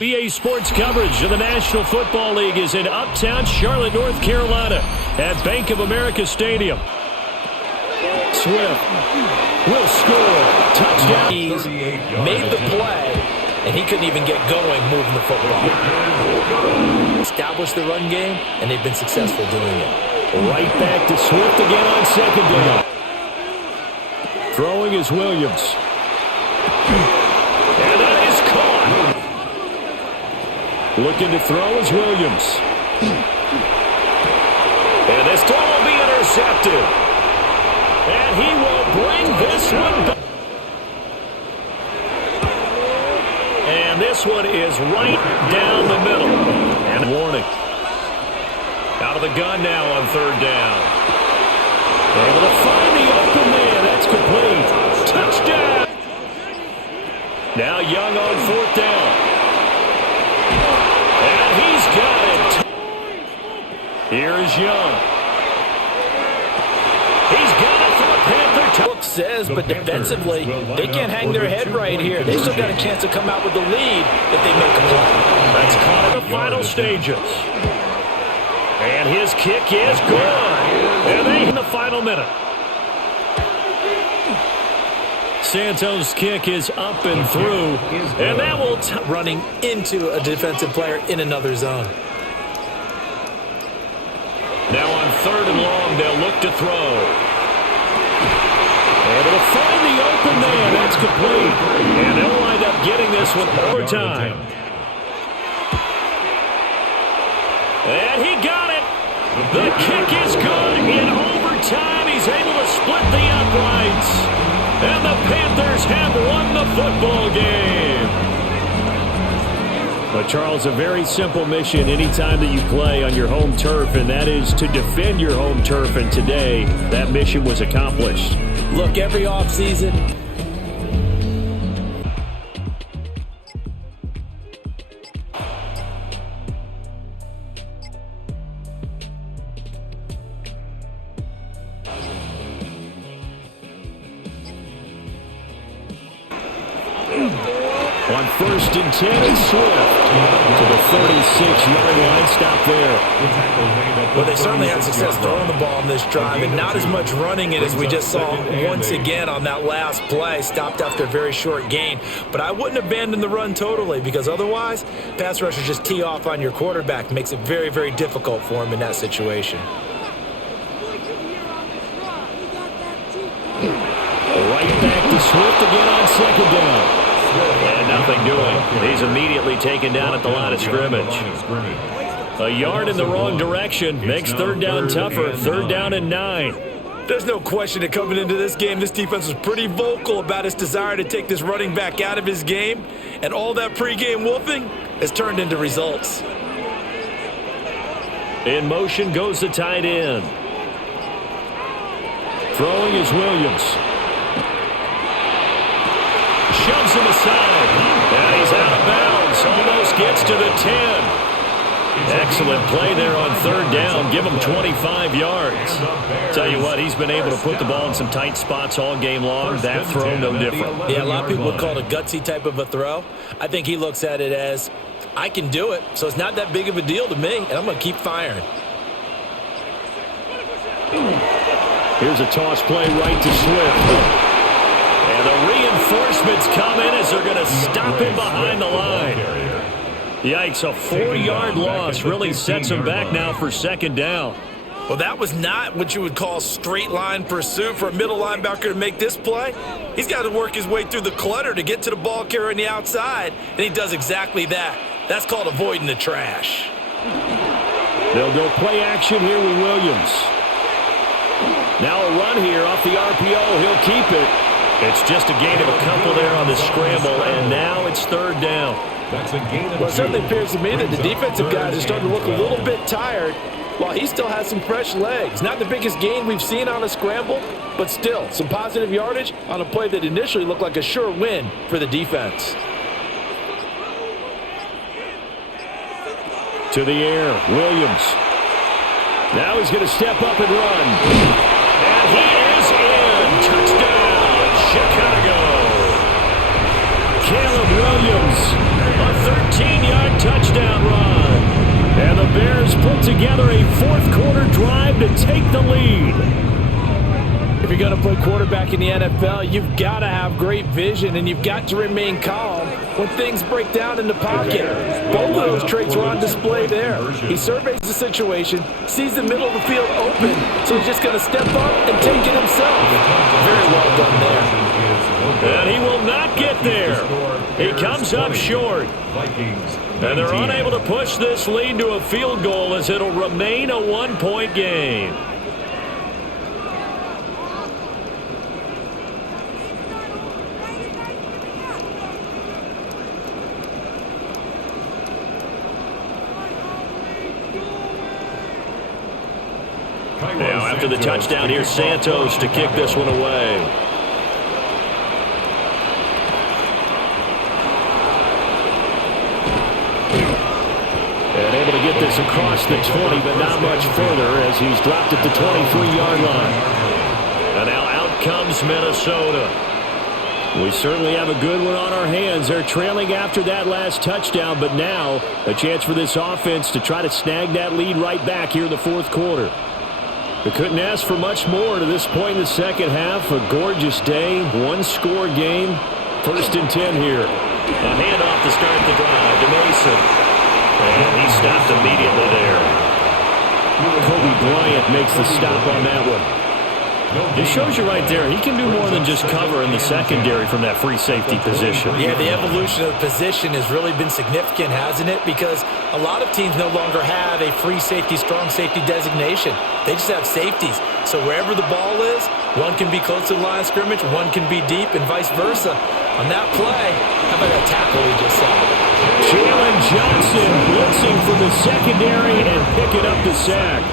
EA Sports coverage of the National Football League is in uptown Charlotte, North Carolina at Bank of America Stadium. Swift will score. Touchdown. He's made the play, and he couldn't even get going moving the football. Established the run game, and they've been successful doing it. Right back to Swift again on second down. Throwing is Williams. And that is caught. Looking to throw is Williams. And this throw will be intercepted. And he will bring this one back. And this one is right down the middle. And warning. Out of the gun now on third down. Able to find the open man. That's complete. Touchdown. Now Young on fourth down. And he's got it. Here is Young. He's got it for the Panther. Book says, but defensively, they can't hang their head right here. They still got a chance to come out with the lead if they make a play. That's caught in the final stages. And his kick is good. And they in the final minute. Santos' kick is up and through. And that will running into a defensive player in another zone. Now on third and long, they'll look to throw. Able to find the open man. That's complete. And they'll wind up getting this one overtime. And he got it. The kick is good. In overtime, he's able to split the uprights. And the Panthers have won the football game. But, Charles, a very simple mission anytime that you play on your home turf, and that is to defend your home turf. And today, that mission was accomplished. Look, every offseason, on first and 10, it's Swift to the 36-yard line. Stop there. well, they certainly had success throwing the ball on this drive, and not as much running it as we just saw once again on that last play. Stopped after a very short gain. But I wouldn't abandon the run totally, because otherwise, pass rushers just tee off on your quarterback. Makes it very, very difficult for him in that situation. Right back to Swift again on second down. And nothing doing. He's immediately taken down at the line of scrimmage. A yard in the wrong direction makes third down tougher. Third down and 9. There's no question that coming into this game, this defense was pretty vocal about its desire to take this running back out of his game. And all that pregame wolfing has turned into results. In motion goes the tight end. Throwing is Williams. Shoves him aside. And he's out of bounds. Almost gets to the 10. Excellent play there on third down. Give him 25 yards. Tell you what, he's been able to put the ball in some tight spots all game long. That throw, no different. Yeah, a lot of people would call it a gutsy type of a throw. I think he looks at it as, I can do it, so it's not that big of a deal to me, and I'm going to keep firing. Here's a toss play right to Swift. And the reinforcements come in as they're going to stop him behind the line. Yikes, a 4-yard loss really sets him back now for second down. Well, that was not what you would call straight line pursuit for a middle linebacker to make this play. He's got to work his way through the clutter to get to the ball carrier on the outside, and he does exactly that. That's called avoiding the trash. They'll go play action here with Williams. Now a run here off the RPO. He'll keep it. It's just a gain of a couple there on the scramble, and now it's third down. Well, it certainly appears to me that the defensive guys are starting to look a little bit tired while he still has some fresh legs. Not the biggest gain we've seen on a scramble, but still some positive yardage on a play that initially looked like a sure win for the defense. To the air, Williams. Now he's going to step up and run. And he is in. Touchdown, Chicago. Caleb Williams, a 13-yard quarterback in the NFL, you've got to have great vision, and you've got to remain calm when things break down in the pocket. Both of those traits were on display there. He surveys the situation, sees the middle of the field open, so he's just going to step up and take it himself. Very well done there. And he will not get there. He comes up short. And they're unable to push this lead to a field goal as it'll remain a one-point game. Now, after the touchdown, here's Santos to kick this one away. And able to get this across the 20, but not much further as he's dropped at the 23-yard line. And now out comes Minnesota. We certainly have a good one on our hands. They're trailing after that last touchdown, but now a chance for this offense to try to snag that lead right back here in the fourth quarter. They couldn't ask for much more to this point in the second half. A gorgeous day, one-score game. 1st and 10 here. A handoff to start the drive to Mason. And he stopped immediately there. Kobe Bryant makes the stop on that one. It shows you right there, he can do more than just cover in the secondary from that free safety position. Yeah, the evolution of the position has really been significant, hasn't it? Because a lot of teams no longer have a free safety, strong safety designation. They just have safeties. So wherever the ball is, one can be close to the line of scrimmage, one can be deep, and vice versa. On that play, how about that tackle we just saw? Jalen Johnson blitzing from the secondary and picking up the sack.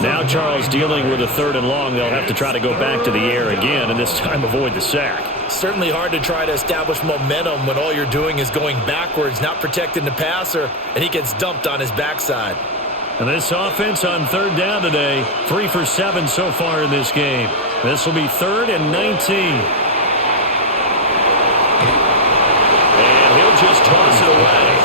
Now Charles dealing with a 3rd and long. They'll have to try to go back to the air again and this time avoid the sack. Certainly hard to try to establish momentum when all you're doing is going backwards, not protecting the passer, and he gets dumped on his backside. And this offense on 3rd down today, 3 for 7 so far in this game. This will be 3rd and 19. And he'll just toss it away.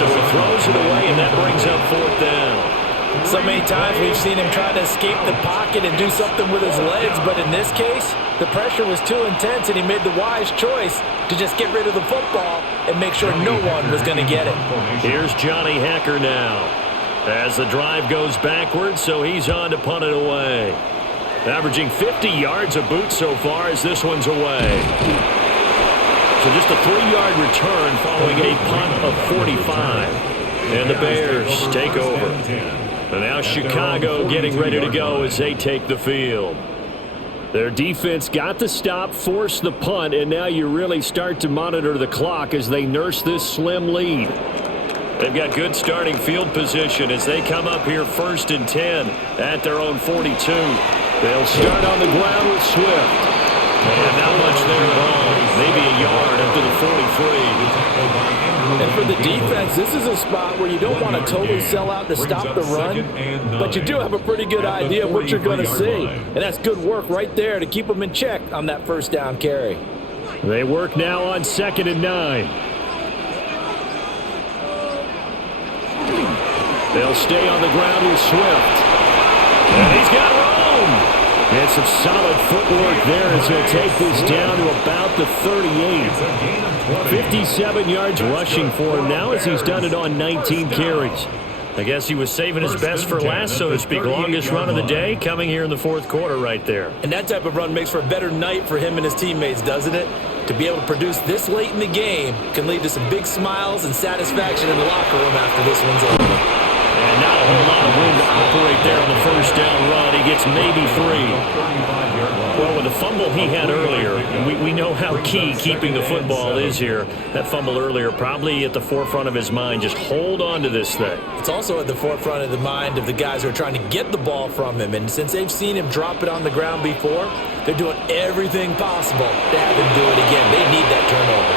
So he throws it away, and that brings up 4th down. So many times we've seen him try to escape the pocket and do something with his legs, but in this case, the pressure was too intense, and he made the wise choice to just get rid of the football and make sure no one was going to get it. Here's Johnny Hekker now as the drive goes backwards, so he's on to punt it away. Averaging 50 yards a boot so far as this one's away. So just a 3-yard return following a punt of 45. And the Bears take over. And now Chicago getting ready to go as they take the field. Their defense got the stop, forced the punt, and now you really start to monitor the clock as they nurse this slim lead. They've got good starting field position as they come up here 1st and 10 at their own 42. They'll start on the ground with Swift. And not much there at all. Maybe a yard up to the 43. And for the defense, this is a spot where you don't want to totally sell out to stop the run, but you do have a pretty good idea of what you're going to see. And that's good work right there to keep them in check on that 1st down carry. They work now on 2nd and 9. They'll stay on the ground with Swift. And he's got room. And some solid footwork there as he'll take this down to about the 38. 57 yards rushing for him now as he's done it on 19 carries. I guess he was saving his best for last, so to speak. Longest run of the day coming here in the fourth quarter right there. And that type of run makes for a better night for him and his teammates, doesn't it? To be able to produce this late in the game can lead to some big smiles and satisfaction in the locker room after this one's over. And not a whole lot of room to operate there on the 1st down run. He gets maybe 3. Well, with the fumble he had earlier, we know how key keeping the football is here. That fumble earlier probably at the forefront of his mind. Just hold on to this thing. It's also at the forefront of the mind of the guys who are trying to get the ball from him. And since they've seen him drop it on the ground before, they're doing everything possible to have him do it again. They need that turnover.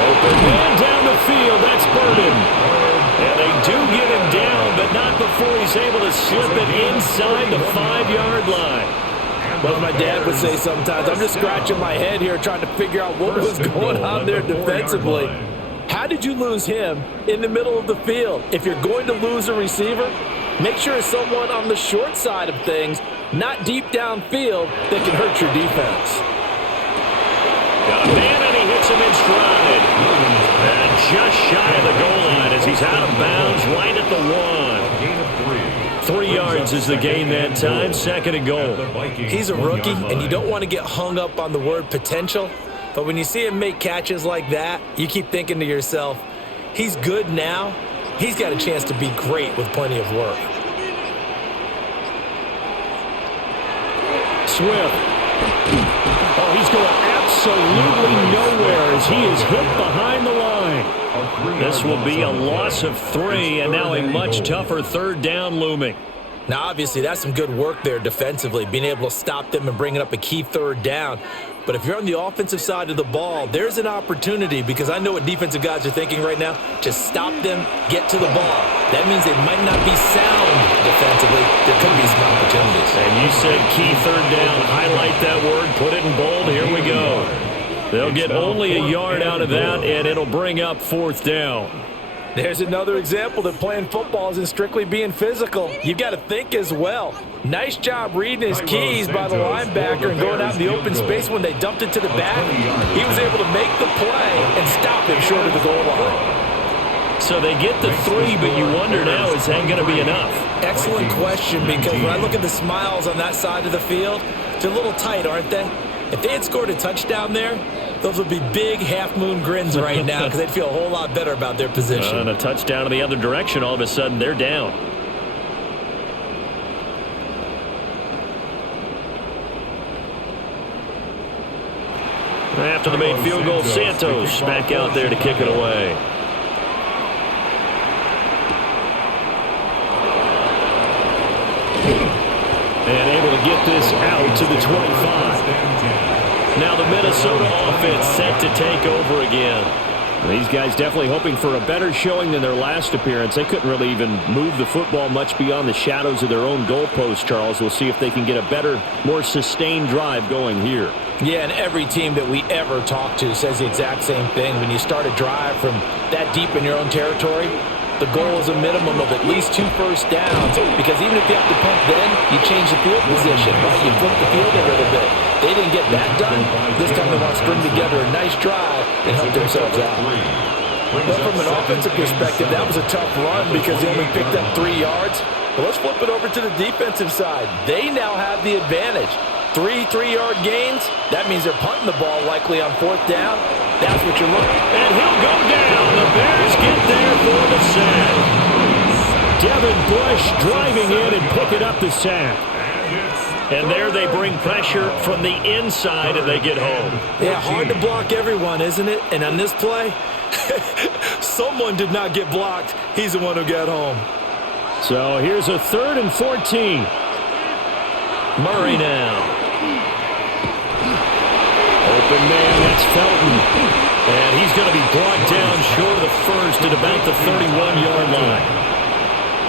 Open man down the field. That's Burden. And they do get him down, but not before he's able to slip it inside the 5-yard line. Well, my dad would say sometimes, I'm just scratching my head here trying to figure out what was going on there defensively. How did you lose him in the middle of the field? If you're going to lose a receiver, Make sure it's someone on the short side of things, not deep downfield, that can hurt your defense. Got a man, and he hits him in stride. And just shy of the goal line as he's out of bounds right at the 1. 3 yards is the gain that time, 2nd and goal. He's a rookie, and you don't want to get hung up on the word potential. But when you see him make catches like that, you keep thinking to yourself, he's good now. He's got a chance to be great with plenty of work. Swift. Oh, he's going absolutely nowhere as he is hit behind the line. This will be a loss of 3, and now a much tougher 3rd down looming. Now, obviously, that's some good work there defensively, being able to stop them and bringing up a key 3rd down. But if you're on the offensive side of the ball, there's an opportunity, because I know what defensive guys are thinking right now. Just stop them, get to the ball. That means they might not be sound defensively. There could be some opportunities. And you said key 3rd down. Highlight that word, put it in bold. Here we go. They'll get only a yard out of that, and it'll bring up 4th down. There's another example that playing football isn't strictly being physical. You've got to think as well. Nice job reading his keys by the linebacker and going out in the open space when they dumped it to the back. He was able to make the play and stop him short of the goal line. So they get the 3, but you wonder now, is that going to be enough? Excellent question, because when I look at the smiles on that side of the field, they're a little tight, aren't they? If they had scored a touchdown there, those would be big half-moon grins right now because they'd feel a whole lot better about their position. And a touchdown in the other direction, all of a sudden they're down. After the made field goal, Santos back out there to kick it away. And able to get this out to the 25. Now the Minnesota offense set to take over again. These guys definitely hoping for a better showing than their last appearance. They couldn't really even move the football much beyond the shadows of their own goalpost, Charles. We'll see if they can get a better, more sustained drive going here. Yeah, and every team that we ever talk to says the exact same thing. When you start a drive from that deep in your own territory, the goal is a minimum of at least 2 first downs, because even if you have to punt then, you change the field position, right? You flip the field a little bit. They didn't get that done. This time they want to string together a nice drive and help themselves out. But from an offensive perspective, that was a tough run because they only picked up 3 yards. But let's flip it over to the defensive side. They now have the advantage. 3 3-yard gains. That means they're punting the ball likely on 4th down. That's what you're looking at. And he'll go down. The Bears get there for the sack. Devin Bush driving in and picking up the sack. And there they bring pressure from the inside and they get home. Yeah, hard to block everyone, isn't it? And on this play, someone did not get blocked. He's the one who got home. So here's a 3rd and 14. Murray now. Open man, that's Felton. And he's going to be brought down short of the first at about the 31-yard line.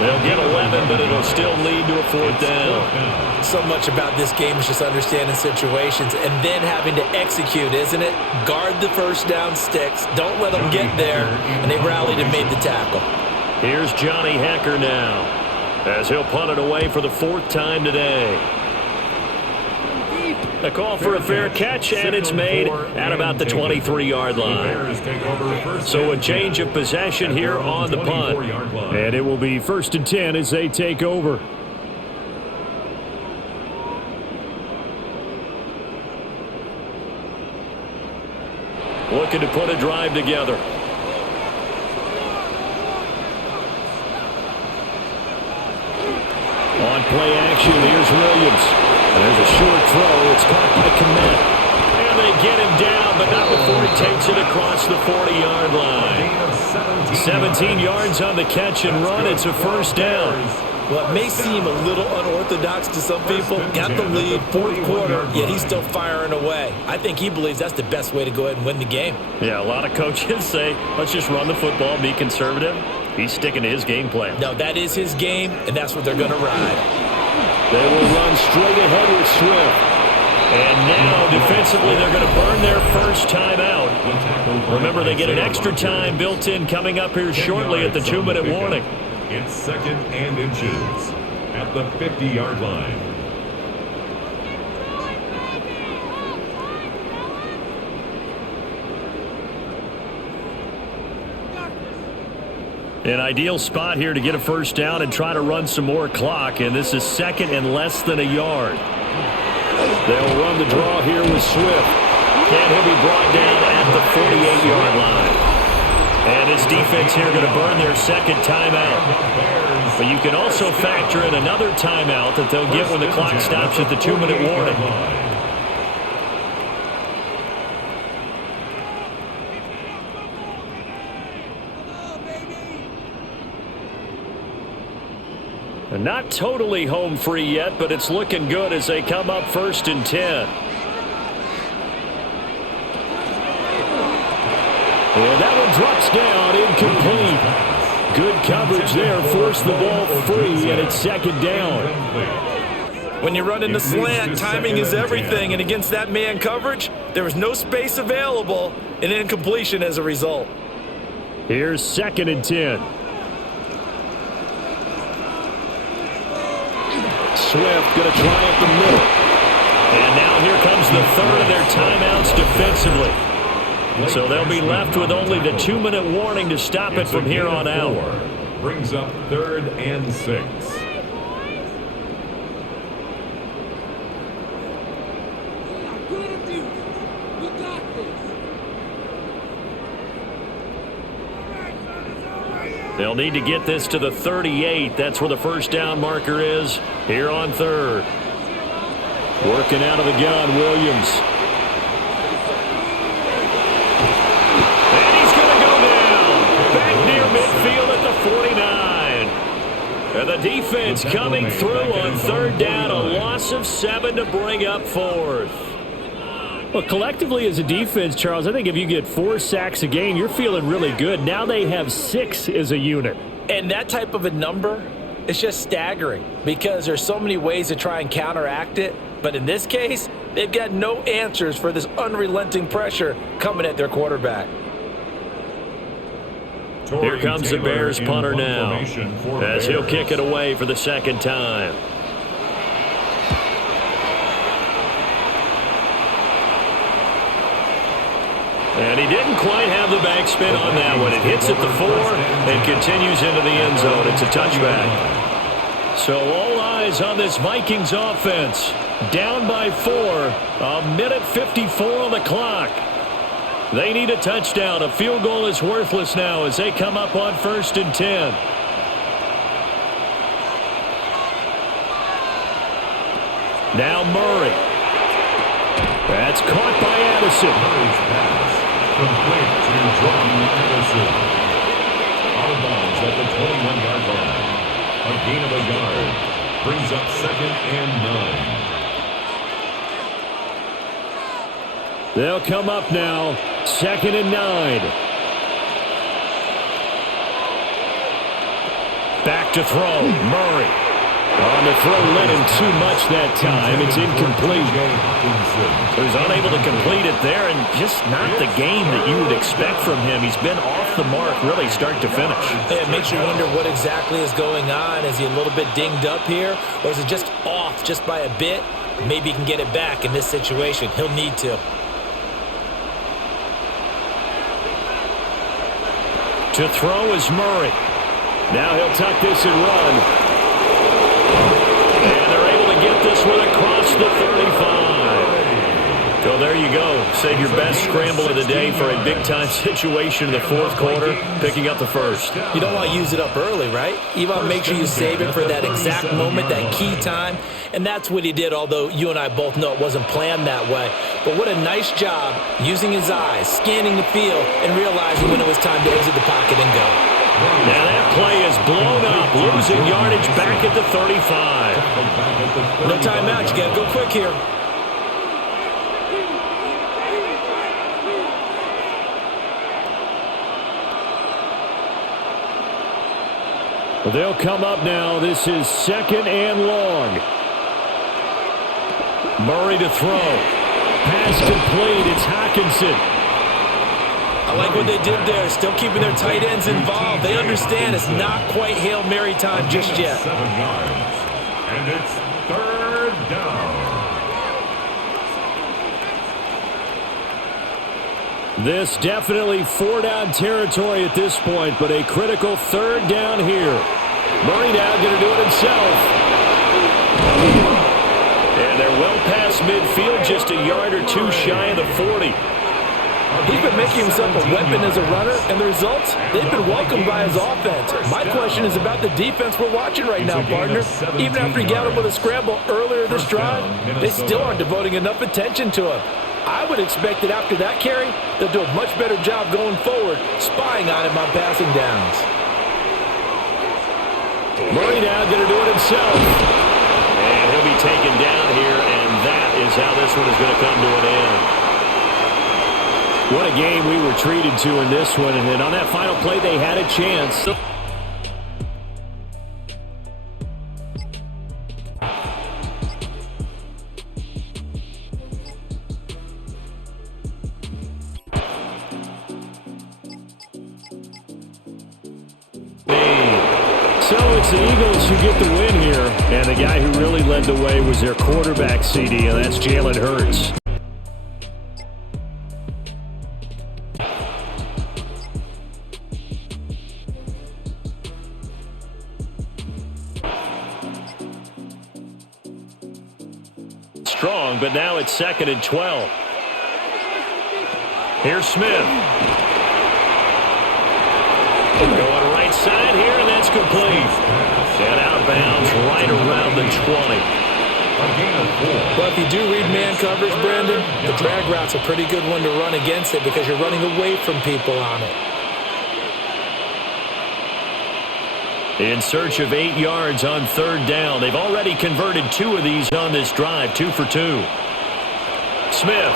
They'll get 11, but it'll still lead to a 4th down. So much about this game is just understanding situations and then having to execute, isn't it? Guard the first down sticks. Don't let them get there. And they rallied and made the tackle. Here's Johnny Hacker now, as he'll punt it away for the 4th time today. A call for a fair catch, and it's made at about the 23-yard line. So a change of possession here on the punt. And it will be 1st and 10 as they take over. Looking to put a drive together. On play action, here's Williams. And there's a short throw. It's caught by Kmet. And they get him down, but not before he takes it across the 40-yard line. 17 yards on the catch and run. It's a 1st down. Well, it may seem a little unorthodox to some people. Got the lead, 4th quarter, yet he's still firing away. I think he believes that's the best way to go ahead and win the game. Yeah, a lot of coaches say, let's just run the football, be conservative. He's sticking to his game plan. No, that is his game, and that's what they're going to ride. They will run straight ahead with Swift. And now, defensively, they're going to burn their first time out. Remember, they get an extra time built in coming up here shortly at the 2-minute warning. It's 2nd and inches at the 50-yard line. An ideal spot here to get a first down and try to run some more clock, and this is 2nd and less than a yard. They'll run the draw here with Swift, and he'll be brought down at the 48-yard line. And his defense here going to burn their second timeout. But you can also factor in another timeout that they'll get when the clock stops at the 2-minute warning. Not totally home free yet, but it's looking good as they come up 1st and 10. And that one drops down, incomplete. Good coverage there, forced the ball free, and it's 2nd down. When you run in the slant, timing is everything, and against that man coverage, there was no space available, and incompletion as a result. Here's 2nd and 10. Swift going to try up the middle. And now here comes the third of their timeouts defensively. So they'll be left with only the 2-minute warning to stop it from here on out. Brings up 3rd and 6. They'll need to get this to the 38. That's where the first down marker is here on 3rd. Working out of the gun, Williams. And he's going to go down. Back near midfield at the 49. And the defense coming through on 3rd down. A loss of 7 to bring up 4th. Well, collectively as a defense, Charles, I think if you get 4 sacks a game, you're feeling really good. Now they have 6 as a unit. And that type of a number is just staggering because there's so many ways to try and counteract it. But in this case, they've got no answers for this unrelenting pressure coming at their quarterback. Here comes the Bears punter now as he'll kick it away for the 2nd time. And he didn't quite have the backspin on that one. It hits at the 4 and continues into the end zone. It's a touchback. So all eyes on this Vikings offense. Down by 4. 1:54 on the clock. They need a touchdown. A field goal is worthless now as they come up on 1st and 10. Now Murray. That's caught by Addison. Complete to John Addison. Out of bounds at the 21-yard line. A gain of a yard. Brings up 2nd and 9. They'll come up now. 2nd and 9. Back to throw. Murray. On the throw, led him too much that time. It's incomplete. He was unable to complete it there, and just not the game that you would expect from him. He's been off the mark really start to finish. It makes you wonder what exactly is going on. Is he a little bit dinged up here, or is it just off just by a bit? Maybe he can get it back in this situation. He'll need to. To throw is Murray. Now he'll tuck this and run. And they're able to get this one across the 35. So there you go. Save your best scramble of the day for a big-time situation in the 4th quarter, picking up the 1st. You don't want to use it up early, right? You want to make sure you save it for that exact moment, that key time. And that's what he did, although you and I both know it wasn't planned that way. But what a nice job using his eyes, scanning the field, and realizing when it was time to exit the pocket and go. Now that play is blown up, losing yardage back at the 35. No timeout. You got to go quick here. They'll come up now. This is 2nd and long. Murray to throw. Pass complete. It's Hockenson. I like what they did there, still keeping their tight ends involved. They understand it's not quite Hail Mary time just yet. 7 yards. And it's third down. This definitely four-down territory at this point, but a critical third down here. Murray now going to do it himself. And they're well past midfield, just a yard or two shy of the 40. He's been making himself a weapon as a runner, and the results, they've been welcomed by his offense. My question is about the defense we're watching right now, partner. Even after he got him with a scramble earlier this drive, they still aren't devoting enough attention to him. I would expect that after that carry, they'll do a much better job going forward, spying on him on passing downs. Murray now going to do it himself. And he'll be taken down here, and that is how this one is going to come to an end. What a game we were treated to in this one, and then on that final play, they had a chance. So it's the Eagles who get the win here, and the guy who really led the way was their quarterback, CD, and that's Jalen Hurts. Strong, but now it's 2nd and 12. Here's Smith. Going right side here, and that's complete. And out of bounds right around the 20. Well, if you do read man coverage, Brandon, the drag route's a pretty good one to run against it because you're running away from people on it. In search of 8 yards on third down. They've already converted 2 of these on this drive, 2 for 2. Smith.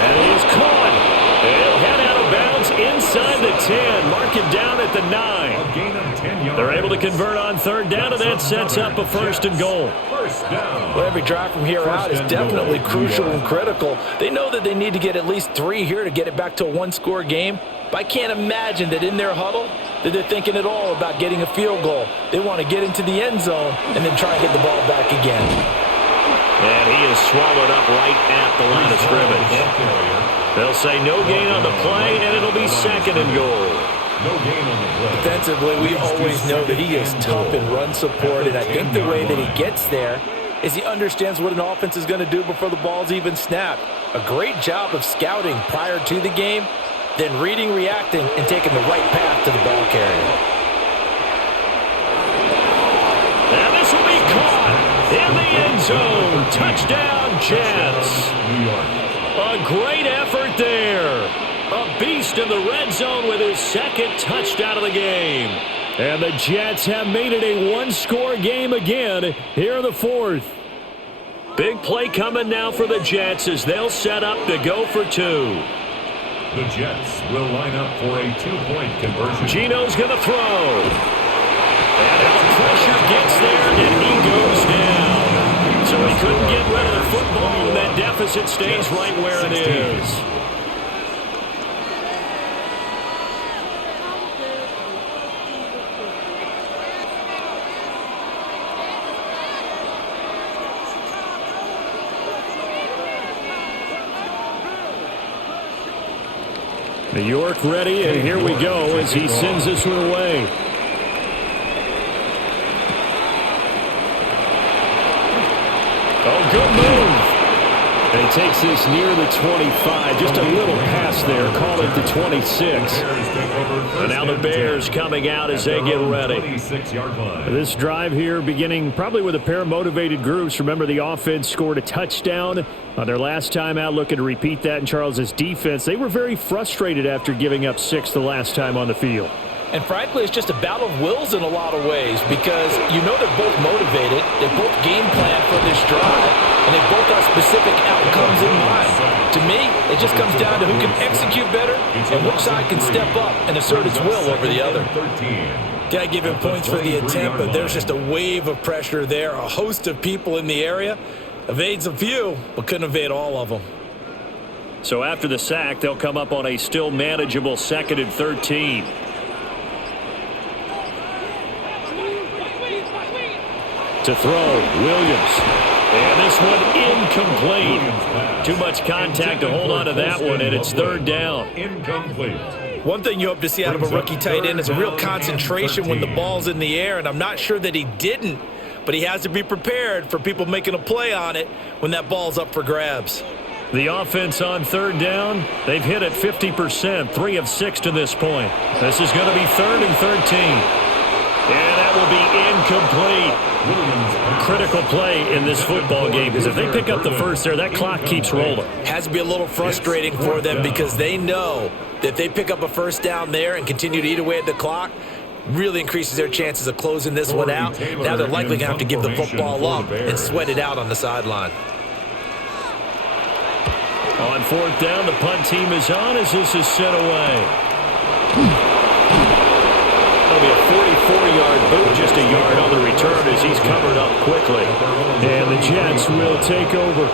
And he's caught. He'll head out of bounds inside the 10. Mark him down at the 9. They're able to convert on third down, and that sets up a 1st and goal. Well, every drive from here out is definitely crucial and critical. They know that they need to get at least 3 here to get it back to a one-score game. But I can't imagine that in their huddle that they're thinking at all about getting a field goal. They want to get into the end zone and then try and get the ball back again. And he is swallowed up right at the line of scrimmage. They'll say no gain on the play, and it'll be 2nd and goal. Defensively, we always know that he is tough in run support, and I think the way that he gets there is he understands what an offense is going to do before the ball's even snapped. A great job of scouting prior to the game, then reading, reacting, and taking the right path to the ball carrier. And this will be caught in the end zone. Touchdown, Jets. A great effort there. A beast in the red zone with his 2nd touchdown of the game. And the Jets have made it a one-score game again here in the 4th. Big play coming now for the Jets as they'll set up to go for 2. The Jets will line up for a 2-point conversion. Geno's going to throw. And the pressure gets there, and he goes down. So he couldn't get rid of the football, and that deficit stays right where it is. New York ready, and here we go as he sends this one away. Oh, good move. And he takes this near the 25. Just a little pass there. Call it the 26. And now the Bears coming out as they get ready. This drive here beginning probably with a pair of motivated groups. Remember, the offense scored a touchdown on their last time out, looking to repeat that in Charles's defense. They were very frustrated after giving up 6 the last time on the field. And frankly, it's just a battle of wills in a lot of ways because you know they're both motivated, they both game plan for this drive, and they both have specific outcomes in mind. To me, it just comes down to who can execute better and which side can step up and assert its will over the other. Got to give him points for the attempt, but there's just a wave of pressure there. A host of people in the area. Evades a few, but couldn't evade all of them. So after the sack, they'll come up on a still manageable 2nd and 13. To throw, Williams. And this one incomplete. Too much contact to hold on to that one, and it's 3rd down. Incomplete. One thing you hope to see out of a rookie tight end is a real concentration when the ball's in the air, and I'm not sure that he didn't, but he has to be prepared for people making a play on it when that ball's up for grabs. The offense on 3rd down, they've hit it 50%, 3 of 6 to this point. This is going to be 3rd and 13. And that will be incomplete. Critical play in this football game, because if they pick up the first there, that clock keeps rolling. Has to be a little frustrating for them because they know that if they pick up a first down there and continue to eat away at the clock, really increases their chances of closing this one out. Now they're likely going to have to give the football up and sweat it out on the sideline. On 4th down, the punt team is on as this is sent away. That'll be a 44-yard boot, just a yard on the return as he's covered up quickly. And the Jets will take over.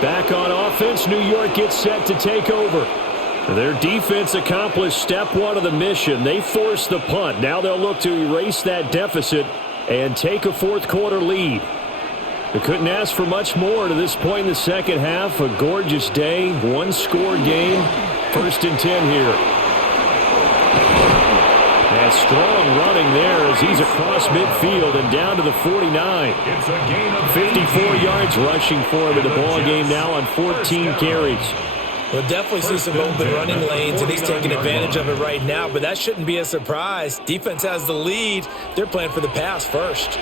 Back on offense, New York gets set to take over. Their defense accomplished step 1 of the mission. They forced the punt. Now they'll look to erase that deficit and take a 4th quarter lead. They couldn't ask for much more to this point in the second half. A gorgeous day, 1-score game. 1st and 10 here. And strong running there as he's across midfield and down to the 49. 54 yards rushing for him in the ball game now on 14 carries. We'll definitely see some open running lanes, and he's taking advantage of it right now, but that shouldn't be a surprise. Defense has the lead. They're playing for the pass first.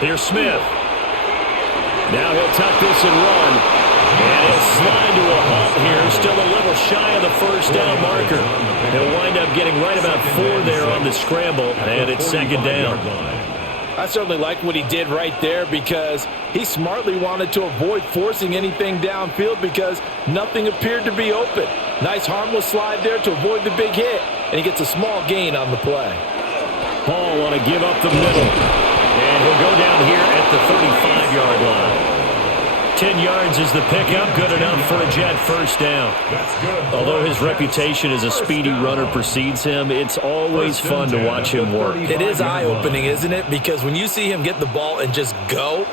Here's Smith. Now he'll tuck this and run. And he'll slide to a halt here. Still a little shy of the first down marker. He'll wind up getting right about 4 there on the scramble. And it's 2nd down. I certainly like what he did right there because he smartly wanted to avoid forcing anything downfield because nothing appeared to be open. Nice harmless slide there to avoid the big hit. And he gets a small gain on the play. Ball want to give up the middle. And he'll go down here at the 35-yard line. 10 yards is the pickup, good enough for a Jet first down. Although his reputation as a speedy runner precedes him, it's always fun to watch him work. It is eye-opening, isn't it? Because when you see him get the ball and just go,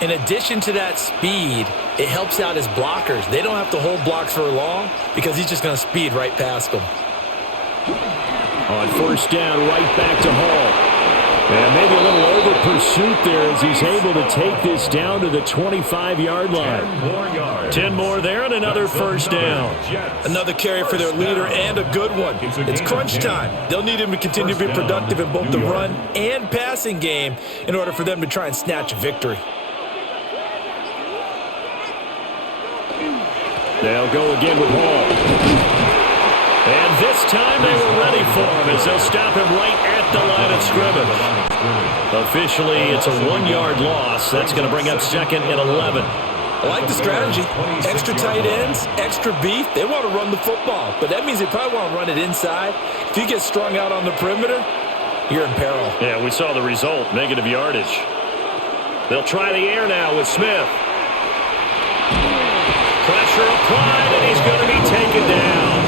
in addition to that speed, it helps out his blockers. They don't have to hold blocks for long because he's just going to speed right past them. On 1st down, right back to Hall. And maybe a little over-pursuit there as he's able to take this down to the 25-yard line. 10 more there and another first down. Another carry for their leader and a good one. It's crunch time. They'll need him to continue to be productive in both the run and passing game in order for them to try and snatch a victory. They'll go again with Hall. And this time they were ready for him as they'll stop him right at the line of scrimmage. Officially, it's a 1-yard loss. That's going to bring up 2nd and 11. I like the strategy. Extra tight ends, extra beef. They want to run the football, but that means they probably want to run it inside. If you get strung out on the perimeter, you're in peril. Yeah, we saw the result, negative yardage. They'll try the air now with Smith. Pressure applied, and he's going to be taken down.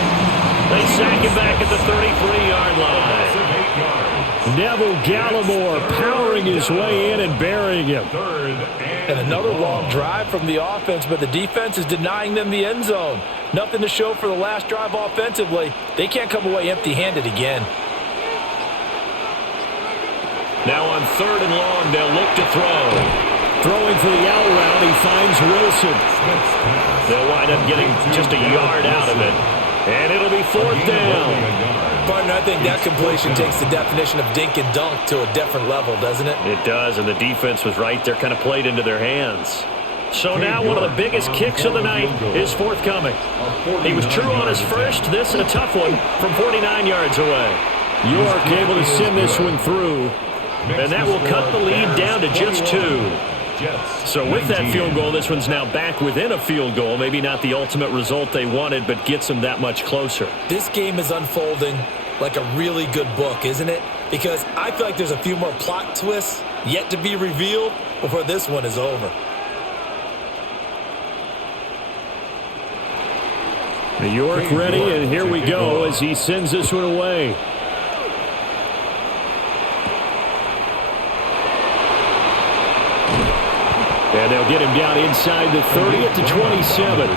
They sack him back at the 33-yard line. Neville Gallimore powering his way in and burying him. And another long drive from the offense, but the defense is denying them the end zone. Nothing to show for the last drive offensively. They can't come away empty-handed again. Now on 3rd and long, they'll look to throw. Throwing for the out route, he finds Wilson. They'll wind up getting just a yard out of it. And it'll be 4th down. Partner, I think that completion takes the definition of dink and dunk to a different level, doesn't it? It does, and the defense was right there, kind of played into their hands. So now one of the biggest kicks of the night is forthcoming. He was true on his first. This a tough one from 49 yards away. York able to send this one through, and that will cut the lead down to just 2. So with that field goal, this one's now back within a field goal. Maybe not the ultimate result they wanted, but gets them that much closer. This game is unfolding like a really good book, isn't it? because I feel like there's a few more plot twists yet to be revealed before this one is over. New York ready, and here we go as he sends this one away. And they'll get him down inside the 30 at the 27.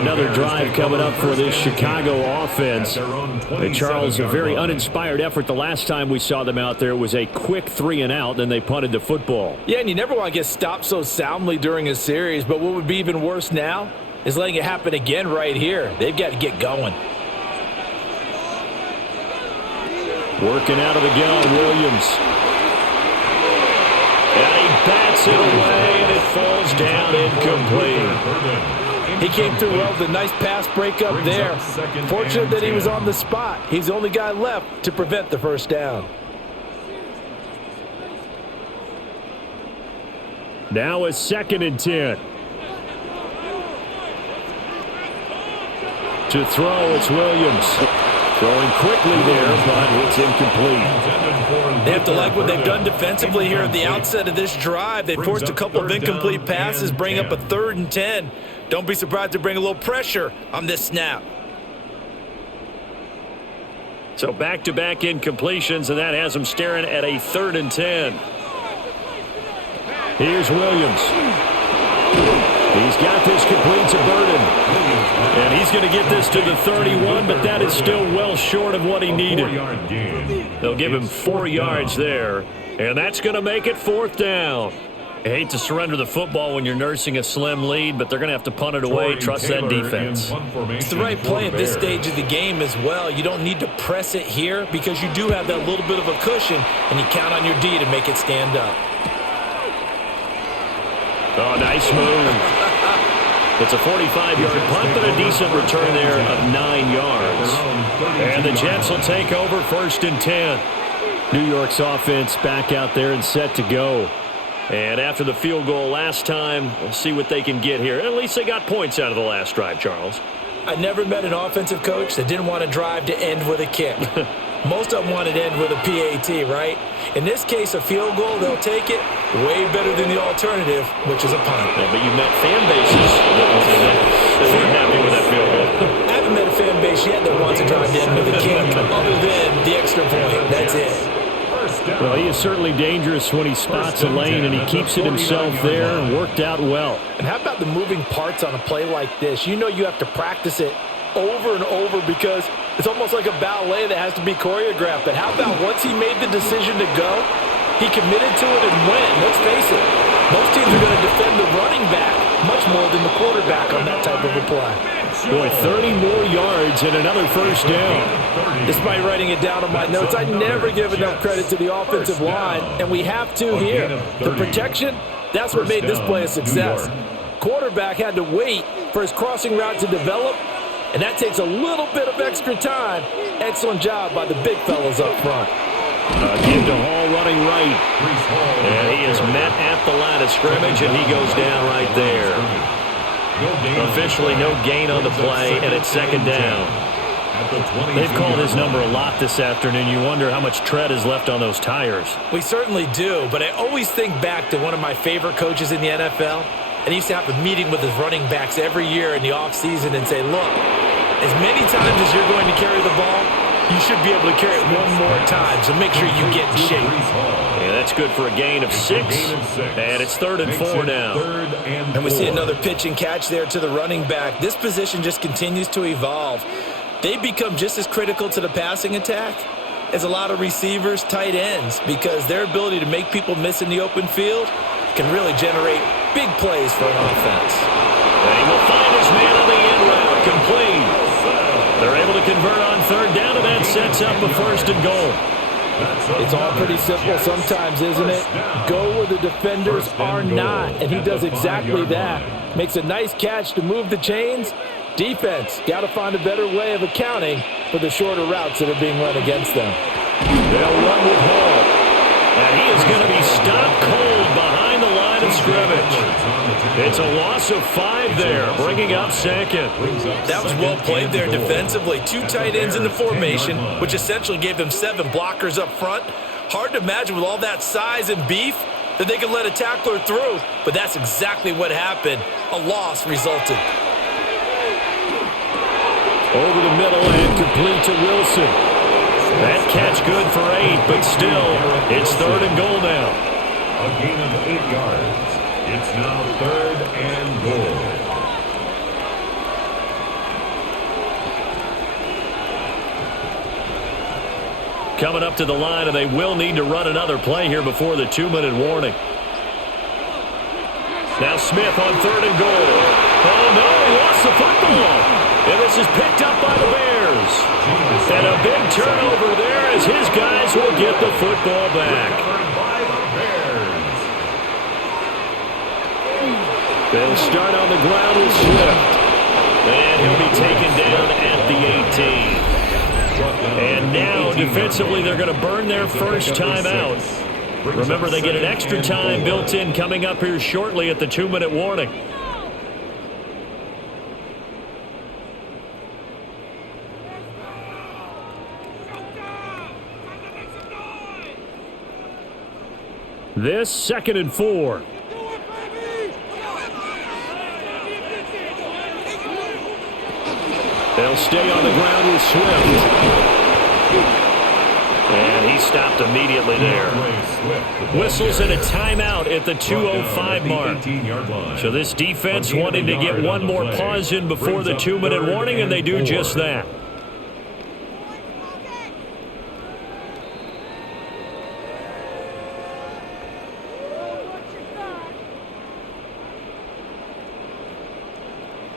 Another drive coming up for this Chicago offense. And Charles, a very uninspired effort the last time we saw them out there. It was a quick 3-and-out, then they punted the football. Yeah, and you never want to get stopped so soundly during a series, but what would be even worse now is letting it happen again right here. They've got to get going. Working out of the gun, Williams. And he bats it away, and it falls down incomplete. He came through well with a nice pass breakup there. Fortunate that he was on the spot. He's the only guy left to prevent the first down. Now a 2nd and 10. To throw, it's Williams. Throwing quickly there, but it's incomplete. They have to like what they've done defensively here at the outset of this drive. They forced a couple of incomplete passes, bring up a 3rd and 10. Don't be surprised to bring a little pressure on this snap. So back-to-back incompletions, and that has them staring at a 3rd and 10. Here's Williams. He's got this complete to Burden. And he's going to get this to the 31, but that is still well short of what he needed. They'll give him 4 yards there, and that's going to make it 4th down. I hate to surrender the football when you're nursing a slim lead, but they're going to have to punt it away. Trust that defense. It's the right play at this stage of the game as well. You don't need to press it here because you do have that little bit of a cushion, and you count on your D to make it stand up. Oh, nice move. It's a 45-yard punt, but a decent return there of 9 yards. And the Jets will take over 1st and 10. New York's offense back out there and set to go. And after the field goal last time, we'll see what they can get here. At least they got points out of the last drive, Charles. I never met an offensive coach that didn't want a drive to end with a kick. Most of them want it to end with a PAT, right? In this case, a field goal, they'll take it. Way better than the alternative, which is a punt. Yeah, but you met fan bases that weren't happy with that field goal. I haven't met a fan base yet that wants a drive to end with a kick, other than the extra point. That's it. Well, he is certainly dangerous when he spots a lane, and he keeps it himself there and worked out well. And how about the moving parts on a play like this? You know you have to practice it over and over because it's almost like a ballet that has to be choreographed. But how about once he made the decision to go, he committed to it and went. Let's face it, most teams are going to defend the running back much more than the quarterback on that type of a play. Boy, 30 more yards and another first down. Despite writing it down on my notes, I never give enough credit to the offensive line, and we have to here. The protection, that's what made this play a success. Quarterback had to wait for his crossing route to develop, and that takes a little bit of extra time. Excellent job by the big fellas up front. Give to Hall running right. And he is met at the line of scrimmage, and he goes down right there. Officially no gain on the play, and it's 2nd down. They've called his number a lot this afternoon. You wonder how much tread is left on those tires. We certainly do, but I always think back to one of my favorite coaches in the NFL, and he used to have a meeting with his running backs every year in the offseason and say, look, as many times as you're going to carry the ball, you should be able to carry it one more time, so make sure you get in shape. Yeah, that's good for a gain of 6, and it's 3rd and 4 now. And we see another pitch and catch there to the running back. This position just continues to evolve. They become just as critical to the passing attack as a lot of receivers, tight ends, because their ability to make people miss in the open field can really generate big plays for an offense. And he will find his man on the in route, complete. They're able to convert on 3rd down, and that sets up a 1st and goal. It's all pretty simple sometimes, isn't it? Go where the defenders are not, and he does exactly that. Makes a nice catch to move the chains. Defense, got to find a better way of accounting for the shorter routes that are being run against them. They'll run with Hall. And he is going to be stopped cold behind the line of scrimmage. It's a loss of 5 there, bringing up second. That was well played there defensively. 2 tight ends in the formation, which essentially gave them 7 blockers up front. Hard to imagine with all that size and beef that they could let a tackler through, but that's exactly what happened. A loss resulted. Over the middle and complete to Wilson. That catch good for 8, but still, it's 3rd and goal now. A gain of 8 yards. It's now 3rd and goal. Coming up to the line, and they will need to run another play here before the 2-minute warning. Now Smith on 3rd and goal. Oh, no, he lost the football. And this is picked up by the Bears. And a big turnover there as his guys will get the football back. They'll start on the ground with Swift. And he'll be taken down at the 18. And now, defensively, they're going to burn their first timeout. Remember, they get an extra time built in coming up here shortly at the 2-minute warning. This 2nd and 4. They'll stay on the ground with Swift. And he stopped immediately there. Whistles and a timeout at the 2:05 mark. So this defense wanting to get one more pause in before the 2-minute warning, and they do just that.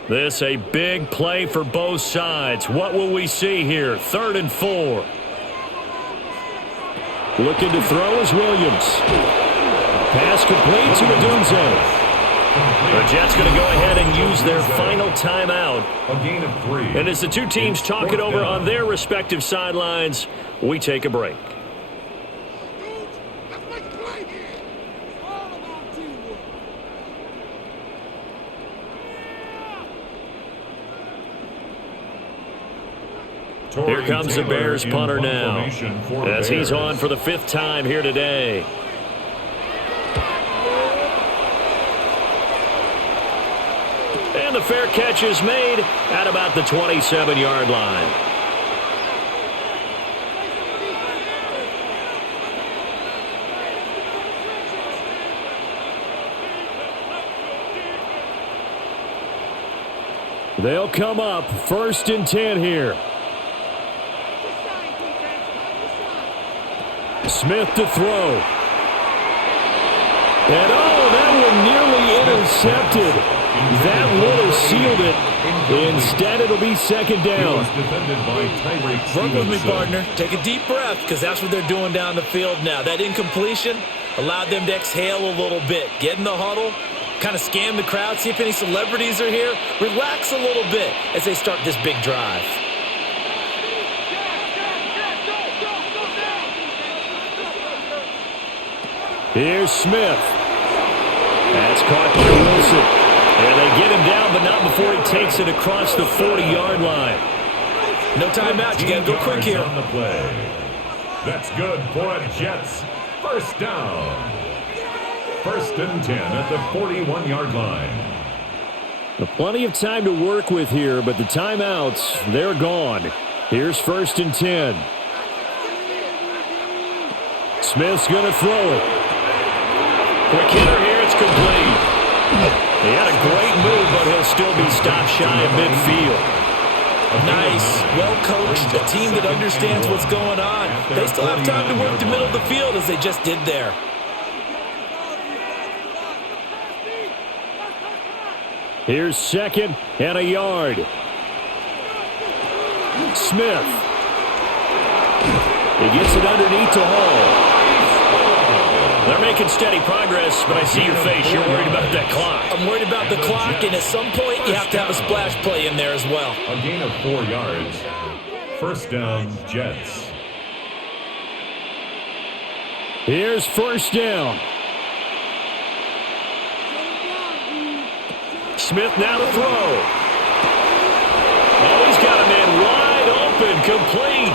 This a big play for both sides. What will we see here? 3rd and 4. Looking to throw is Williams. Pass complete to Adunze. The Jets going to go ahead and use their final timeout. A gain of 3. And as the two teams talk it over on their respective sidelines, we take a break. Here comes the Bears punter now, as he's on for the 5th time here today. And the fair catch is made at about the 27-yard line. They'll come up 1st and 10 here. Smith to throw. And that one nearly intercepted. That would have sealed it. Instead, it'll be 2nd down. Work with me, partner. Take a deep breath, because that's what they're doing down the field now. That incompletion allowed them to exhale a little bit. Get in the huddle, kind of scan the crowd, see if any celebrities are here. Relax a little bit as they start this big drive. Here's Smith. That's caught by Wilson. And they get him down, but not before he takes it across the 40-yard line. No timeout. You got to go quick here. On the play. That's good for a Jets. 1st down. 1st and 10 at the 41-yard line. Plenty of time to work with here, but the timeouts, they're gone. Here's 1st and 10. Smith's going to throw it. Quick hitter here, it's complete. He had a great move, but he'll still be stopped shy of midfield. Nice, well-coached, a team that understands what's going on. They still have time to work the middle of the field as they just did there. Here's 2nd and a yard. Smith. He gets it underneath to Hall. They're making steady progress, but I see your face. You're worried about that clock. I'm worried about the clock, and at some point, you have to have a splash play in there as well. A gain of 4 yards. 1st down, Jets. Here's 1st down. Smith now to throw. Oh, he's got a man wide open, complete.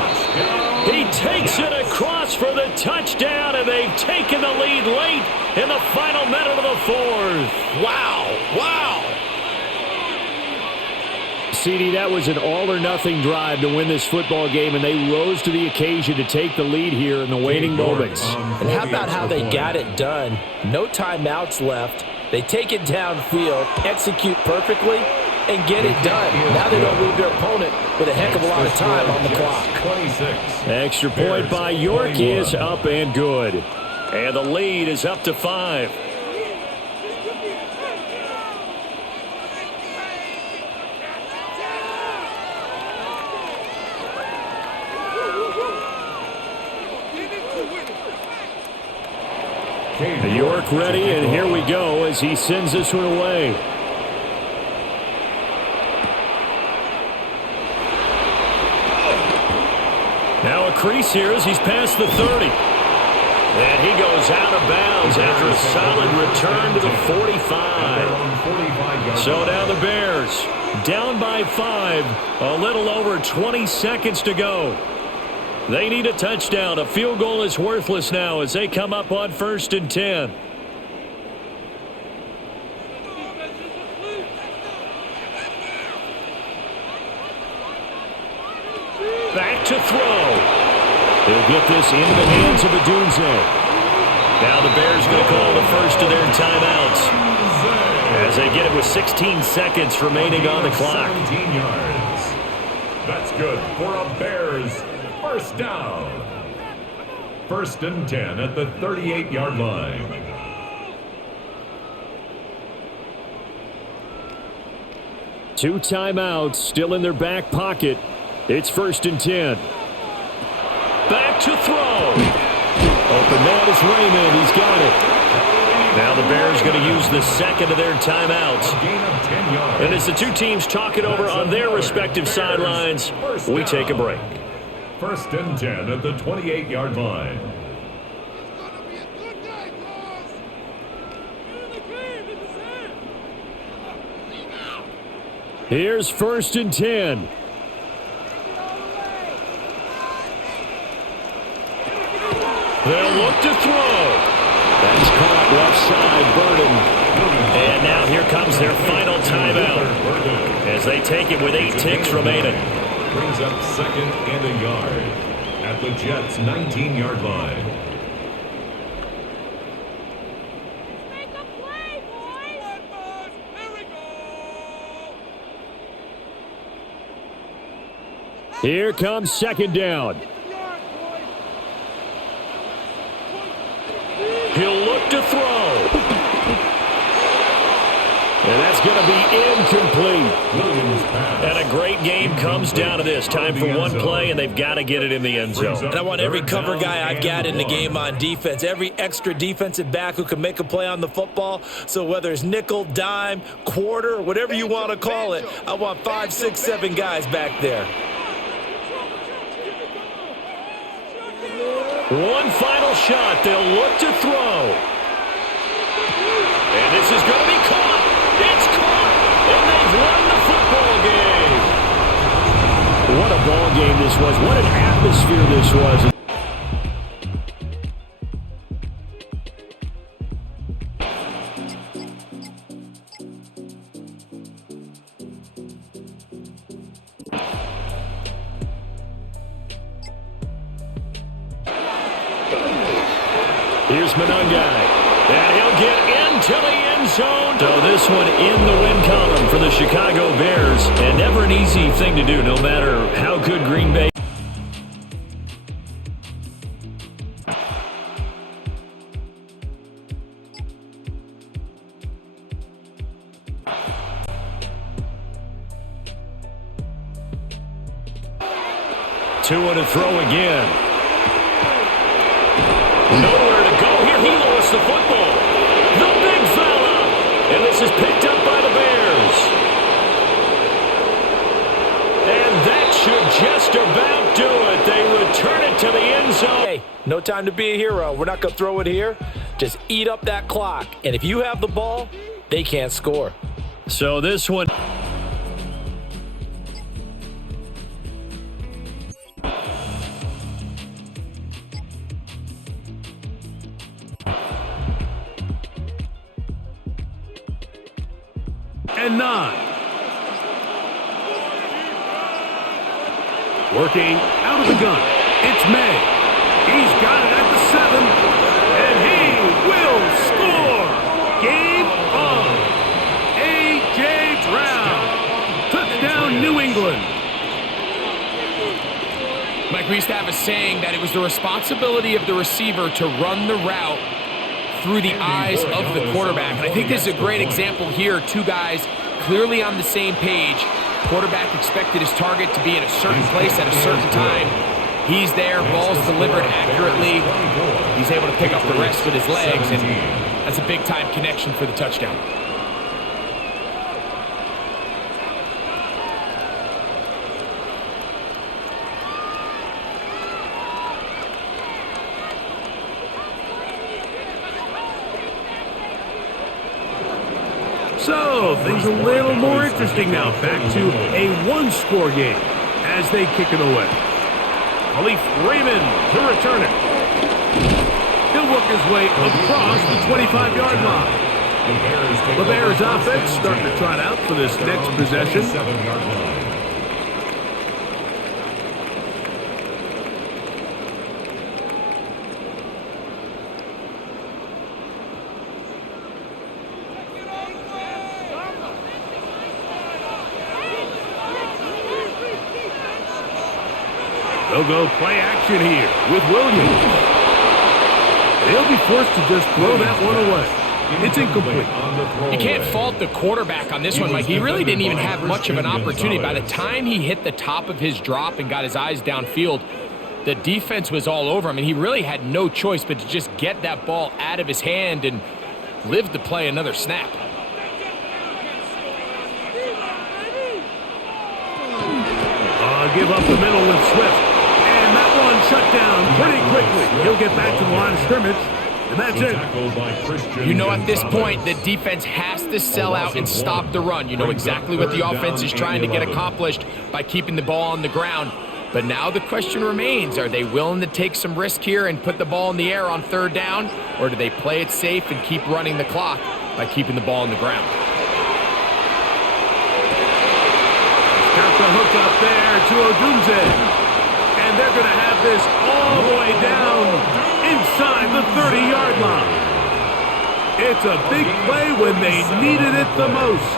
He takes it across for the touchdown, and they've taken the lead late in the final minute of the fourth. Wow, wow. CD, that was an all-or-nothing drive to win this football game, and they rose to the occasion to take the lead here in the waning moments. And how about how they got it done? No timeouts left. They take it downfield, execute perfectly, and get it done. Now they don't leave their opponent with a heck of a lot of time on the clock. Extra point by York is up and good. And the lead is up to 5. York ready, and here we go as he sends this one away. Now a crease here as he's past the 30. And he goes out of bounds after a solid return to the 45. So now the Bears down by 5, a little over 20 seconds to go. They need a touchdown. A field goal is worthless now as they come up on 1st and 10. Back to throw. He'll get this into the hands of Adunze. Now the Bears going to call the first of their timeouts as they get it with 16 seconds remaining on the clock. 17 yards. That's good for a Bears first down. 1st and 10 at the 38-yard line. Two timeouts still in their back pocket. It's 1st and 10. Back to throw. Open man is Raymond. He's got it. Now the Bears going to use the second of their timeouts. And as the two teams talk it over on their respective sidelines, we take a break. 1st and 10 at the 28-yard line. Here's 1st and 10. They'll look to throw. That's caught left side, Burden. And now here comes their final timeout as they take it with 8 ticks remaining. Brings up 2nd and a yard at the Jets' 19-yard line. Make a play, boys! Here we go! Here comes 2nd down. He'll look to throw. And that's going to be incomplete. And a great game comes down to this. Time for one play, and they've got to get it in the end zone. And I want every cover guy I've got in the game on defense, every extra defensive back who can make a play on the football. So whether it's nickel, dime, quarter, whatever you want to call it, I want 5, 6, 7 guys back there. One final shot. They'll look to throw. And this is going to be caught. It's caught. And they've won the football game. What a ball game this was. What an atmosphere this was. Here's Monungai, and he'll get into the end zone. So this one in the win column for the Chicago Bears, and never an easy thing to do, no matter how good Green Bay. Tua to throw again. Nowhere to go here. He lost the football. The big fella. And this is picked up by the Bears. And that should just about do it. They return it to the end zone. Hey, no time to be a hero. We're not going to throw it here. Just eat up that clock. And if you have the ball, they can't score. So this one. And 9. Working out of the gun. It's May. He's got it at the 7. And he will score. Game on. A.J. Brown. Touchdown, New England. Mike, we used to have a saying that it was the responsibility of the receiver to run the route through the eyes of the quarterback. And I think this is a great example here. Two guys clearly on the same page. Quarterback expected his target to be in a certain place at a certain time. He's there, ball's delivered accurately. He's able to pick up the rest with his legs, and that's a big-time connection for the touchdown. So, things a little more interesting now. Back to a one-score game as they kick it away. Khalif Raymond to return it. He'll work his way across the 25-yard line. The Bears offense starting to trot out for this next possession. They'll go play action here with Williams. They'll be forced to just throw that one away. It's incomplete. You can't fault the quarterback on this one, Mike. He really didn't even have much of an opportunity. By the time he hit the top of his drop and got his eyes downfield, the defense was all over him, and he really had no choice but to just get that ball out of his hand and live to play another snap. Give up the middle with Swift. And that one shut down pretty quickly. He'll get back to the line of scrimmage, and that's it. You know, at this point, the defense has to sell out and stop the run. You know exactly what the offense is trying to get accomplished by keeping the ball on the ground. But now the question remains, are they willing to take some risk here and put the ball in the air on 3rd down, or do they play it safe and keep running the clock by keeping the ball on the ground? Got the hook up there to Odunze. And they're going to have this all the way down inside the 30-yard line. It's a big play when they needed it the most.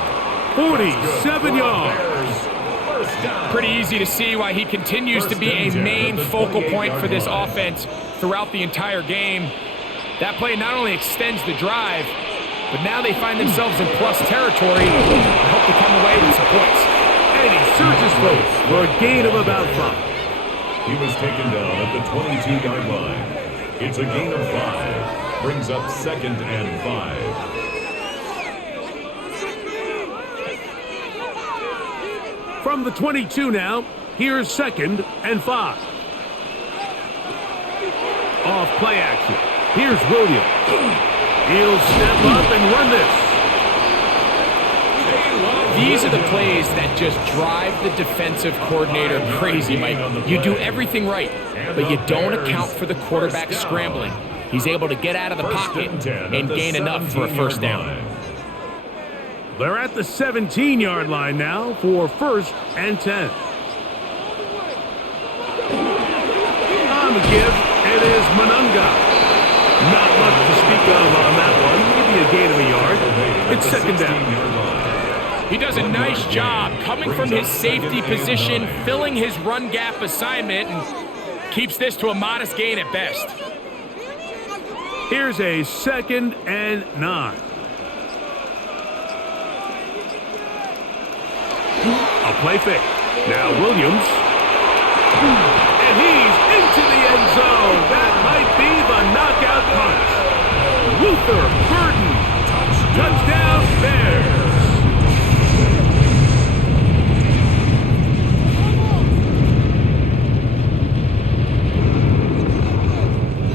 47 yards. Pretty easy to see why he continues to be a main focal point for this offense throughout the entire game. That play not only extends the drive, but now they find themselves in plus territory and hope to come away with some points. And he surges forward for a gain of about 5. He was taken down at the 22-yard line. It's a gain of 5. Brings up 2nd and 5. From the 22 now, here's 2nd and 5. Off play action. Here's Williams. He'll step up and run this. These are the plays that just drive the defensive coordinator crazy, Mike. You do everything right, but you don't account for the quarterback scrambling. He's able to get out of the pocket and gain enough for a 1st down. They're at the 17-yard line now for 1st and 10. On the give, it is Manunga. Not much to speak of on that one. Give me a gain of a yard. It's 2nd down. He does a nice job coming from his safety position, filling his run gap assignment, and keeps this to a modest gain at best. Here's a 2nd and 9. A play fake. Now Williams. And he's into the end zone. That might be the knockout punch. Luther Burden. Touchdown Bears.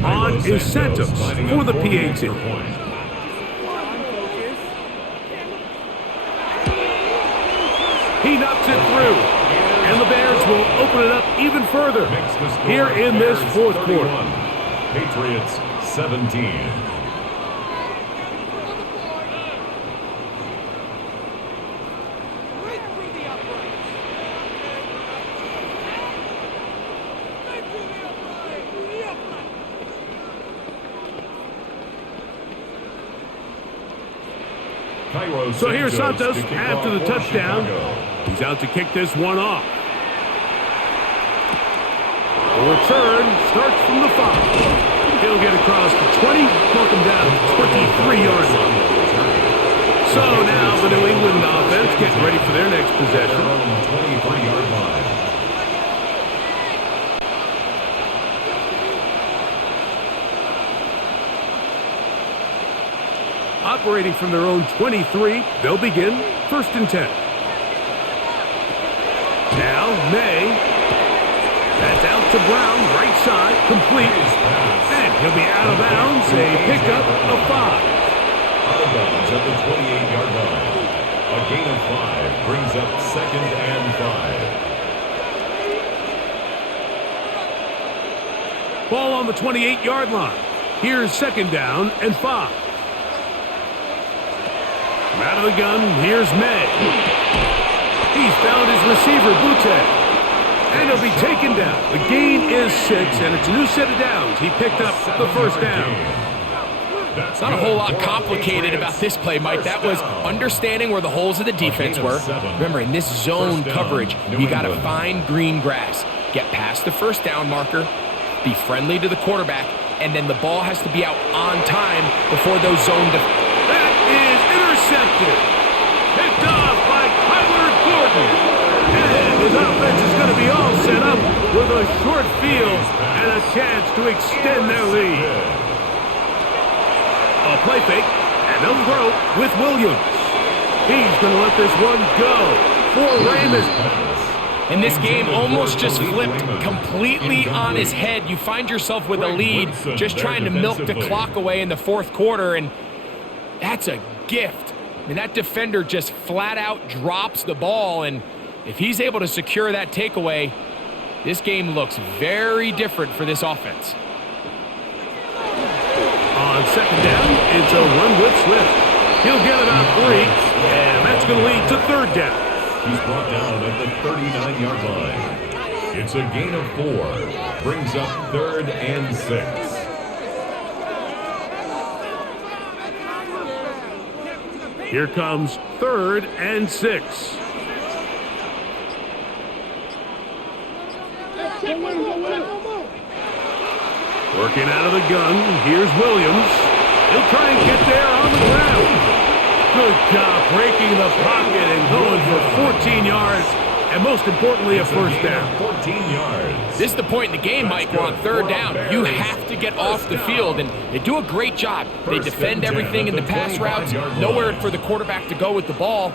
On is Santos for the PAT. He knocks it through. And the Bears will open it up even further here in this fourth quarter. Patriots 17. So here's Santos after the touchdown. He's out to kick this one off. The return starts from the 5. He'll get across the 20, knock him down to 23-yard line. So now the New England offense getting ready for their next possession. 23-yard line. Operating from their own 23, they'll begin 1st and 10. Now May. That's out to Brown, right side, complete. And he'll be out of bounds, a pickup of 5. Out of bounds at the 28-yard line. A gain of 5 brings up 2nd and 5. Ball on the 28-yard line. Here's 2nd down and 5. Out of the gun, here's May. He's found his receiver, Butte. And he'll be taken down. The gain is 6, and it's a new set of downs. He picked up the 1st down. It's not a whole lot complicated about this play, Mike. That was understanding where the holes of the defense were. Remember, in this zone coverage, you got to find green grass. Get past the 1st down marker, be friendly to the quarterback, and then the ball has to be out on time before those zone That is intercepted. Picked off by Kyler Gordon. And his offense is going to be all set up with a short field and a chance to extend their lead. A play fake, and they'll throw with Williams. He's going to let this one go for Raymond. And this game almost just flipped completely on his head. You find yourself with a lead, just trying to milk the clock away in the 4th quarter, and that's a gift. I mean, that defender just flat out drops the ball, and if he's able to secure that takeaway, this game looks very different for this offense. On 2nd down, it's a run with Swift. He'll get about 3, and that's going to lead to 3rd down. He's brought down at the 39-yard line. It's a gain of 4. Brings up 3rd and 6. Here comes 3rd and 6. Working out of the gun, here's Williams. He'll try and get there on the ground. Good job breaking the pocket and going for 14 yards, and most importantly, a 1st down. 14 yards. This is the point in the game, Mike. We're on 3rd down. You have to get off the field, and they do a great job. They defend everything in the pass routes, nowhere for the quarterback to go with the ball,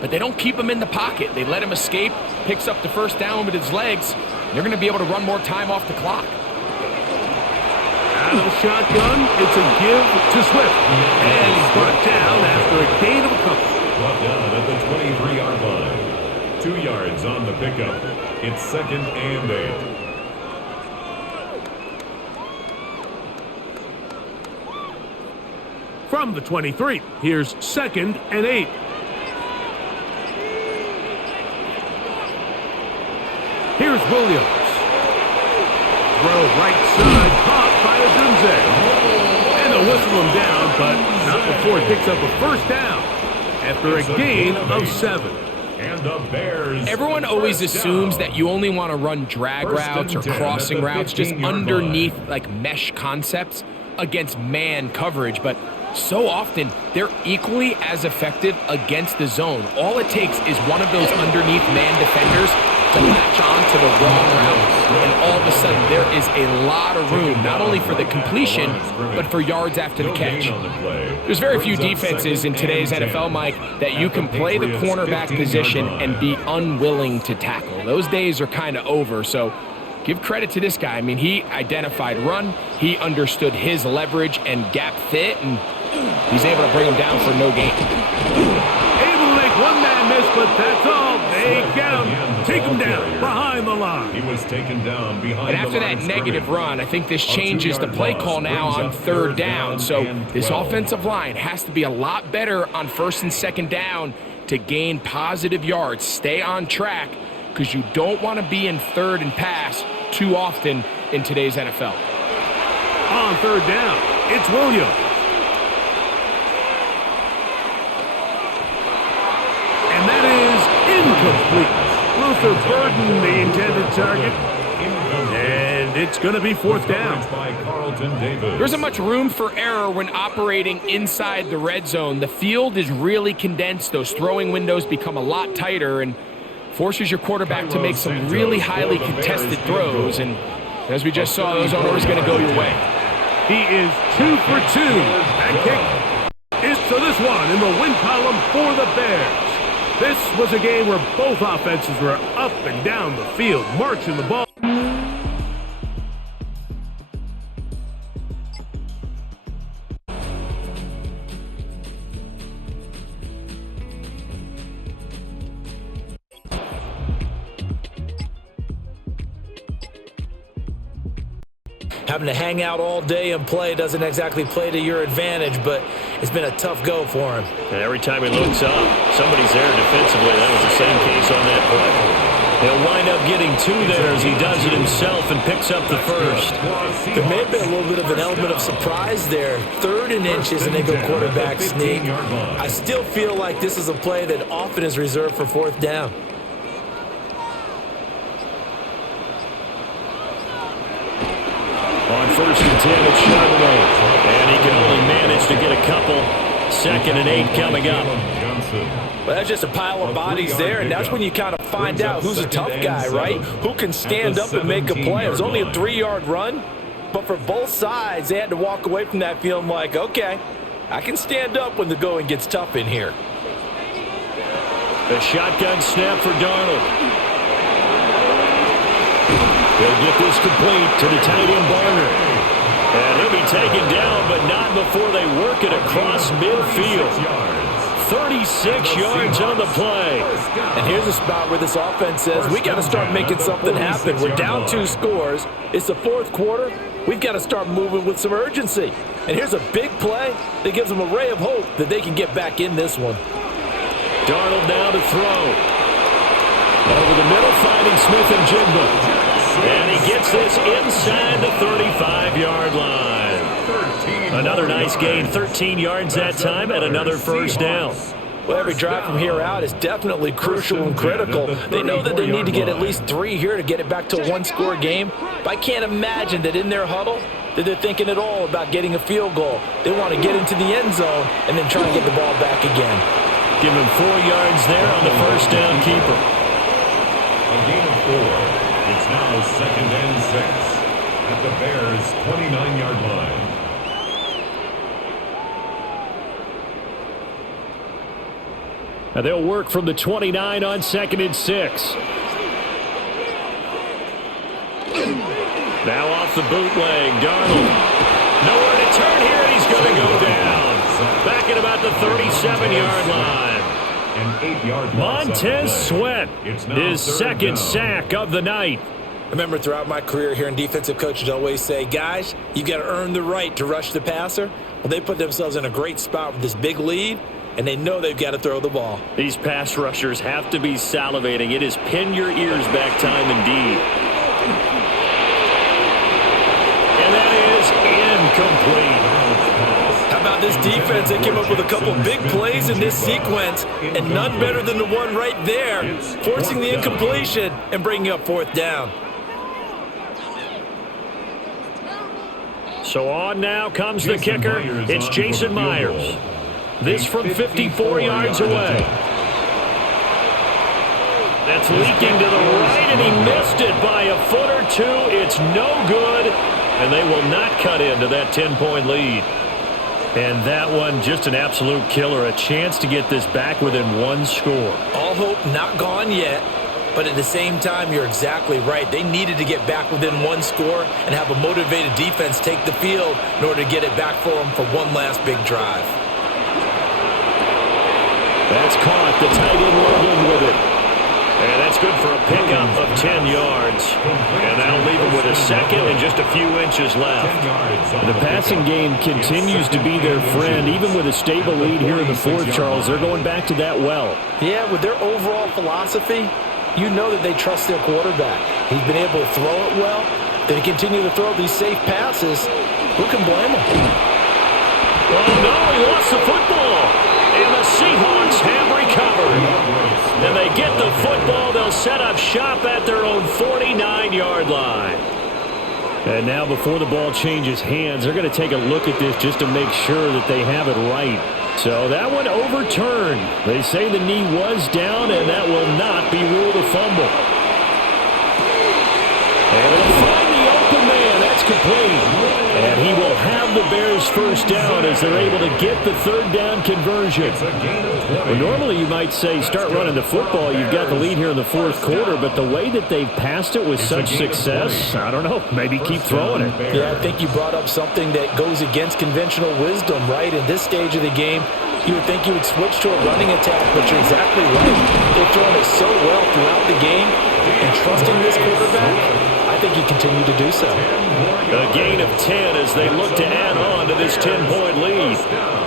but they don't keep him in the pocket. They let him escape, picks up the 1st down with his legs. They're going to be able to run more time off the clock. Out of the shotgun, it's a give to Swift. And he's brought down after a gain of a couple. Brought down at the 23-yard line. 2 yards on the pickup. It's 2nd and 8. From the 23, here's 2nd and 8. Here's Williams. Throw right side, caught by Odunze. And they'll whistle him down, but not before he picks up a 1st down after a gain of 7. And the Bears. Everyone always assumes that you only want to run drag routes or crossing routes just underneath like mesh concepts against man coverage, but so often they're equally as effective against the zone. All it takes is one of those underneath man defenders to latch on to the wrong route, and all of a sudden there is a lot of room, not only for the completion, but for yards after the catch. There's very few defenses in today's NFL, Mike, that you can play the cornerback position and be unwilling to tackle. Those days are kind of over, so give credit to this guy. I mean, he identified run, he understood his leverage and gap fit, and he's able to bring him down for no gain. Able to make one man miss this, but that's all. They get him. Take him down behind the line. He was taken down behind And after the line that negative scrimmage. run, I think this changes the play call now on third down. So this offensive line has to be a lot better on first and second down to gain positive yards. Stay on track because you don't want to be in third and pass too often in today's NFL. On third down, it's Williams. And that is incomplete. Luther Burden, the intended target. And it's going to be fourth down. There isn't much room for error when operating inside the red zone. The field is really condensed. Those throwing windows become a lot tighter and forces your quarterback to make some really highly contested throws. And as we just saw, those aren't always going to go your way. He is 2 for 2. That kick is to this one in the win column for the Bears. This was a game where both offenses were up and down the field, marching the ball. Having to hang out all day and play doesn't exactly play to your advantage, but it's been a tough go for him. And every time he looks up, somebody's there defensively. That was the same case on that play. He'll wind up getting two there as he does it himself and picks up the first. There may have been a little bit of an element of surprise there. Third and inches and they go quarterback sneak. I still feel like this is a play that often is reserved for fourth down. On first and 10, it's Charbonnet. And he can only manage to get a couple. 2nd and 8 coming up. Well, that's just a pile of bodies there, and that's when you kind of find out who's a tough guy, right? Who can stand up and make a play. It was only a 3-yard run, but for both sides, they had to walk away from that feeling like, okay, I can stand up when the going gets tough in here. The shotgun snap for Darnold. He'll get this complete to the tight end Barner. And he'll be taken down, but not before they work it across midfield. 36 yards on the play. And here's a spot where this offense says, we got to start making something happen. We're down 2 scores. It's the fourth quarter. We've got to start moving with some urgency. And here's a big play that gives them a ray of hope that they can get back in this one. Darnold now to throw. Over the middle, finding Smith and Jigba. And he gets this inside the 35-yard line. Another nice gain, 13 yards that time, and another first down. Well, every drive from here out is definitely crucial and critical. They know that they need to get at least 3 here to get it back to a one-score game. But I can't imagine that in their huddle that they're thinking at all about getting a field goal. They want to get into the end zone and then try to get the ball back again. Give him 4 yards there on the first down keeper. A gain of 4. It's now 2nd and 6 at the Bears' 29-yard line. Now they'll work from the 29 on 2nd and 6. Now off the bootleg, Darnold. Nowhere to turn here, and he's going to go down. Back at about the 37-yard line. An 8-yard Montez Sweat, his second sack of the night. I remember throughout my career hearing defensive coaches always say, guys, you got to earn the right to rush the passer. Well, they put themselves in a great spot with this big lead, and they know they've got to throw the ball. These pass rushers have to be salivating. It is pin your ears back time indeed. And that is incomplete. How about this defense? They came up with a couple big plays in this sequence, and none better than the one right there, forcing the incompletion and bringing up fourth down. So on now comes the kicker. It's Jason Myers. This from 54 yards away. That's leaking to the right, and he missed it by a foot or two. It's no good, and they will not cut into that 10-point lead. And that one, just an absolute killer. A chance to get this back within 1 score. All hope not gone yet, but at the same time, you're exactly right. They needed to get back within 1 score and have a motivated defense take the field in order to get it back for them for one last big drive. That's caught. The tight end Loveland with it. And that's good for a pickup of 10 yards. And that'll leave him with a second and just a few inches left. The passing game continues to be their friend. Even with a stable lead here in the fourth, Charles, they're going back to that well. Yeah, with their overall philosophy, you know that they trust their quarterback. He's been able to throw it well. They continue to throw these safe passes. Who can blame them? Oh, no, he lost the football. And the Seahawks have recovered. And they get the football. They'll set up shop at their own 49-yard line. And now before the ball changes hands, they're going to take a look at this just to make sure that they have it right. So that one overturned. They say the knee was down, and that will not be ruled a fumble. And it'll find the open man. That's complete. And he will have the Bears first down as they're able to get the third down conversion. Well, normally you might say start running the football. You've got the lead here in the fourth quarter, but the way that they've passed it with such success, I don't know, maybe keep throwing it. Yeah, I think you brought up something that goes against conventional wisdom, right? In this stage of the game, you would think you would switch to a running attack, but you're exactly right. They've thrown it so well throughout the game, and trusting this quarterback, I think you continue to do so. A gain of 10 as they look to add on to this 10-point lead.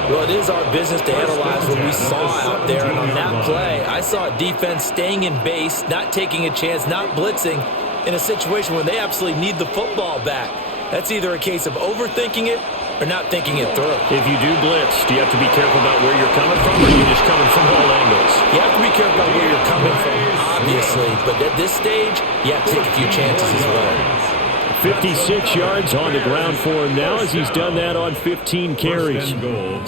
Well, it is our business to analyze what we saw out there, and on that play, I saw a defense staying in base, not taking a chance, not blitzing, in a situation where they absolutely need the football back. That's either a case of overthinking it or not thinking it through. If you do blitz, do you have to be careful about where you're coming from, or are you just coming from all angles? You have to be careful about where you're coming from, obviously, but at this stage, you have to take a few chances as well. 56 yards on the ground for him now as he's done that on 15 carries.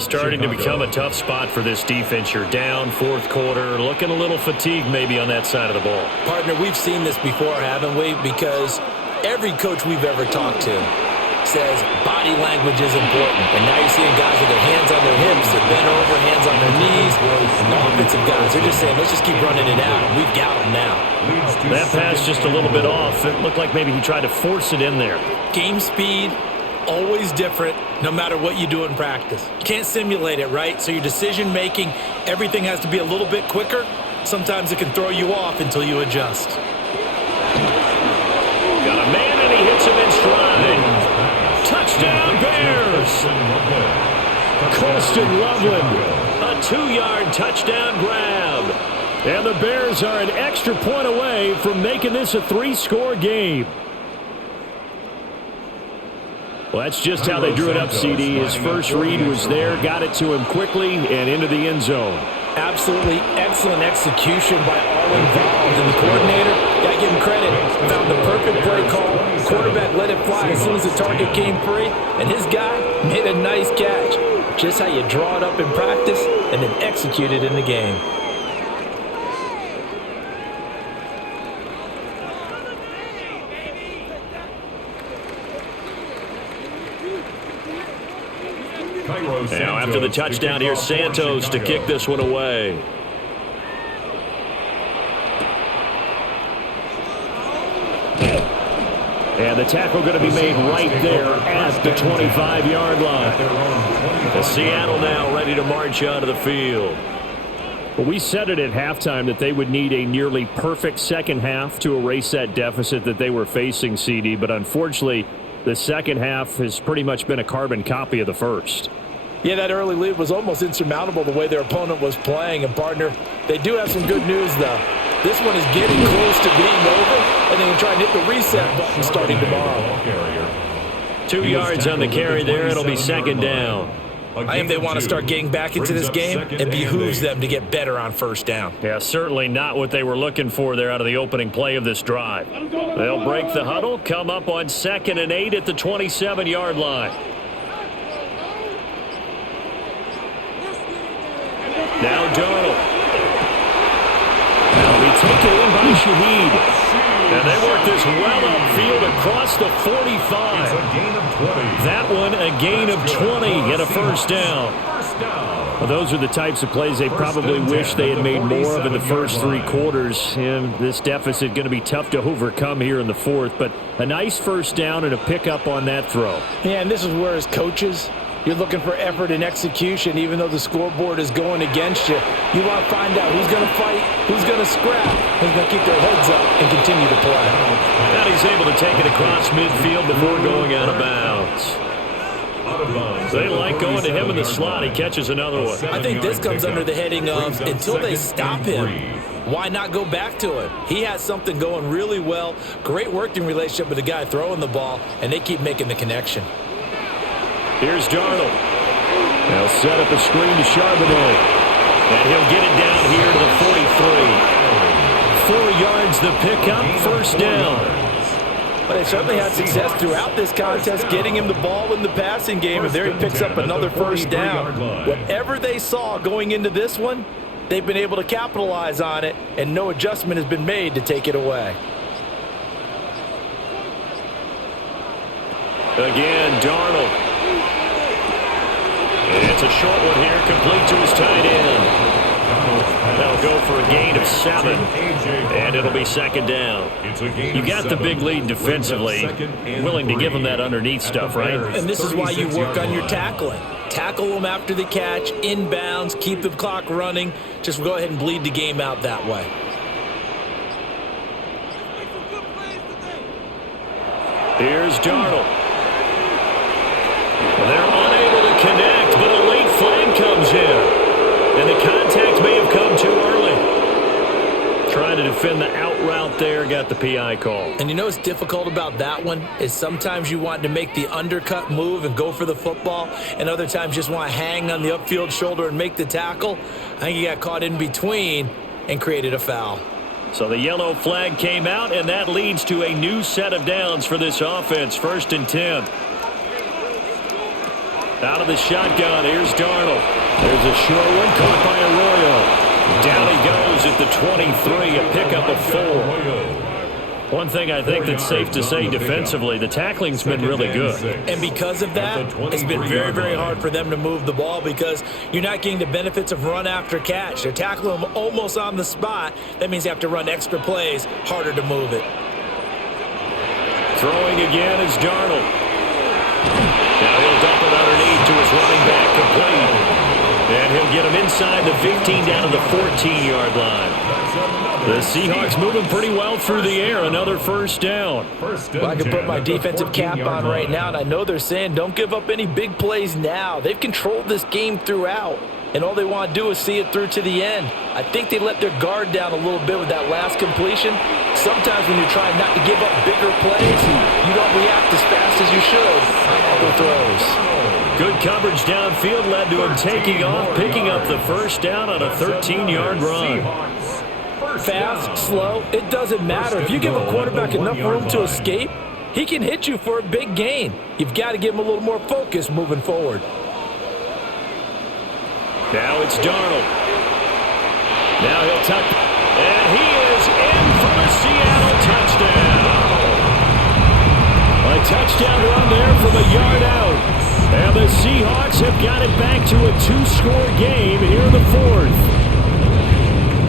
Starting to become a tough spot for this defense. You're down fourth quarter, looking a little fatigued maybe on that side of the ball. Partner, we've seen this before, haven't we? Because every coach we've ever talked to says body language is important. And now you're seeing guys with their hands on their hips, they're bent over, hands on their knees. And the offensive guys, they're just saying, let's just keep running it out. We've got them now. That pass just a little bit off. It looked like maybe he tried to force it in there. Game speed, always different, no matter what you do in practice. You can't simulate it, right? So your decision-making, everything has to be a little bit quicker. Sometimes it can throw you off until you adjust. Got a man, and he hits him in stride. Touchdown, Bears! Colston Loveland. A 2-yard touchdown grab. And the Bears are an extra point away from making this a 3-score game. Well, that's just how they drew it up, CD. His first read was there, got it to him quickly, and into the end zone. Absolutely excellent execution by all involved. And the coordinator, got to give him credit, found the perfect play call. Quarterback let it fly as soon as the target came free. And his guy made a nice catch. Just how you draw it up in practice and then execute it in the game. Now after the touchdown, here's Santos to kick this one away. And the tackle going to be made right there at the 25-yard line. The Seattle now ready to march out of the field. Well, we said it at halftime that they would need a nearly perfect second half to erase that deficit that they were facing, CD. But unfortunately, the second half has pretty much been a carbon copy of the first. Yeah, that early lead was almost insurmountable the way their opponent was playing. And, partner, they do have some good news, though. This one is getting close to being over, and they can try and hit the reset button starting tomorrow. 2 yards on the carry there. It'll be second down. I think they want to start getting back into this game. It behooves them to get better on first down. Yeah, certainly not what they were looking for there out of the opening play of this drive. They'll break the huddle, come up on 2nd and 8 at the 27-yard line. Now Darnold. That'll be taken in by Shaheed. And they work this well upfield across the 45. That one a gain of 20 and a first down. Well, those are the types of plays they probably wish they had made more of in the first 3 quarters. And this deficit going to be tough to overcome here in the fourth. But a nice first down and a pickup on that throw. Yeah, and this is where as coaches, You're looking for effort and execution, even though the scoreboard is going against you. You want to find out who's going to fight, who's going to scrap, who's going to keep their heads up and continue to play. And he's able to take it across midfield before going out of bounds. They like going to him in the slot. He catches another one. I think this comes under the heading of until they stop him, why not go back to it? He has something going really well. Great working relationship with the guy throwing the ball, and they keep making the connection. Here's Darnold. They'll set up a screen to Charbonnet. And he'll get it down here to the 43. 4 yards the pickup, first down. But they certainly had success throughout this contest getting him the ball in the passing game, and there he picks up another first down. Whatever they saw going into this one, they've been able to capitalize on it, and no adjustment has been made to take it away. Again, Darnold. It's a short one here, complete to his tight end. That'll go for a gain of 7, and it'll be second down. You got the big lead defensively, willing to give them that underneath stuff, right? And this is why you work on your tackling. Tackle them after the catch, inbounds, keep the clock running. Just go ahead and bleed the game out that way. Here's Darnold. They're unable to connect, but a late flag comes in. And the contact may have come too early. Trying to defend the out route there, got the PI call. And you know what's difficult about that one is sometimes you want to make the undercut move and go for the football, and other times just want to hang on the upfield shoulder and make the tackle. I think he got caught in between and created a foul. So the yellow flag came out, and that leads to a new set of downs for this offense. 1st and 10. Out of the shotgun, here's Darnold. There's a short one caught by Arroyo. Down he goes at the 23, a pickup of 4. One thing I think that's safe to say defensively, the tackling's been really good. And because of that, it's been very, very hard for them to move the ball because you're not getting the benefits of run after catch. They're tackling them almost on the spot. That means you have to run extra plays, harder to move it. Throwing again is Darnold. Now he'll dump it underneath to his running back, complete. And he'll get him inside the 15 down to the 14-yard line. The Seahawks moving pretty well through the air. Another first down. Well, I can put my defensive cap on right now, and I know they're saying don't give up any big plays now. They've controlled this game throughout, and all they want to do is see it through to the end. I think they let their guard down a little bit with that last completion. Sometimes when you're trying not to give up bigger plays, you don't react as fast as you should on other throws. Good coverage downfield led to him taking off, picking up the first down on a 13-yard run. Fast, slow, it doesn't matter. If you give a quarterback enough room to escape, he can hit you for a big gain. You've got to give him a little more focus moving forward. Now it's Darnold. Now he'll tuck, and he is in for the Seattle touchdown. A touchdown run there from a yard out. And the Seahawks have got it back to a 2-score game here in the 4th.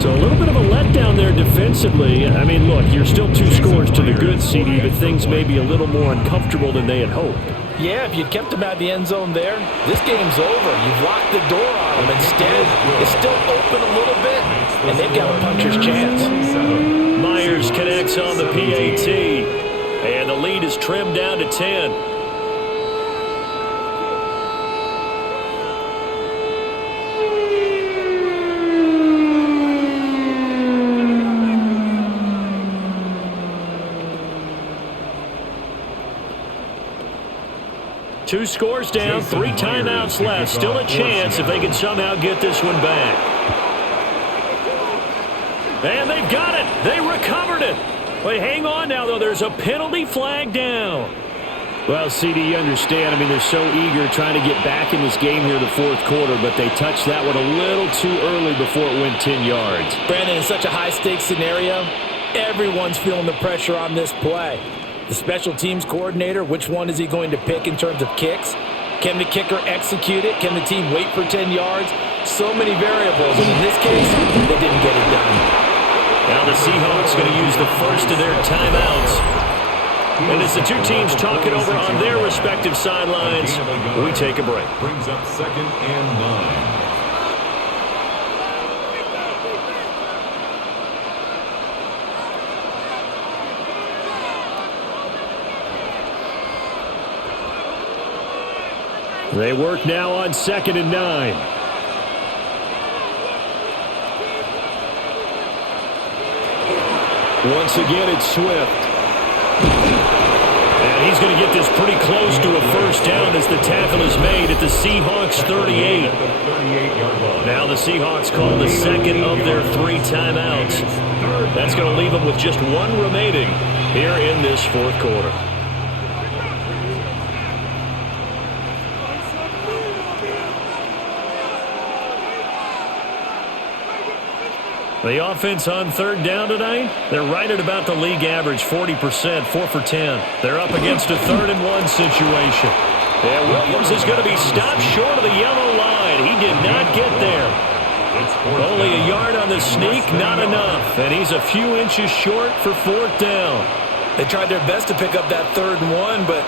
So a little bit of a letdown there defensively. I mean, look, you're still 2 scores to the good, CD, but things may be a little more uncomfortable than they had hoped. Yeah, if you'd kept them out of the end zone there, this game's over. You've locked the door on them. Instead, it's still open a little bit, and they've got a puncher's chance. Myers connects on the PAT, and the lead is trimmed down to 10. Two scores down, 3 timeouts left. Still a chance if they can somehow get this one back. And they've got it. They recovered it. Wait, hang on now, though. There's a penalty flag down. Well, CD, you understand. I mean, they're so eager trying to get back in this game here in the 4th quarter, but they touched that one a little too early before it went 10 yards. Brandon, in such a high-stakes scenario, everyone's feeling the pressure on this play. The special teams coordinator, which one is he going to pick in terms of kicks? Can the kicker execute it? Can the team wait for 10 yards? So many variables, and in this case, they didn't get it done. Now the Seahawks going to use the first of their timeouts. And as the two teams talk it over on their respective sidelines, we take a break. Brings up 2nd and 9. They work now on 2nd and 9. Once again, it's Swift. And he's going to get this pretty close to a first down as the tackle is made at the Seahawks 38. Now the Seahawks call the second of their 3 timeouts. That's going to leave them with just 1 remaining here in this 4th quarter. The offense on 3rd down tonight, they're right at about the league average, 40%, 4 for 10. They're up against a 3rd and 1 situation. And Williams is going to be stopped short of the yellow line. He did not get there. Only a yard on the sneak, not enough. And he's a few inches short for 4th down. They tried their best to pick up that 3rd and 1, but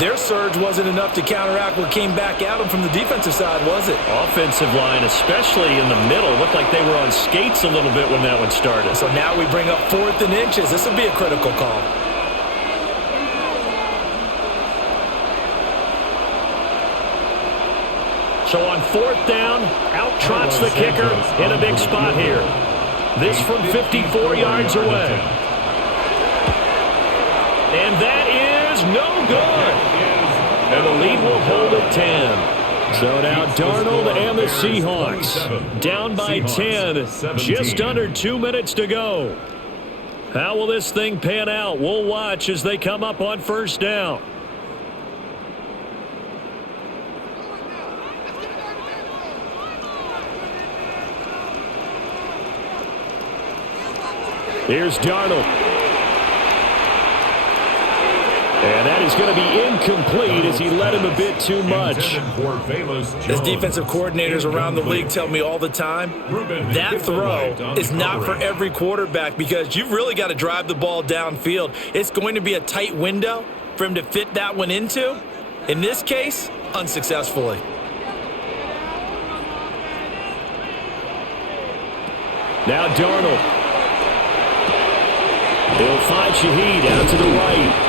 their surge wasn't enough to counteract what came back at them from the defensive side, was it? Offensive line, especially in the middle, looked like they were on skates a little bit when that one started. So now we bring up 4th and inches. This will be a critical call. So on 4th down, out trots the kicker in a big spot here. This from 54 yards away. And that is no good. And the lead will hold at 10. So now Darnold and the Seahawks down by 10. Just under 2 minutes to go. How will this thing pan out? We'll watch as they come up on 1st down. Here's Darnold. And that is going to be incomplete as he led him a bit too much. As defensive coordinators around the league tell me all the time, that throw is not for every quarterback because you've really got to drive the ball downfield. It's going to be a tight window for him to fit that one into. In this case, unsuccessfully. Now Darnold. He'll find Shaheed out to the right.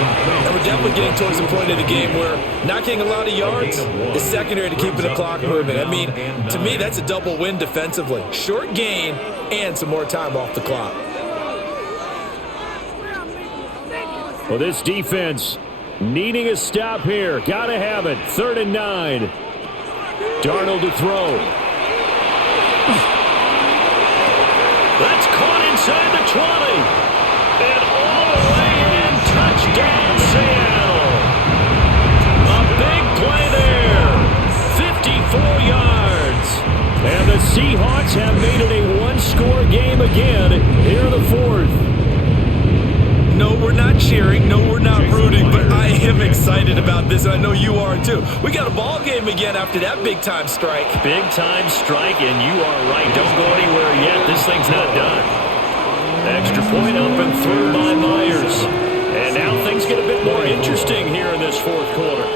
And we're definitely getting towards the point of the game where not getting a lot of yards is secondary to keeping the clock moving. I mean, to me, that's a double win defensively. Short gain and some more time off the clock. Well, this defense needing a stop here. Got to have it. 3rd and 9. Darnold to throw. That's caught inside the 20. And all the way in. Touchdown, Seattle. A big play there. 54 yards. And the Seahawks have made it a 1-score game again here in the 4th. No, we're not cheering. No, we're not rooting. But I am excited about this, and I know you are too. We got a ball game again after that big-time strike. Big-time strike, and you are right. Don't go anywhere yet. This thing's not done. Extra point up and through by Myers. And now things get a bit more interesting here in this 4th quarter.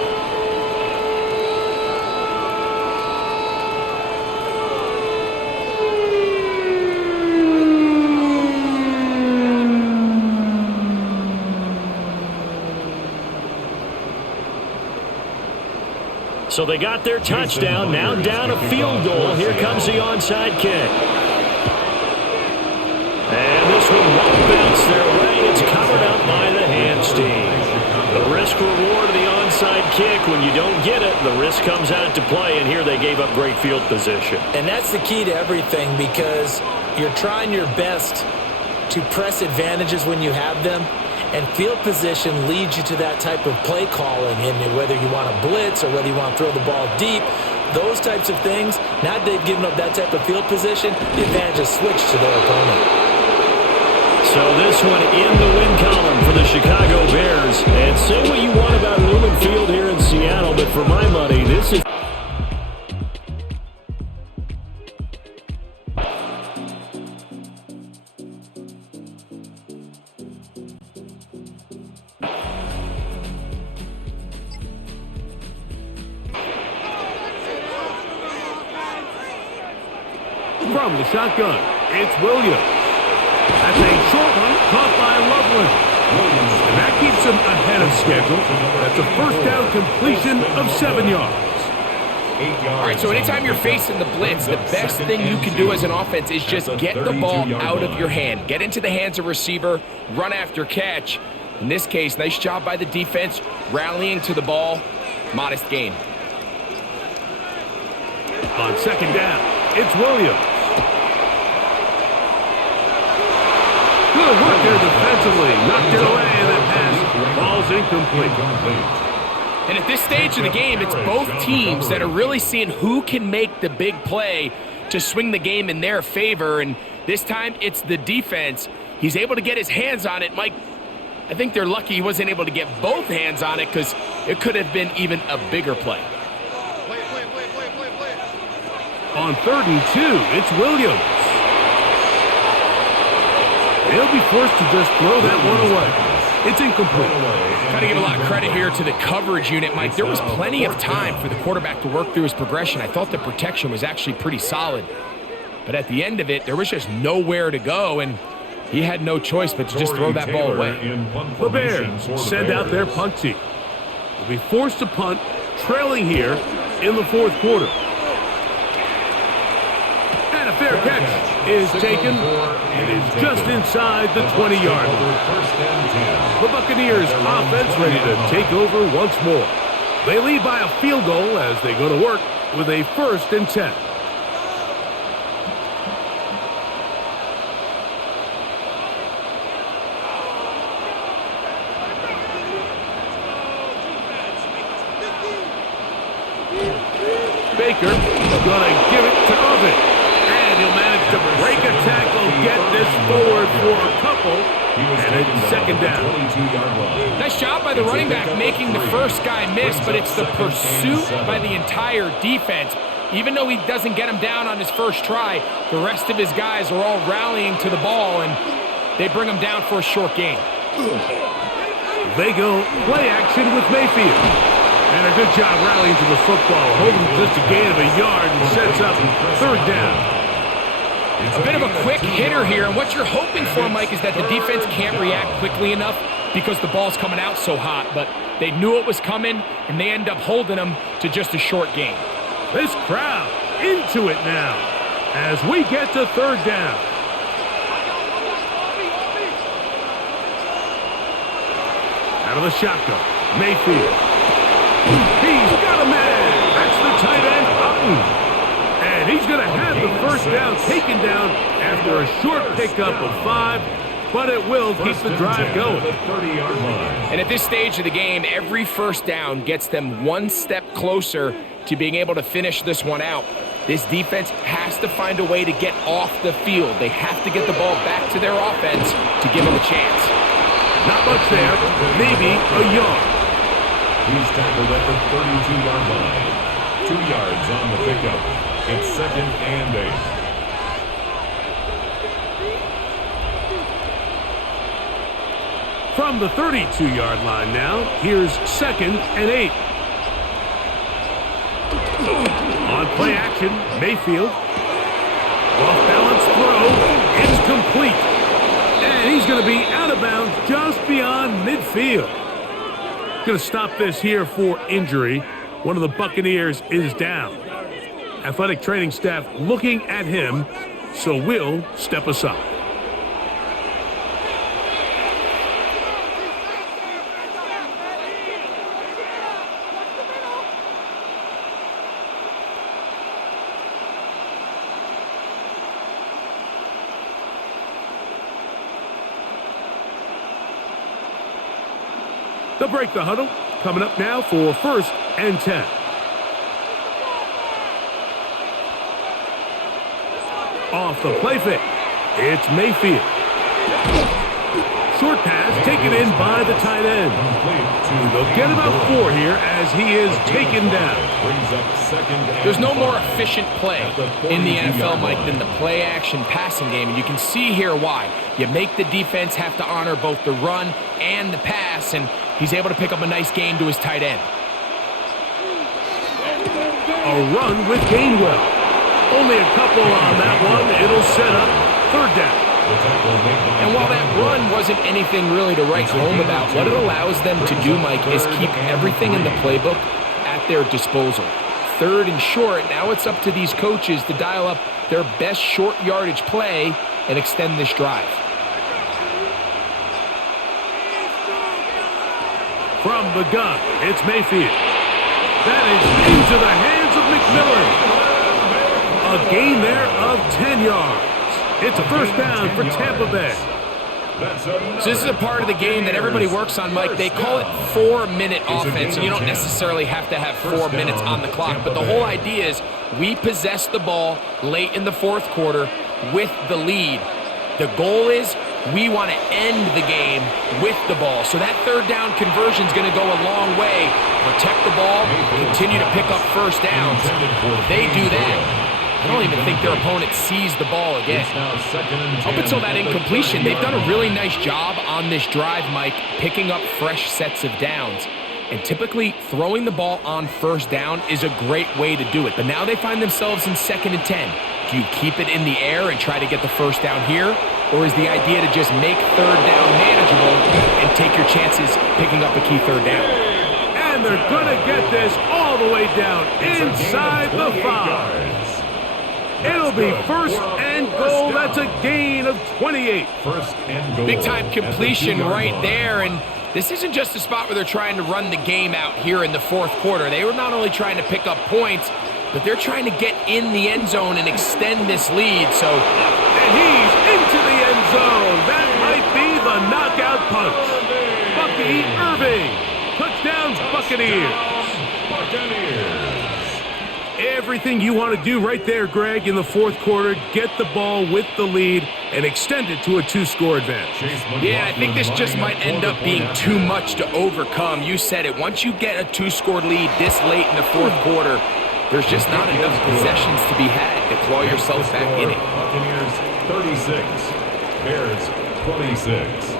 So they got their touchdown, now down a field goal. Here comes the onside kick. And this one won't bounce their way. It's covered up by the Hamstein. The risk reward of the onside kick, when you don't get it, the risk comes out to play, and here they gave up great field position. And that's the key to everything because you're trying your best to press advantages when you have them. And field position leads you to that type of play calling, and whether you want to blitz or whether you want to throw the ball deep, those types of things, now that they've given up that type of field position, the advantage is switched to their opponent. So this one in the win column for the Chicago Bears. And say what you want about Lumen Field here in Seattle, but for my money, this is... From the shotgun, it's Williams. That's a short one caught by Loveland. And that keeps him ahead of schedule. That's a first down completion of 7 yards. All right, so anytime you're facing the blitz, the best thing you can do as an offense is just get the ball out of your hand. Get into the hands of receiver, run after catch. In this case, nice job by the defense, rallying to the ball. Modest gain. On second down, it's Williams. Good work there defensively. Knocked it away, and that pass falls incomplete. And at this stage of the game, it's both teams that are really seeing who can make the big play to swing the game in their favor. And this time, it's the defense. He's able to get his hands on it. Mike, I think they're lucky he wasn't able to get both hands on it because it could have been even a bigger play. On 3rd and 2, it's Williams. He'll be forced to just throw that one away. It's incomplete. Got to give a lot of credit here to the coverage unit, Mike. There was plenty of time for the quarterback to work through his progression. I thought the protection was actually pretty solid. But at the end of it, there was just nowhere to go, and he had no choice but to just throw that ball away. The Bears send out their punt team. They'll be forced to punt, trailing here in the 4th quarter. And a fair catch is taken and is just inside the 20-yard line. The Buccaneers offense ready to take over once more. They lead by a field goal as they go to work with a 1st and 10. Baker gonna give it to Irvin. And he'll manage to break a tackle, get this forward for a couple, and it's 2nd down. Nice job by the running back making the first guy miss, but it's the pursuit by the entire defense. Even though he doesn't get him down on his first try, the rest of his guys are all rallying to the ball, and they bring him down for a short gain. They go play action with Mayfield. And a good job rallying to the football, holding just a gain of a yard and sets up 3rd down. A bit of a quick hitter here, and what you're hoping for, Mike, is that the defense can't react quickly enough because the ball's coming out so hot, but they knew it was coming, and they end up holding them to just a short gain. This crowd into it now as we get to 3rd down. Out of the shotgun, Mayfield. He's got a man. That's the tight end, Upton. And he's going to have the 1st down taken down after a short pickup of 5, but it will keep the drive going. And at this stage of the game, every 1st down gets them one step closer to being able to finish this one out. This defense has to find a way to get off the field. They have to get the ball back to their offense to give them a chance. Not much there, maybe a yard. He's tackled at the 32-yard line. 2 yards on the pickup. It's 2nd and 8. From the 32-yard line now, here's 2nd and 8. On play action, Mayfield. Off-balance throw. It's complete. And he's going to be out of bounds just beyond midfield. Going to stop this here for injury. One of the Buccaneers is down. Athletic training staff looking at him, so we'll step aside. They'll break the huddle. Coming up now for 1st and 10. Off the play fake, it's Mayfield. Short pass taken in by the tight end. They'll get about 4 here as he is taken down. There's no more efficient play in the NFL, Mike, than the play-action passing game, and you can see here why. You make the defense have to honor both the run and the pass, and he's able to pick up a nice gain to his tight end. A run with Gainwell. Only a couple on that one. It'll set up third down. And while that run wasn't anything really to write home about, what it allows them to do, Mike, is keep everything in the playbook at their disposal. Third and short, now it's up to these coaches to dial up their best short yardage play and extend this drive. From the gun, it's Mayfield. That is into the hands of McMillan. A gain there of 10 yards. It's a first down for Tampa Bay. So this is a part of the game that everybody works on, Mike. They call it 4-minute offense, and you don't necessarily have to have 4 minutes on the clock. But the whole idea is we possess the ball late in the fourth quarter with the lead. The goal is we want to end the game with the ball. So that third down conversion is going to go a long way. Protect the ball, continue to pick up first downs. If they do that, I don't even think their opponent sees the ball again. Up until that incompletion, they've done a really nice job on this drive, Mike, picking up fresh sets of downs. And typically, throwing the ball on first down is a great way to do it. But now they find themselves in 2nd and 10. Do you keep it in the air and try to get the first down here? Or is the idea to just make third down manageable and take your chances picking up a key third down? And they're going to get this all the way down inside the 5. It'll be first and goal. That's a gain of 28. First and goal. Big time completion right there. And this isn't just a spot where they're trying to run the game out here in the fourth quarter. They were not only trying to pick up points, but they're trying to get in the end zone and extend this lead. And he's into the end zone. That might be the knockout punch. Bucky Irving. Touchdown, Buccaneers. Buccaneers. Everything you want to do right there, Greg, in the fourth quarter. Get the ball with the lead and extend it to a 2-score advantage. Yeah, I think this just might end up being too much to overcome. You said it. Once you get a 2-score lead this late in the fourth quarter, there's just not enough possessions to be had to claw yourself back in it. Buccaneers 36, Bears 26.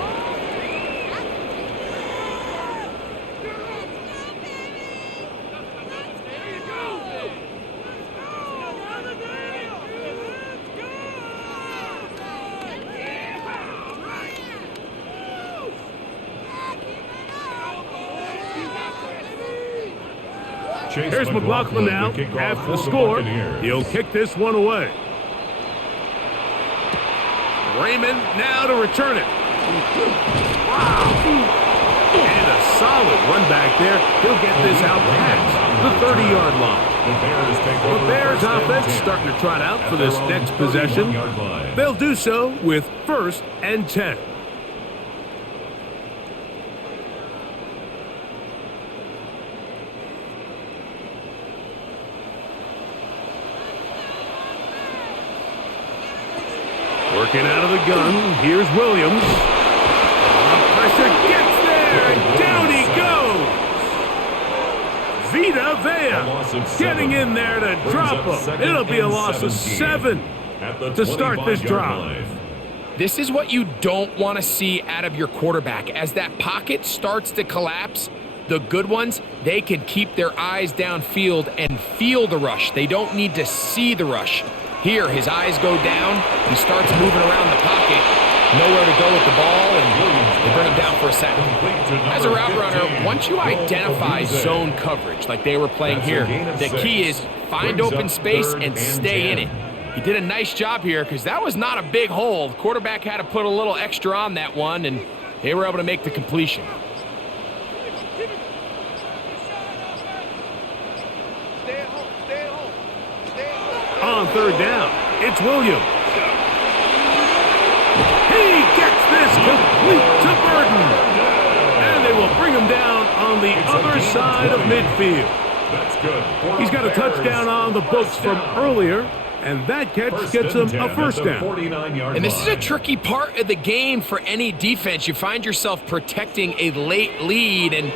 Here's McLaughlin now, half the score. He'll kick this one away. Raymond now to return it. Wow. And a solid run back there. He'll get this out past the 30-yard line. The Bears offense starting to trot out for this next possession. They'll do so with 1st and 10. Working out of the gun, here's Williams. Pressure gets there, and down he goes. Vita Vea getting in there to drop him. It'll be a loss of 7 to start this drive. This is what you don't want to see out of your quarterback. As that pocket starts to collapse, the good ones, they can keep their eyes downfield and feel the rush. They don't need to see the rush. Here, his eyes go down. He starts moving around the pocket. Nowhere to go with the ball, and they bring him down for a sack. As a route runner, once you identify zone coverage like they were playing here, the key is find open space and stay in it. He did a nice job here because that was not a big hole. The quarterback had to put a little extra on that one, and they were able to make the completion. On third down, it's Williams. He gets this complete to Burton. And they will bring him down on the other side of midfield. That's good. He's got a touchdown on the books from earlier, and that catch gets him a first down. And this is a tricky part of the game for any defense. You find yourself protecting a late lead, and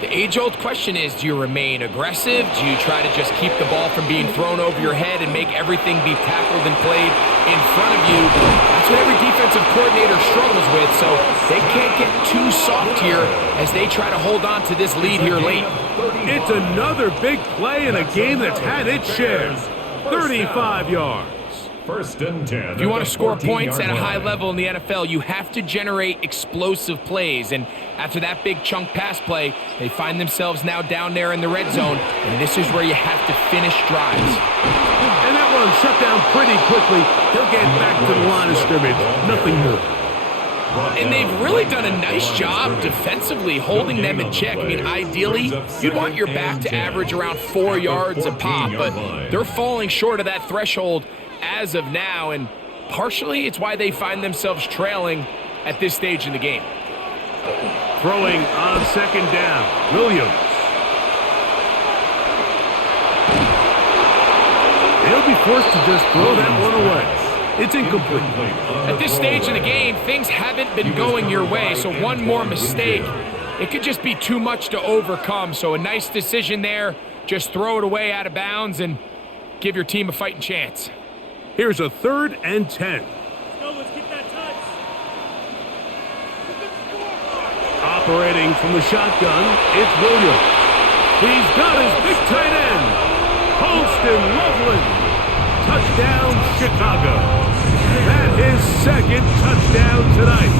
the age-old question is, do you remain aggressive? Do you try to just keep the ball from being thrown over your head and make everything be tackled and played in front of you? That's what every defensive coordinator struggles with, so they can't get too soft here as they try to hold on to this lead here late. It's another big play in a game that's had its share. 35 yards. First and 10. If you want to score points at a high level in the NFL, you have to generate explosive plays. And after that big chunk pass play, they find themselves now down there in the red zone. And this is where you have to finish drives. And that one shut down pretty quickly. He'll get back to the line of scrimmage. Nothing more. And they've really done a nice job defensively holding them in check. I mean, ideally, you'd want your back to average around 4 yards a pop, but they're falling short of that threshold as of now, and partially it's why they find themselves trailing at this stage in the game. Throwing on second down, Williams. He'll be forced to just throw that one away. It's incomplete. At this stage in the game, things haven't been going your way, so one more mistake, it could just be too much to overcome. So a nice decision there, just throw it away out of bounds and give your team a fighting chance. Here's a 3rd and 10. Let's get that touch. Operating from the shotgun, it's Williams. He's got his big tight end, Holston Loveland. Touchdown, Chicago. That is 2nd touchdown tonight.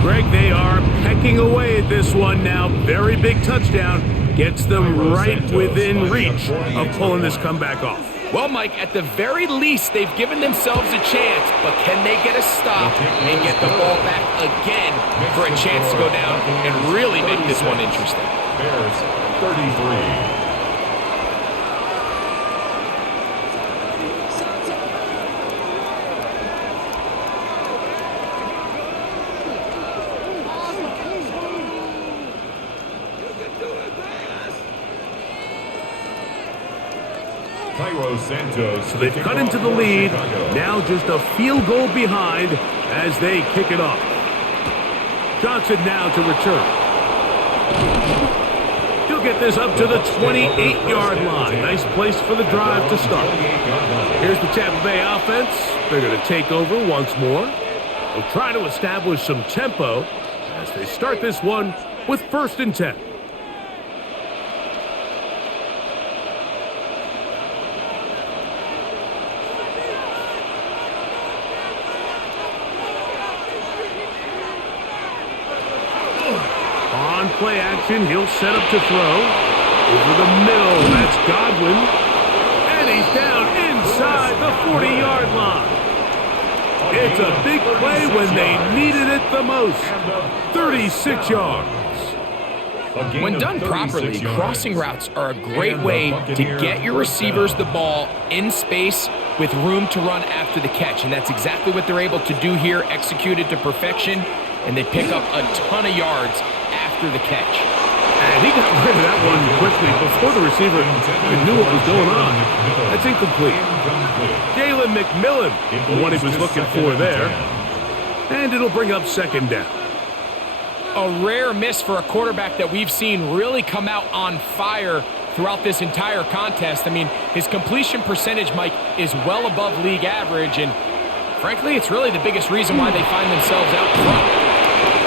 Greg, they are pecking away at this one now. Very big touchdown. Gets them right within reach of pulling this comeback off. Well, Mike, at the very least, they've given themselves a chance, but can they get a stop and get the ball back again for a chance to go down and really make this one interesting? Bears 33. So they've cut into the lead, now just a field goal behind as they kick it off. Johnson now to return. He'll get this up to the 28-yard line. Nice place for the drive to start. Here's the Tampa Bay offense. They're going to take over once more. They'll try to establish some tempo as they start this one with 1st and 10. Play action, he'll set up to throw. Over the middle, that's Godwin. And he's down inside the 40-yard line. It's a big play when they needed it the most. 36 yards. When done properly, crossing routes are a great way to get your receivers the ball in space with room to run after the catch. And that's exactly what they're able to do here, executed to perfection. And they pick up a ton of yards after the catch. And he got rid of that one quickly before the receiver even knew what was going on. That's incomplete. Jalen McMillan, the one he was looking for there. And it'll bring up 2nd down. A rare miss for a quarterback that we've seen really come out on fire throughout this entire contest. I mean, his completion percentage, Mike, is well above league average, and frankly, it's really the biggest reason why they find themselves out front.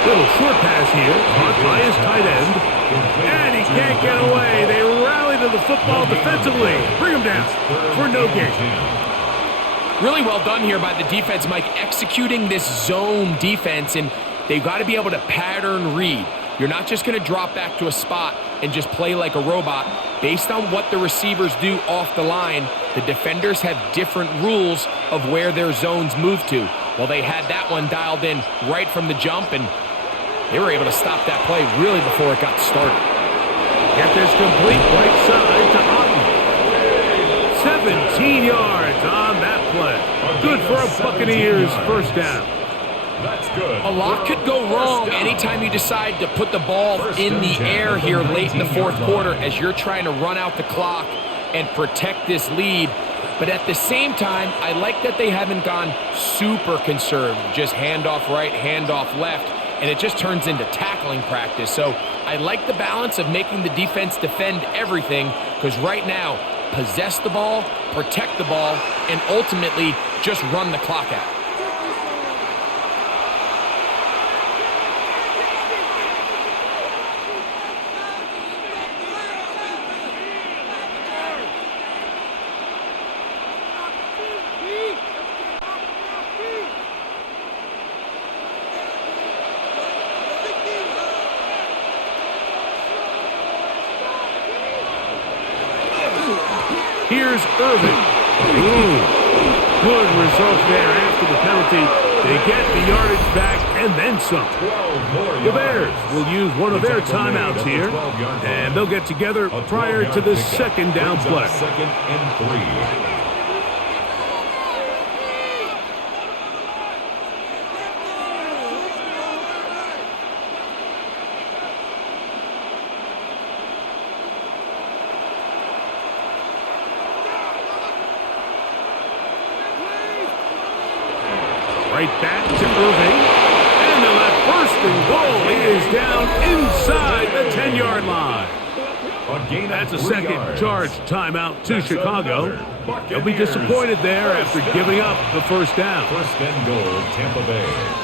Little short pass here, caught by his tight end. And he can't get away. They rally to the football defensively. Bring him down for no gain. Really well done here by the defense, Mike, executing this zone defense, and they've got to be able to pattern read. You're not just going to drop back to a spot and just play like a robot. Based on what the receivers do off the line, the defenders have different rules of where their zones move to. Well, they had that one dialed in right from the jump, and they were able to stop that play really before it got started. Get this complete right side to Otten. 17 yards on that play. Good for a Buccaneers 1st down. That's good. A lot could go wrong anytime you decide to put the ball in the air here late in the 4th quarter as you're trying to run out the clock and protect this lead. But at the same time, I like that they haven't gone super conservative, just handoff right, handoff left, and it just turns into tackling practice. So I like the balance of making the defense defend everything, because right now, possess the ball, protect the ball, and ultimately just run the clock out. Here's Irving. Good result there after the penalty. They get the yardage back and then some. The Bears will use one of their timeouts here, and they'll get together prior to the second down play. Second and 3. Right back to Irving. And they'll have first and goal. He is down inside the 10-yard line. That's a second charge timeout to Chicago. They'll be disappointed there after giving up the first down. First and goal, Tampa Bay.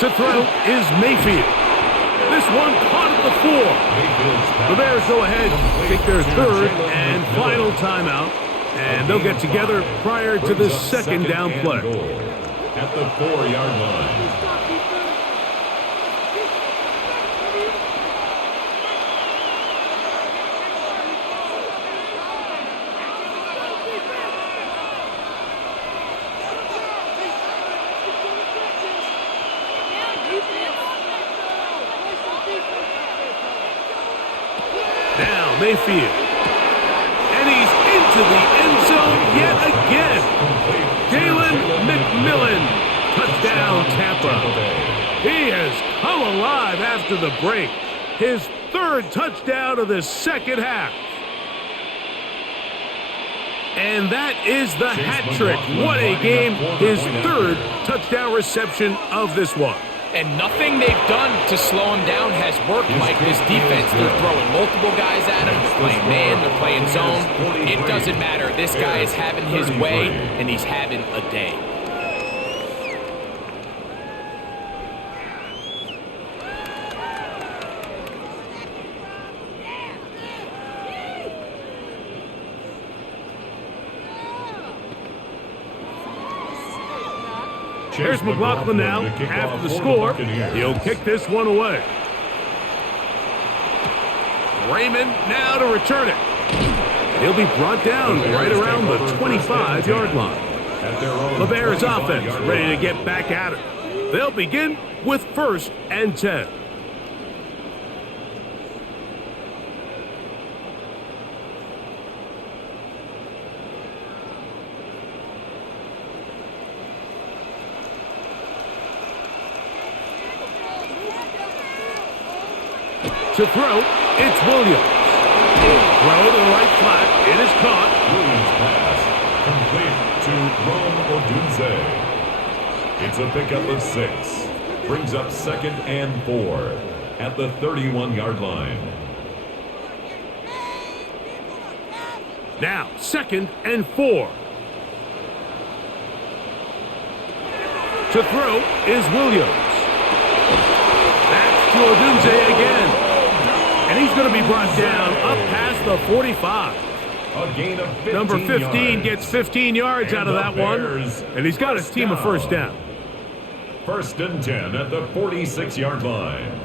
To throw is Mayfield. This one caught at the 4. The Bears go ahead, take their third and final timeout, and they'll get together prior to the second down play. At the 4-yard line. Now Mayfield. And he's into the end zone yet again. Jalen McMillan. Touchdown, Tampa. He has come alive after the break. His third touchdown of the second half. And that is the hat trick. What a game. His third touchdown reception of this one. And nothing they've done to slow him down has worked, Mike. This defense, they're throwing multiple guys at him. They're playing man, they're playing zone. It doesn't matter. This guy is having his way, and he's having a day. Here's McLaughlin now, after the score. He'll kick this one away. Raymond now to return it. He'll be brought down right around the 25-yard line. The Bears offense ready to get back at it. They'll begin with first and 10. To throw, it's Williams. Throw to the right flat. It is caught. Williams pass complete to Rome Odunze. It's a pickup of 6. Brings up second and 4 at the 31-yard line. Now, second and 4. To throw is Williams. That's to Odunze again. And he's going to be brought down up past the 45. A gain of 15 Number 15 yards. gets 15 yards out of that one. And he's got his team a first down. First and 10 at the 46-yard line.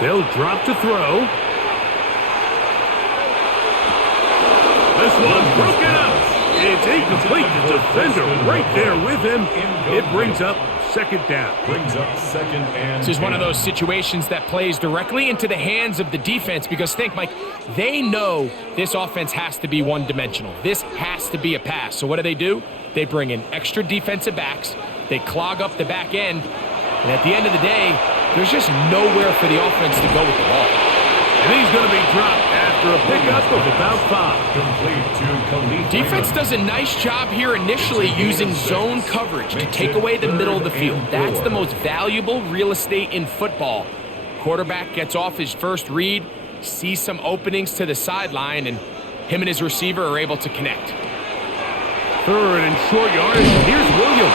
They'll drop to throw. This one broken up. It's incomplete. The defender right there with him. It brings up second down. Brings up second and This is one of those situations that plays directly into the hands of the defense because think, Mike, they know this offense has to be one-dimensional. This has to be a pass. So what do? They bring in extra defensive backs. They clog up the back end. And at the end of the day, there's just nowhere for the offense to go with the ball. And he's going to be dropped after a pickup of about 5. complete to Khalif. Defense does a nice job here initially using zone coverage to take away the middle of the field. That's the most valuable real estate in football. Quarterback gets off his first read, sees some openings to the sideline, and him and his receiver are able to connect. Third and short yardage. Here's Williams.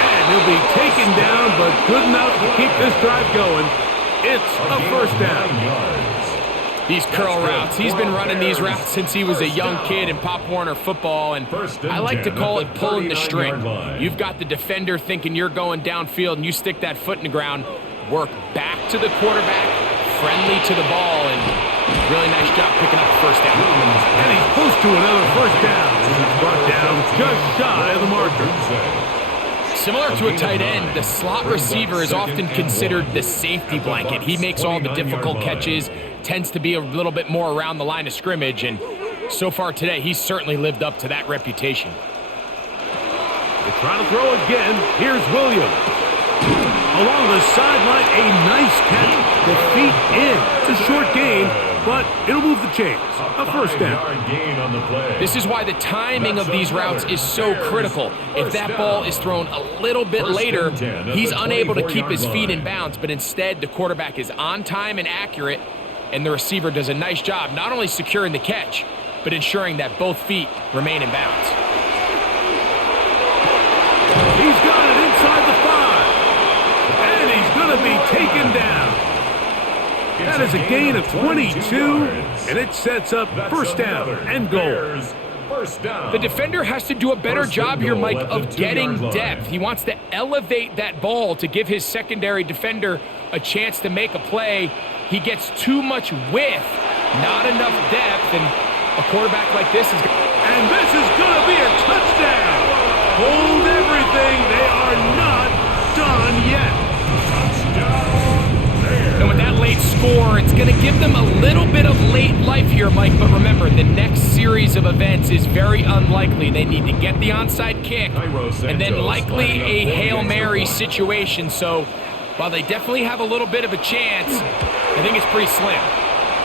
And he'll be taken down, but good enough to keep this drive going. It's a first down. These curl routes, he's been running these routes since he was a young kid in Pop Warner football, and I like to call it pulling the string. You've got the defender thinking you're going downfield, and you stick that foot in the ground, work back to the quarterback, friendly to the ball, and really nice job picking up the first down. And he's close to another first down. He's brought down just shy of the marker. Similar to a tight end, the slot receiver is often considered the safety blanket. He makes all the difficult catches, tends to be a little bit more around the line of scrimmage, and so far today, he's certainly lived up to that reputation. They're trying to throw again. Here's Williams. Along the sideline, a nice catch. The feet in. It's a short gain, but it'll move the chains. A first down. This is why the timing of these routes is so critical. If that ball is thrown a little bit later, he's unable to keep his feet in bounds, but instead the quarterback is on time and accurate, and the receiver does a nice job not only securing the catch, but ensuring that both feet remain in bounds. He's got it inside the 5. And he's going to be taken down. That is a gain of 22, and it sets up first down and goal. The defender has to do a better job here, Mike, of getting depth. He wants to elevate that ball to give his secondary defender a chance to make a play. He gets too much width, not enough depth, and a quarterback like this is... And this is going to be a touchdown. Hold everything. They are not done yet. And with that late score, it's going to give them a little bit of late life here, Mike. But remember, the next series of events is very unlikely. They need to get the onside kick and then likely a Hail Mary situation. So while they definitely have a little bit of a chance, I think it's pretty slim.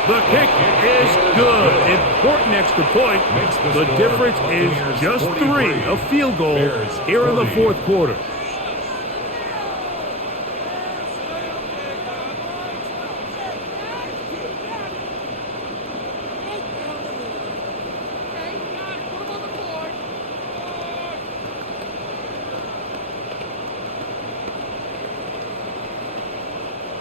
The kick is good. Important extra point. The difference is just 3, a field goal here in the fourth quarter.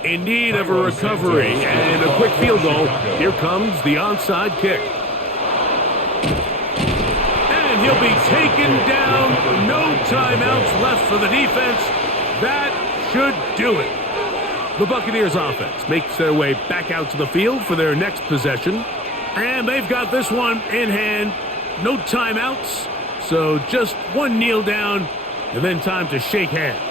In need of a recovery and a quick field goal. Here comes the onside kick. And he'll be taken down. No timeouts left for the defense. That should do it. The Buccaneers offense makes their way back out to the field for their next possession. And they've got this one in hand. No timeouts. So just one kneel down and then time to shake hands.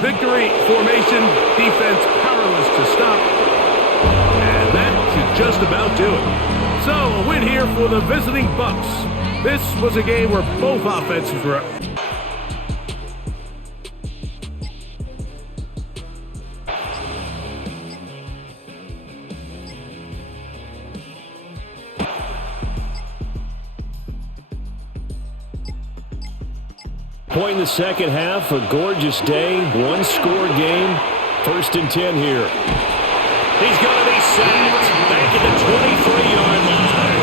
Victory formation, defense powerless to stop. And that should just about do it. So, a win here for the visiting Bucs. This was a game where both offenses were... Point in the second half, a gorgeous day, one-score game, 1st and 10 here. He's going to be sacked back at the 23-yard line.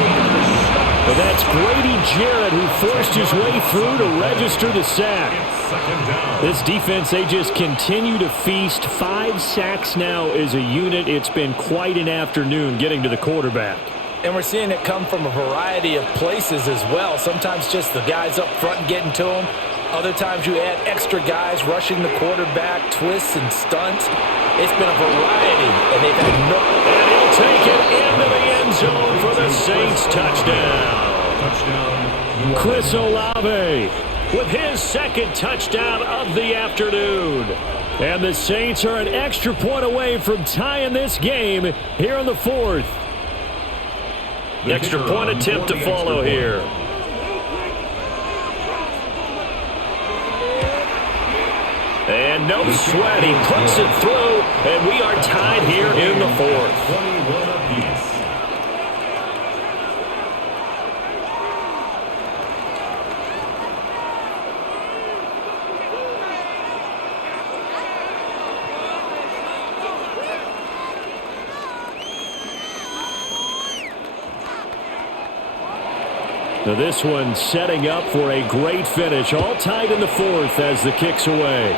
But that's Grady Jarrett who forced his way through to register the sack. This defense, they just continue to feast. 5 sacks now as a unit. It's been quite an afternoon getting to the quarterback. And we're seeing it come from a variety of places as well. Sometimes just the guys up front getting to him. Other times you add extra guys rushing the quarterback, twists and stunts. It's been a variety, and they've had no... And he'll take it into the end zone for the Saints touchdown. Chris Olave with his second touchdown of the afternoon. And the Saints are an extra point away from tying this game here in the fourth. Extra point attempt to follow here. And no sweat, he puts it through, and we are tied here in the fourth. 21 apiece. Now this one setting up for a great finish. All tied in the fourth as the kick's away.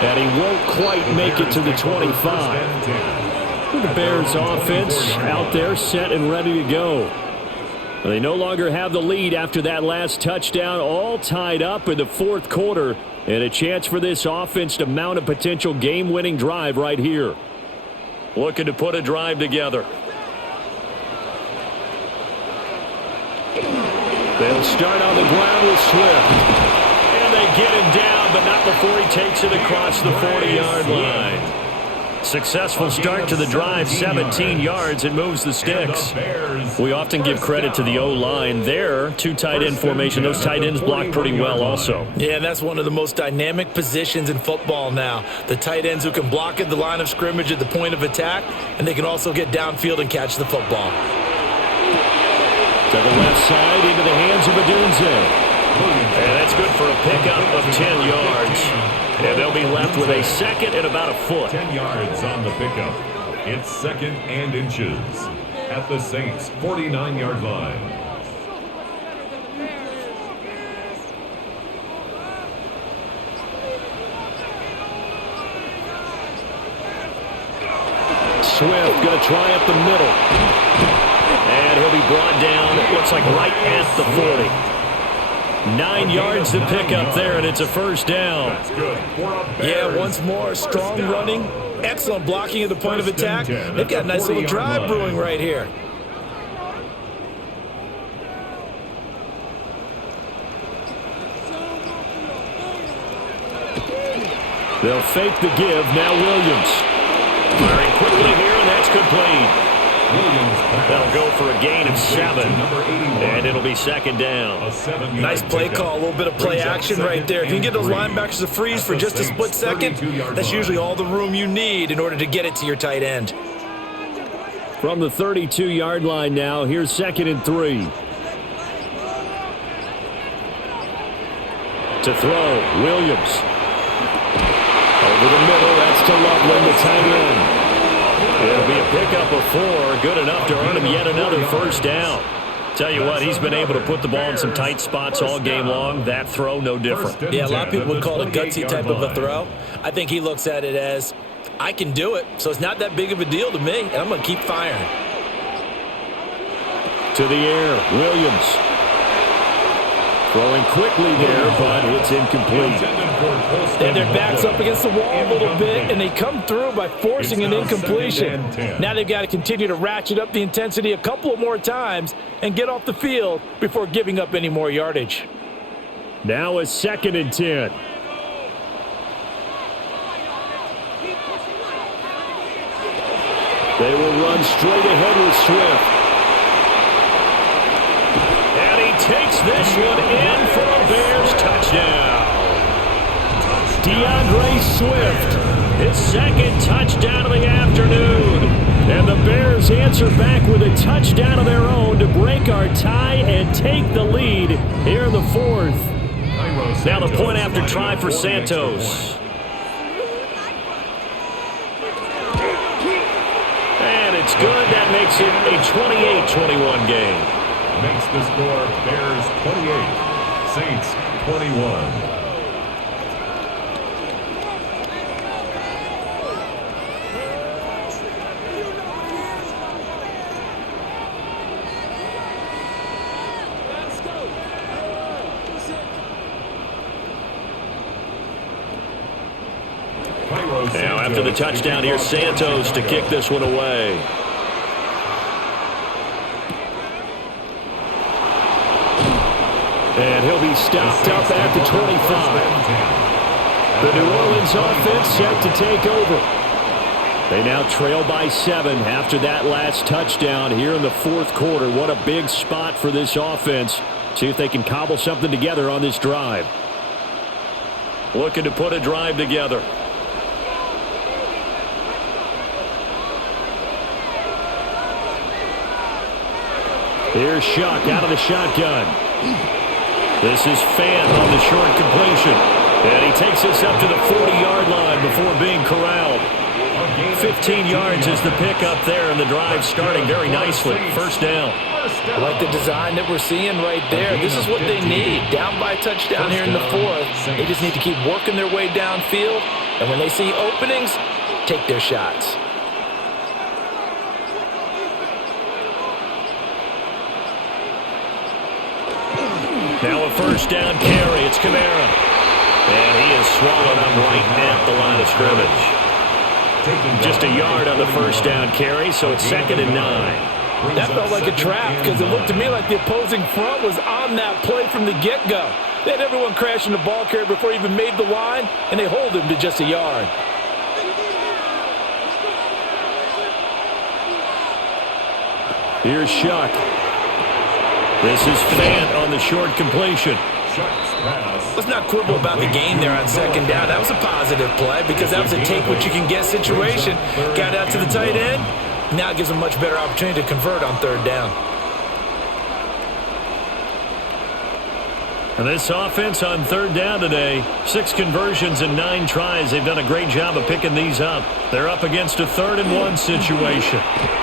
And he won't quite make it to the 25. The Bears offense out there set and ready to go. They no longer have the lead after that last touchdown. All tied up in the fourth quarter. And a chance for this offense to mount a potential game-winning drive right here. Looking to put a drive together. They'll start on the ground with Swift. And they get him down, but not before he takes it across the 40-yard line. Successful start to the drive, 17 yards, and moves the sticks. We often give credit to the O-line there. Two tight end formation. Those tight ends block pretty well also. Yeah, and that's one of the most dynamic positions in football now. The tight ends who can block at the line of scrimmage at the point of attack, and they can also get downfield and catch the football. To the left side, into the hands of Adunze. And that's good for a pickup of 10 yards. And they'll be left with a second and about a foot. 10 yards on the pickup. It's second and inches at the Saints' 49-yard line. Swift going to try up the middle. And he'll be brought down, it looks like right at the 40. 9 yards to pick up there, and it's a first down. Yeah, once more, strong running, excellent blocking at the point of attack. They've got a nice little drive brewing right here. They'll fake the give, now Williams. Firing quickly here, and that's complete. That'll go for a gain of 7, and it'll be second down. Nice play call, a little bit of play action right there. If you can get those linebackers to freeze for just a split second, that's usually all the room you need in order to get it to your tight end. From the 32-yard line now, here's second and 3. To throw, Williams. Over the middle, that's to Loveland, the tight end. It'll be a pickup of 4, good enough to earn him yet another first down. Tell you what, he's been able to put the ball in some tight spots all game long. That throw, no different. Yeah, a lot of people would call it a gutsy type of a throw. I think he looks at it as, I can do it, so it's not that big of a deal to me, and I'm going to keep firing. To the air, Williams. Throwing quickly there, but it's incomplete. And their back's up against the wall a little bit, and they come through by forcing an incompletion. Now they've got to continue to ratchet up the intensity a couple of more times and get off the field before giving up any more yardage. Now a second and 10. They will run straight ahead with Swift. And he takes this one in for a Bears touchdown. DeAndre Swift, his second touchdown of the afternoon. And the Bears answer back with a touchdown of their own to break our tie and take the lead here in the fourth. Now the point after try for Santos. And it's good. That makes it a 28-21 game. Makes the score Bears 28, Saints 21. Now after the touchdown, here's Santos to kick this one away. And he'll be stopped up at the 25. The New Orleans offense set to take over. They now trail by 7 after that last touchdown here in the fourth quarter. What a big spot for this offense. See if they can cobble something together on this drive. Looking to put a drive together. Here's Shuck out of the shotgun. This is Fant on the short completion. And he takes this up to the 40-yard line before being corralled. 15 yards is the pickup there, and the drive starting very nicely. First down. I like the design that we're seeing right there. This is what they need. Down by a touchdown here in the fourth. They just need to keep working their way downfield. And when they see openings, take their shots. Now a first down carry. It's Kamara. And he is swallowed up right at the line of scrimmage. Just a yard on the first down carry, so it's 2nd and 9. That felt like a trap because it looked to me like the opposing front was on that play from the get-go. They had everyone crashing the ball carrier before he even made the line, and they hold him to just a yard. Here's Shuck. This is Fant on the short completion. Let's not quibble about the game there on 2nd down. That was a positive play because that was a take-what-you-can-get situation. Got out to the tight end. Now it gives them a much better opportunity to convert on 3rd down. And this offense on 3rd down today, 6 conversions and 9 tries. They've done a great job of picking these up. They're up against a 3rd and 1 situation.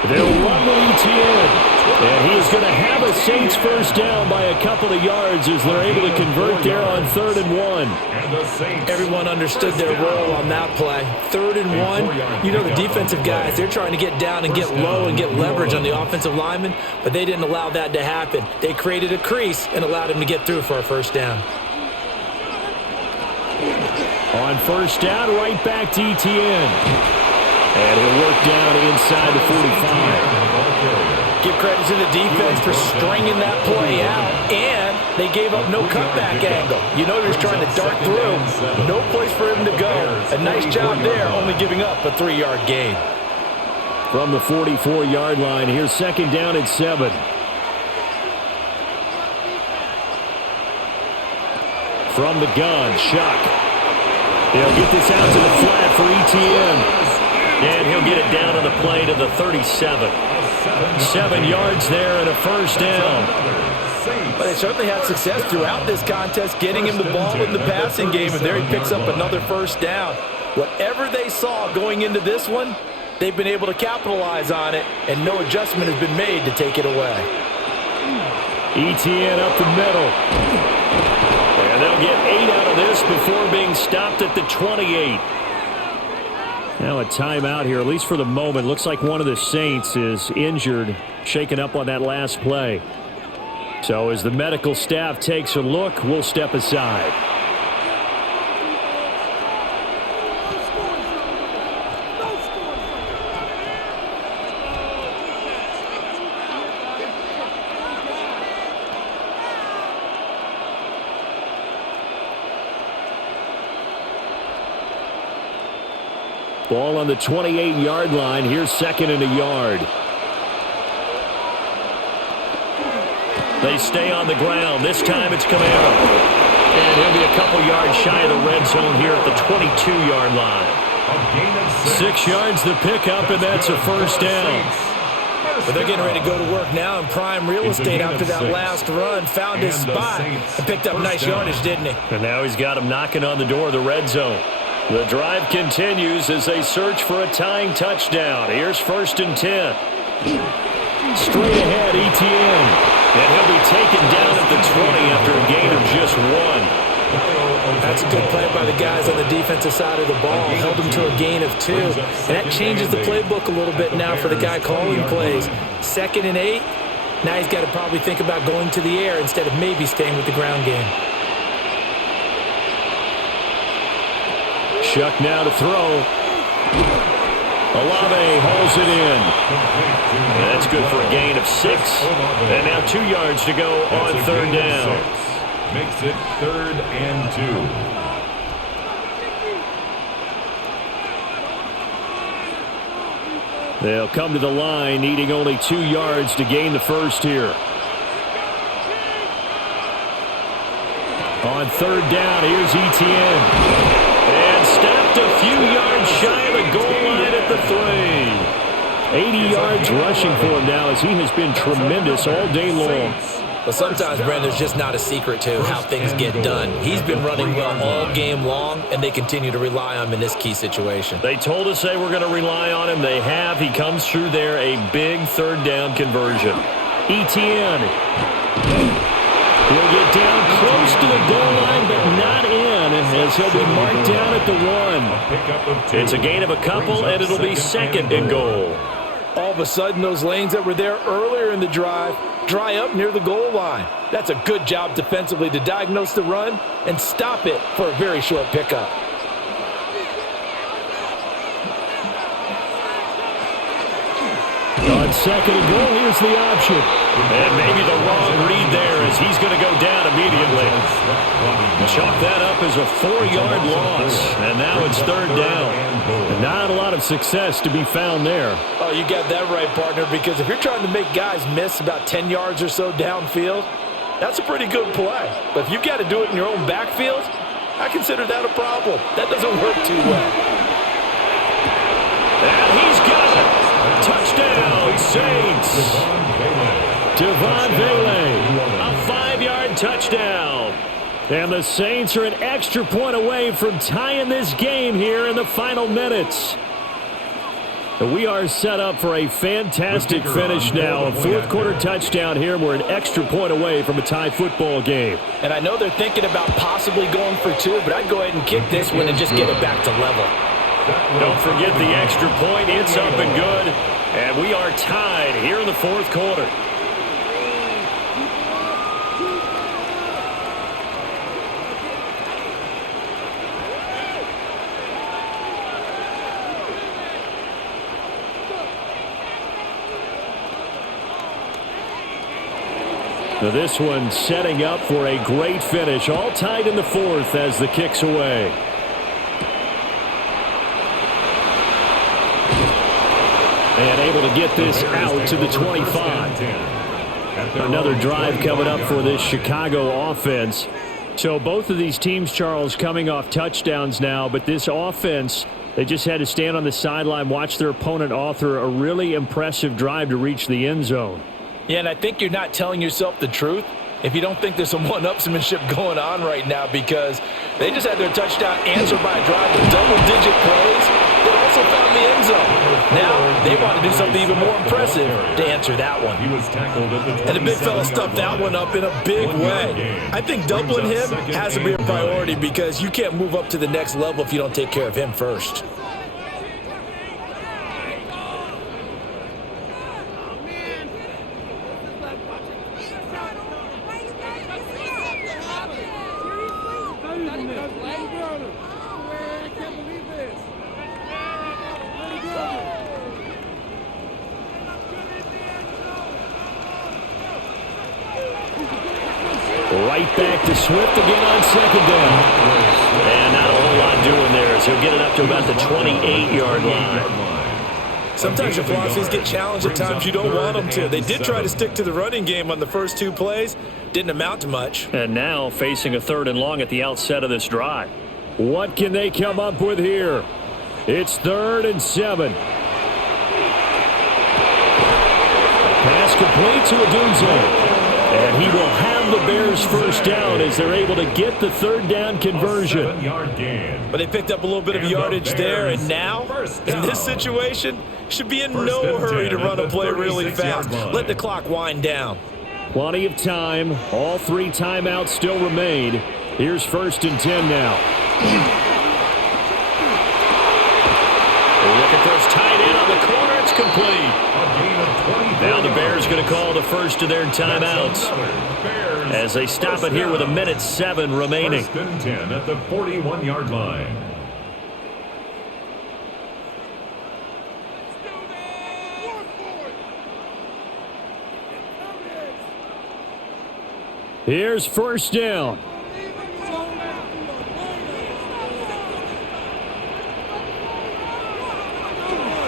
They'll run with ETN. And he is going to have a Saints first down by a couple of yards as they're able to convert there on 3rd and 1. Everyone understood their role on that play. 3rd and 1. You know the defensive guys, they're trying to get down and get low and get leverage on the offensive lineman, but they didn't allow that to happen. They created a crease and allowed him to get through for a first down. On first down, right back to ETN. And he'll work down inside the 45. Give credit to the defense for stringing that play out, and they gave up no cutback angle. You know, they're just trying to dart through. No place for him to go. A nice job there, only giving up a 3-yard gain. From the 44-yard line, here's 2nd down and 7. From the gun, Shuck. He'll get this out to the flat for ETN. And he'll get it down on the play to the 37. 7 yards there and a first down. But they certainly had success throughout this contest getting him the ball in the passing game, and there he picks up another first down. Whatever they saw going into this one, they've been able to capitalize on it, and no adjustment has been made to take it away. ETN up the middle. And they'll get 8 out of this before being stopped at the 28. Now a timeout here, at least for the moment. Looks like one of the Saints is injured, shaken up on that last play. So as the medical staff takes a look, we'll step aside. Ball on the 28-yard line. Here's 2nd and a yard. They stay on the ground. This time it's Kamara. And he'll be a couple yards shy of the red zone here at the 22-yard line. 6 yards the pickup, and that's a first down. But they're getting ready to go to work now in prime real estate after that last run. Found his spot and picked up nice yardage, didn't he? And now he's got him knocking on the door of the red zone. The drive continues as they search for a tying touchdown. Here's 1st and 10. Straight ahead, ETN. And he'll be taken down at the 20 after a gain of just 1. That's a good play by the guys on the defensive side of the ball. Held him to a gain of 2. And that changes the playbook a little bit now for the guy calling plays. 2nd and 8. Now he's got to probably think about going to the air instead of maybe staying with the ground game. Shuck now to throw. Olave hauls it in. And that's good for a gain of 6. And now 2 yards to go on 3rd down. Makes it 3rd and 2. They'll come to the line, needing only 2 yards to gain the first here. On 3rd down, here's ETN. And stopped a few yards shy of the goal line at the 3. 80 yards rushing for him now as he has been tremendous all day long. But sometimes, Brandon, there's just not a secret to how things get done. He's been running well all game long, and they continue to rely on him in this key situation. They told us they were going to rely on him. They have. He comes through there, a big third down conversion. Etienne. He'll get down close to the goal line, but not in, as he'll be marked down at the 1. It's a gain of a couple, and it'll be second and goal. All of a sudden, those lanes that were there earlier in the drive dry up near the goal line. That's a good job defensively to diagnose the run and stop it for a very short pickup. On second and goal, here's the option. And maybe the wrong read there as he's going to go down immediately. Chalk that up as a 4-yard loss. And now it's third down. Not a lot of success to be found there. Oh, you got that right, partner, because if you're trying to make guys miss about 10 yards or so downfield, that's a pretty good play. But if you've got to do it in your own backfield, I consider that a problem. That doesn't work too well. And he's got it. Touchdown, Saints. Devon Vele, a 5-yard touchdown. And the Saints are an extra point away from tying this game here in the final minutes. We are set up for a fantastic finish now. A fourth-quarter touchdown here. We're an extra point away from a tie football game. And I know they're thinking about possibly going for 2, but I'd go ahead and kick this one and just get it back to level. Don't forget the extra point. It's up and good. And we are tied here in the fourth quarter. Now this one setting up for a great finish. All tied in the fourth as the kick's away. And able to get this out to the 25. Another drive coming up for this Chicago offense. So both of these teams, Charles, coming off touchdowns now, but this offense, they just had to stand on the sideline, watch their opponent author a really impressive drive to reach the end zone. Yeah, and I think you're not telling yourself the truth if you don't think there's some one-upsmanship going on right now, because they just had their touchdown answered by a drive with double-digit plays that also found the end zone. Now they want to do something even more impressive to answer that one. And the big fella stuffed that one up in a big way. I think doubling him has to be a priority, because you can't move up to the next level if you don't take care of him first. Right back to Swift again on second down. And not a whole lot doing there, as he'll get it up to about the 28-yard line. Sometimes your philosophies get challenged at times you don't want them to. They did try to stick to the running game on the first 2 plays. Didn't amount to much. And now facing a 3rd and long at the outset of this drive. What can they come up with here? It's 3rd and 7. Pass complete to Odunze. And he will have the Bears first down as they're able to get the 3rd down conversion. But they picked up a little bit of yardage there, and now, in this situation, should be in no hurry to run a play really fast. Let the clock wind down. Plenty of time. All 3 timeouts still remain. Here's 1st and 10 now. Looking for his tight end on the corner. It's complete. Now the Bears going to call the first of their timeouts as they stop it here with 1:07 remaining. 1st and 10 at the 41-yard line. Here's 1st down.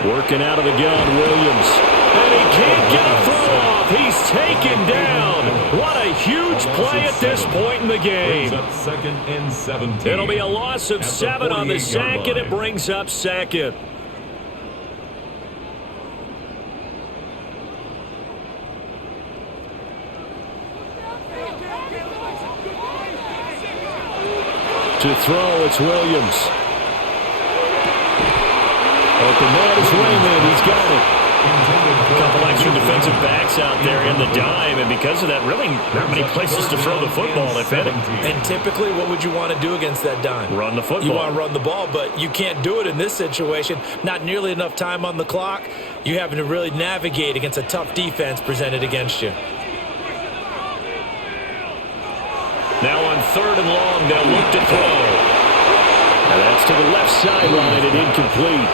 Working out of the gun, Williams. And he can't get a throw off. He's taken down. What a huge play at this point in the game. 2nd and 17. It'll be a loss of 7 on the sack, and it brings up 2nd. To throw, it's Williams. Open man is Raymond. He's got it. A couple extra defensive backs out there in the dime, and because of that, really not many places to throw the football, if any. And typically, what would you want to do against that dime? Run the football. You want to run the ball, but you can't do it in this situation. Not nearly enough time on the clock. You having to really navigate against a tough defense presented against you. Now on 3rd and long, they'll look to throw. And that's to the left sideline and incomplete.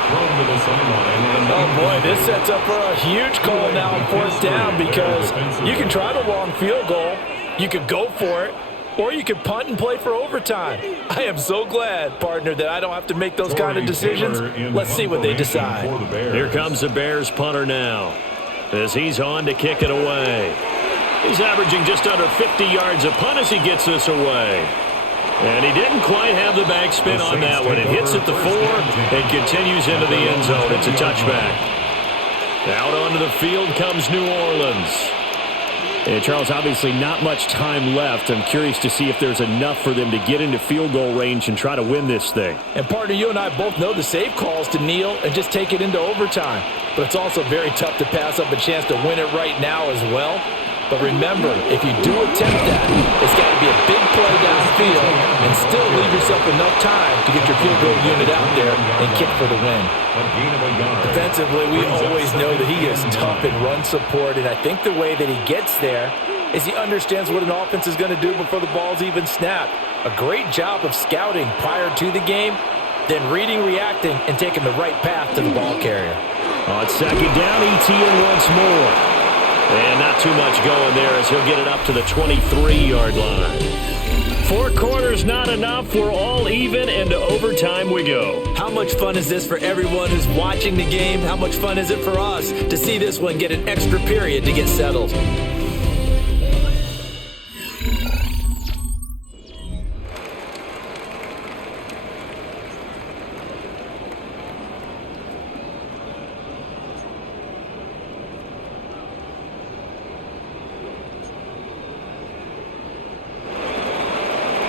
Oh, boy, this sets up for a huge call now on 4th down because you can try the long field goal, you could go for it, or you could punt and play for overtime. I am so glad, partner, that I don't have to make those kind of decisions. Let's see what they decide. Here comes the Bears punter now as he's on to kick it away. He's averaging just under 50 yards a punt as he gets this away. And he didn't quite have the backspin on that one. It hits at the 4 and continues into the end zone. It's a touchback. Out onto the field comes New Orleans. And Charles, obviously not much time left. I'm curious to see if there's enough for them to get into field goal range and try to win this thing. And partner, you and I both know the safe calls to kneel and just take it into overtime. But it's also very tough to pass up a chance to win it right now as well. But remember, if you do attempt that, it's got to be a big play downfield and still leave yourself enough time to get your field goal unit out there and kick for the win. Defensively, we always know that he is tough in run support, and I think the way that he gets there is he understands what an offense is going to do before the ball's even snapped. A great job of scouting prior to the game, then reading, reacting, and taking the right path to the ball carrier. On 2nd down, ETN once more. And not too much going there as he'll get it up to the 23-yard line. 4 quarters not enough. We're all even, and to overtime we go. How much fun is this for everyone who's watching the game? How much fun is it for us to see this one get an extra period to get settled?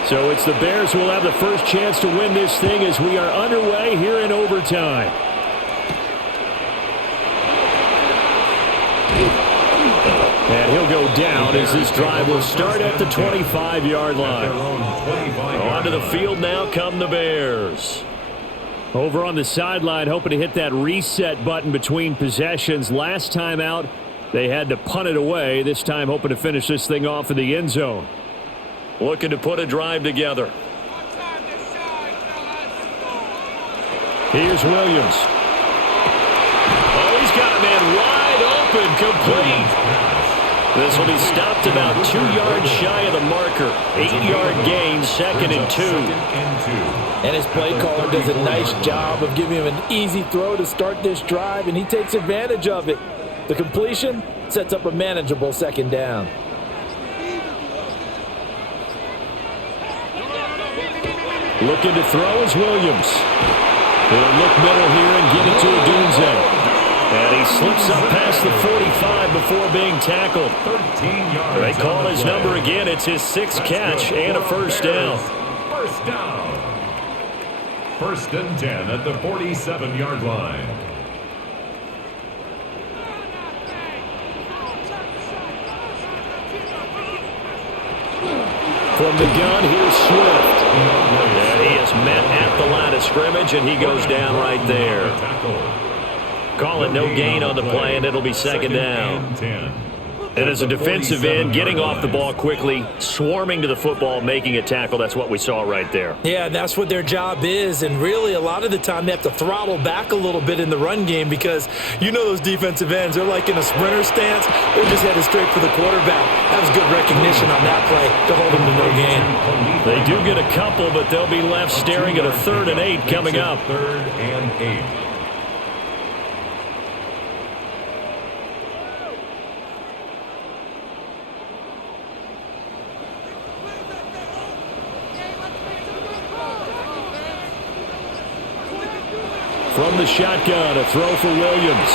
So it's the Bears who will have the first chance to win this thing as we are underway here in overtime. And he'll go down as this drive will start at the 25-yard line. Onto the field now come the Bears. Over on the sideline, hoping to hit that reset button between possessions. Last time out, they had to punt it away. This time hoping to finish this thing off in the end zone. Looking to put a drive together. Here's Williams. Oh, he's got a man wide open, complete. This will be stopped about 2 yards shy of the marker. 8-yard gain, 2nd and 2. And his play caller does a nice job of giving him an easy throw to start this drive, and he takes advantage of it. The completion sets up a manageable 2nd down. Looking to throw is Williams. He'll look middle here and get it to Odunze. And he slips up past the 45 before being tackled. 13 yards. They call his number again. It's his 6th catch and a first down. First down. 1st and 10 at the 47-yard line. From the gun, here's Swift. And he is met at the line of scrimmage, and he goes down right there. Call it no gain on the play, and it'll be 2nd down. And as a defensive end, getting off the ball quickly, swarming to the football, making a tackle, that's what we saw right there. Yeah, that's what their job is, and really a lot of the time they have to throttle back a little bit in the run game because you know those defensive ends, they're like in a sprinter stance, they're just headed straight for the quarterback. That was good recognition on that play to hold him to no gain. They do get a couple, but they'll be left staring at a 3rd and 8 coming up. 3rd and 8. From the shotgun, a throw for Williams.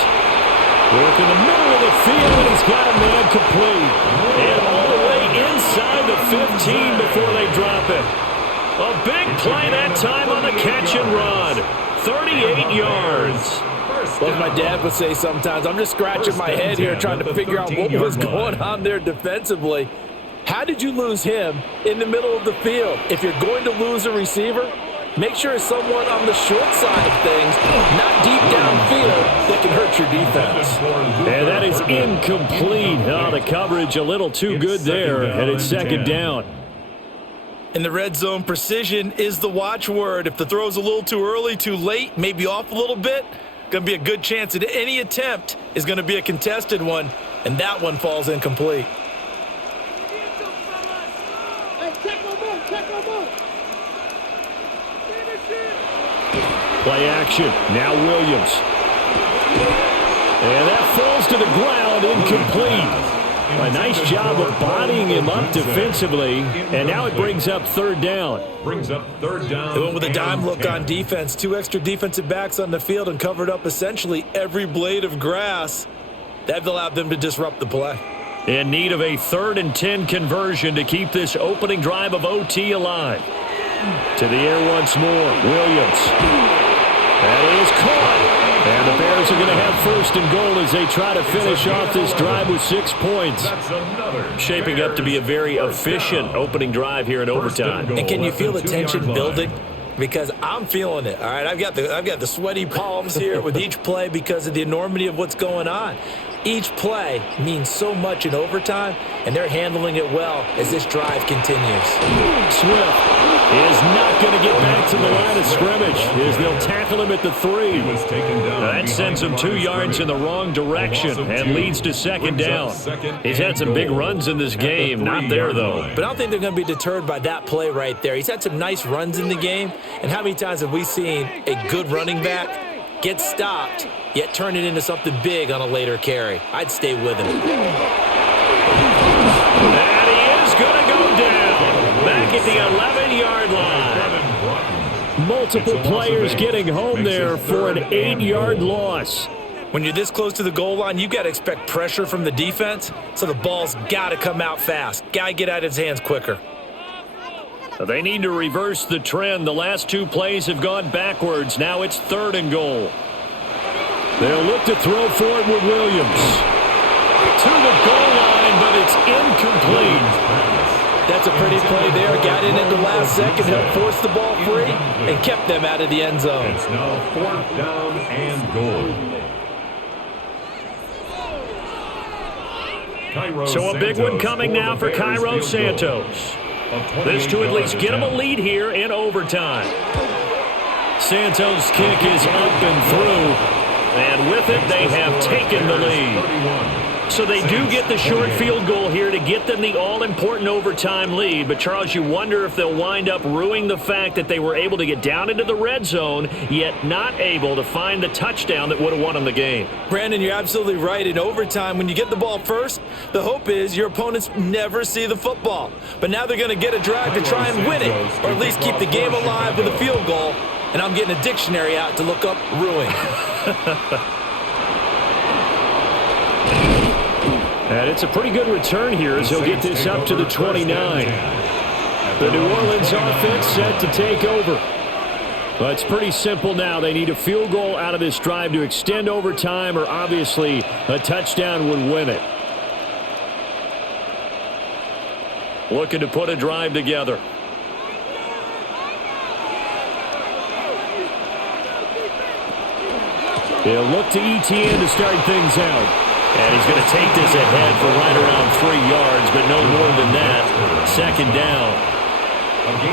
Work in the middle of the field, and he's got a man complete. And all the way inside the 15 before they drop it. A big play that time on the catch and run. 38 yards. Well, as my dad would say sometimes, I'm just scratching my head here trying to figure out what was going on there defensively. How did you lose him in the middle of the field? If you're going to lose a receiver, make sure it's someone on the short side of things, not deep downfield, that can hurt your defense. And that is incomplete. Oh, the coverage a little too good there, and it's second down. In the red zone, precision is the watchword. If the throw's a little too early, too late, maybe off a little bit, going to be a good chance that any attempt is going to be a contested one, and that one falls incomplete. Play action. Now Williams. And that falls to the ground, incomplete. A nice job of bodying him up defensively, and now it brings up third down. Brings up third down. They went with a dime look on defense. 2 extra defensive backs on the field and covered up essentially every blade of grass. That allowed them to disrupt the play. In need of a 3rd and 10 conversion to keep this opening drive of OT alive. To the air once more. Williams. That is caught. And the Bears are going to have 1st and goal as they try to finish off this drive with 6 points. Shaping up to be a very efficient opening drive here in overtime. And can you feel the tension building? Because I'm feeling it. All right, I've got the sweaty palms here with each play because of the enormity of what's going on. Each play means so much in overtime, and they're handling it well as this drive continues. Swift is not going to get back to the line of scrimmage as they'll tackle him at the 3. That sends him 2 yards in the wrong direction and leads to second down. He's had some big runs in this game. Not there, though. But I don't think they're going to be deterred by that play right there. He's had some nice runs in the game, and how many times have we seen a good running back get stopped, yet turn it into something big on a later carry? I'd stay with him. And he is going to go down back at the 11-yard line. Multiple players getting home there for an 8-yard loss. When you're this close to the goal line, you've got to expect pressure from the defense, so the ball's got to come out fast. Got to get out of his hands quicker. They need to reverse the trend. The last 2 plays have gone backwards. Now it's 3rd and goal. They'll look to throw for it with Williams. To the goal line, but it's incomplete. That's a pretty play there. Got in at the last second, helped force the ball free, and kept them out of the end zone. It's now 4th down and goal. So a big one coming now for Cairo Santos. This to at least get him a lead here in overtime. Santos' kick is up and through, and with it they have taken the lead. So they do get the short field goal here to get them the all-important overtime lead. But, Charles, you wonder if they'll wind up ruining the fact that they were able to get down into the red zone, yet not able to find the touchdown that would have won them the game. Brandon, you're absolutely right. In overtime, when you get the ball first, the hope is your opponents never see the football. But now they're going to get a drive to try and win it, or at least keep the game alive with a field goal. And I'm getting a dictionary out to look up ruin. And it's a pretty good return here as he'll get this up to the 29. The New Orleans offense set to take over. Well, it's pretty simple now. They need a field goal out of this drive to extend overtime, or obviously a touchdown would win it. Looking to put a drive together. He'll look to ETN to start things out. And he's going to take this ahead for right around 3 yards, but no more than that. Second down.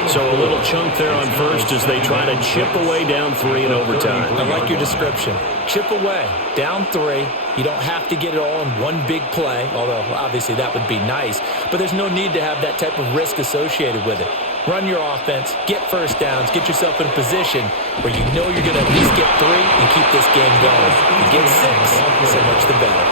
So a little chunk there on first as they try to chip away down 3 in overtime. I like your description. Chip away, down 3. You don't have to get it all in one big play, although obviously that would be nice. But there's no need to have that type of risk associated with it. Run your offense, get first downs, get yourself in a position where you know you're going to at least get 3 and keep this game going. You get 6, so much the better.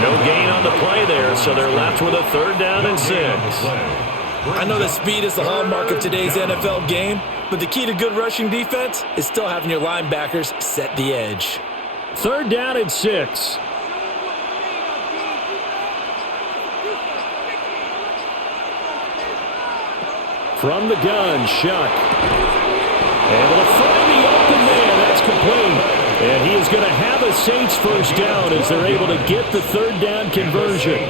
No gain on the play there, so they're left with a 3rd down and 6. I know that speed is the hallmark of today's NFL game, but the key to good rushing defense is still having your linebackers set the edge. 3rd down and 6. From the gun, Shuck. Able to find the open man. That's complete. And he is going to have a Saints first down as they're able to get the third down conversion.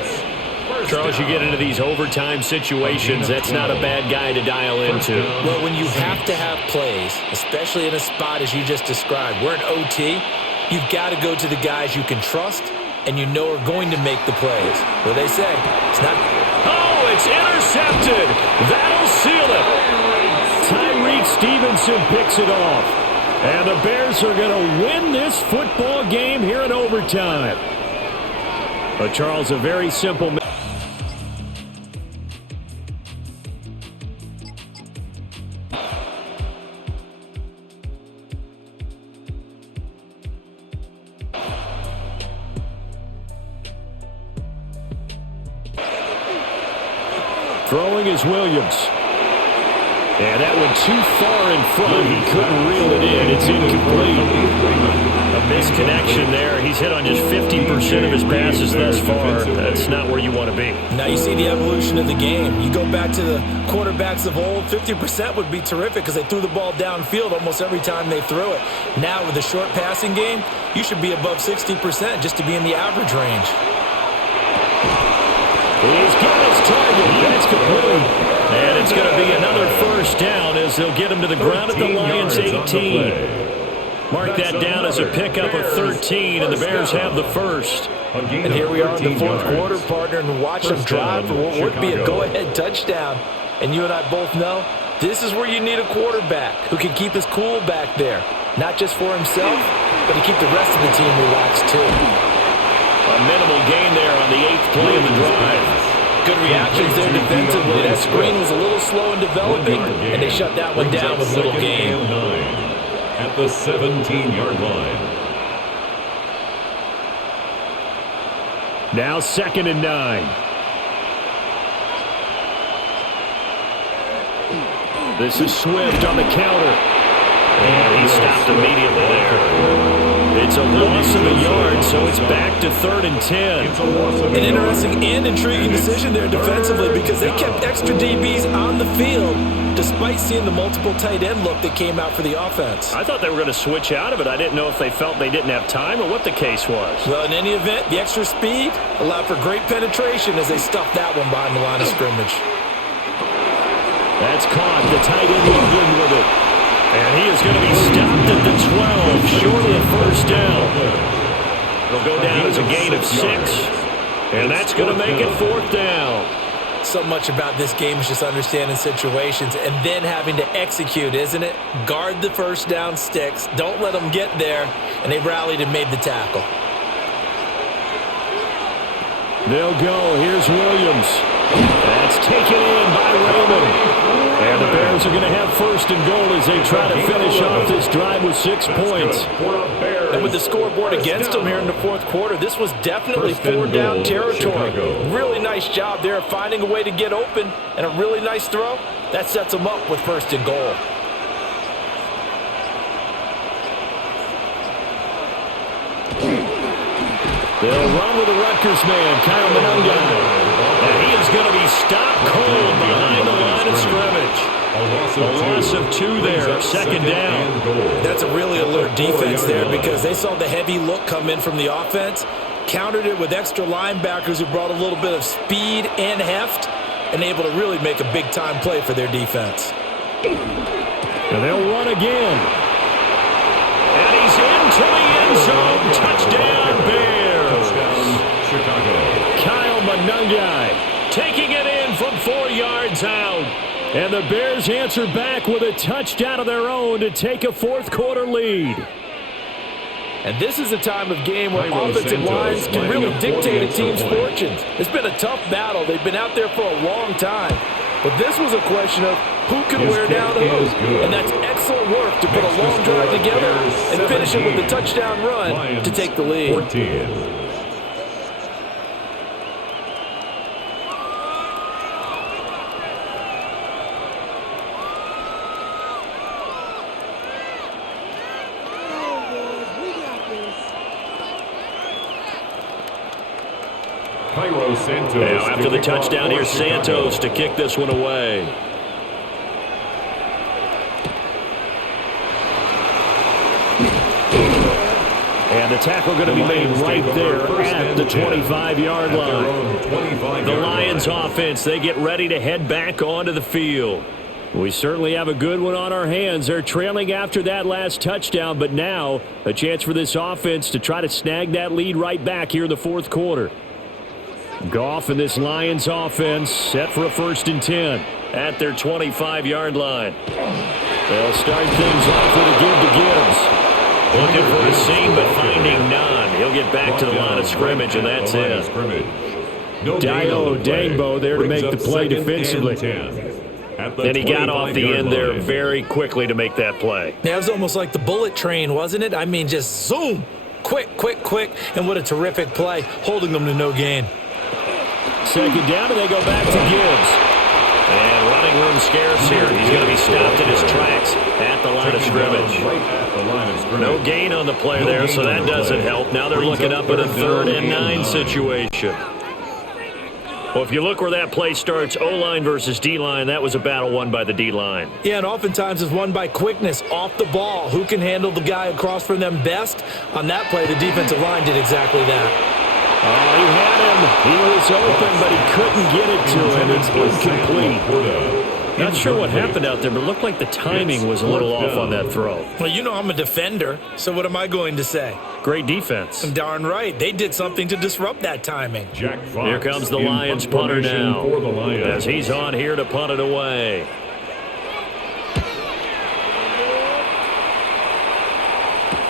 Charles, you get into these overtime situations, that's not a bad guy to dial into. Well, when you have to have plays, especially in a spot as you just described, we're in OT, you've got to go to the guys you can trust and you know are going to make the plays. What they say, it's not... Oh, it's intercepted. That'll seal it. Tyreek Stevenson picks it off. And the Bears are going to win this football game here in overtime. But Charles, a very simple... Throwing is Williams. And that went too far in front. He couldn't reel it in. It's incomplete. A misconnection there. He's hit on just 50% of his passes thus far. That's not where you want to be. Now you see the evolution of the game. You go back to the quarterbacks of old, 50% would be terrific because they threw the ball downfield almost every time they threw it. Now with the short passing game, you should be above 60% just to be in the average range. He's got his target. That's complete. And it's going to be another first down as they'll get him to the ground at the Lions' 18. Mark that down as a pickup of 13, and the Bears have the first. And here we are in the fourth quarter, partner, and watch them drive for what would be a go-ahead touchdown. And you and I both know this is where you need a quarterback who can keep his cool back there. Not just for himself, but to keep the rest of the team relaxed too. A minimal gain there on the 8th play of the drive. Good reactions there defensively. That screen was a little slow in developing, and they shut that one down with little gain. At the 17-yard line. Now 2nd and 9. This is Swift on the counter. And he stopped immediately there. It's a loss of a yard, so it's back to 3rd and 10. An interesting and intriguing decision there defensively because they kept extra DBs on the field despite seeing the multiple tight end look that came out for the offense. I thought they were going to switch out of it. I didn't know if they felt they didn't have time or what the case was. Well, in any event, the extra speed allowed for great penetration as they stuffed that one behind the line of scrimmage. That's caught. The tight end was good with it. And he is going to be stopped at the 12, short of the first down. It'll go down as a gain of 6, and that's going to make it 4th down. So much about this game is just understanding situations and then having to execute, isn't it? Guard the first down sticks. Don't let them get there, and they rallied and made the tackle. They'll go. Here's Williams. That's taken in by Raymond. And the Bears are going to have 1st and goal as they try to finish off this drive with 6 points. And with the scoreboard against them here in the fourth quarter, this was definitely 4-down territory. Really nice job there of finding a way to get open and a really nice throw. That sets them up with 1st and goal. They'll run with the Rutgers man, Kyle Monunga. And he is going to be stopped cold behind the line of scrimmage. A loss of 2 there, 2nd down. That's a really alert defense there because they saw the heavy look come in from the offense, countered it with extra linebackers who brought a little bit of speed and heft, and able to really make a big-time play for their defense. And they'll run again. And he's into the end zone. Touchdown, Bears. Chicago. Kyle Monunga taking it in from 4 yards out. And the Bears answer back with a touchdown of their own to take a fourth quarter lead. And this is a time of game where offensive lines can really dictate a team's fortunes. It's been a tough battle. They've been out there for a long time. But this was a question of who can wear down who. And that's excellent work to put a long drive together and finish it with a touchdown run to take the lead. 14. Now after the touchdown, here's Santos to kick this one away. And the tackle going to be made right there at the 25-yard line. The Lions offense, they get ready to head back onto the field. We certainly have a good one on our hands. They're trailing after that last touchdown, but now a chance for this offense to try to snag that lead right back here in the fourth quarter. Goff and this Lions offense set for a 1st and 10 at their 25-yard line. They'll start things off with a give to Gibbs. Looking for a seam, but finding none. He'll get back to the line of scrimmage, and that's it. Dio Dangbo there to make the play defensively. And he got off the end there very quickly to make that play. That was almost like the bullet train, wasn't it? I mean, just zoom. Quick, quick, quick. And what a terrific play, holding them to no gain. 2nd down, and they go back to Gibbs. And running room scarce here. He's going to be stopped in his tracks at the line of scrimmage. No gain on the play there, so that doesn't help. Now they're looking up at a 3rd and 9 situation. Well, if you look where that play starts, O-line versus D-line, that was a battle won by the D-line. Yeah, and oftentimes it's won by quickness off the ball. Who can handle the guy across from them best? On that play, the defensive line did exactly that. Oh, he had him. He was open, but he couldn't get it to him. It's incomplete. Not sure what happened out there, but it looked like the timing was a little off on that throw. Well, you know I'm a defender, so what am I going to say? Great defense. Darn right. They did something to disrupt that timing. Here comes the Lions punter now, as he's on here to punt it away.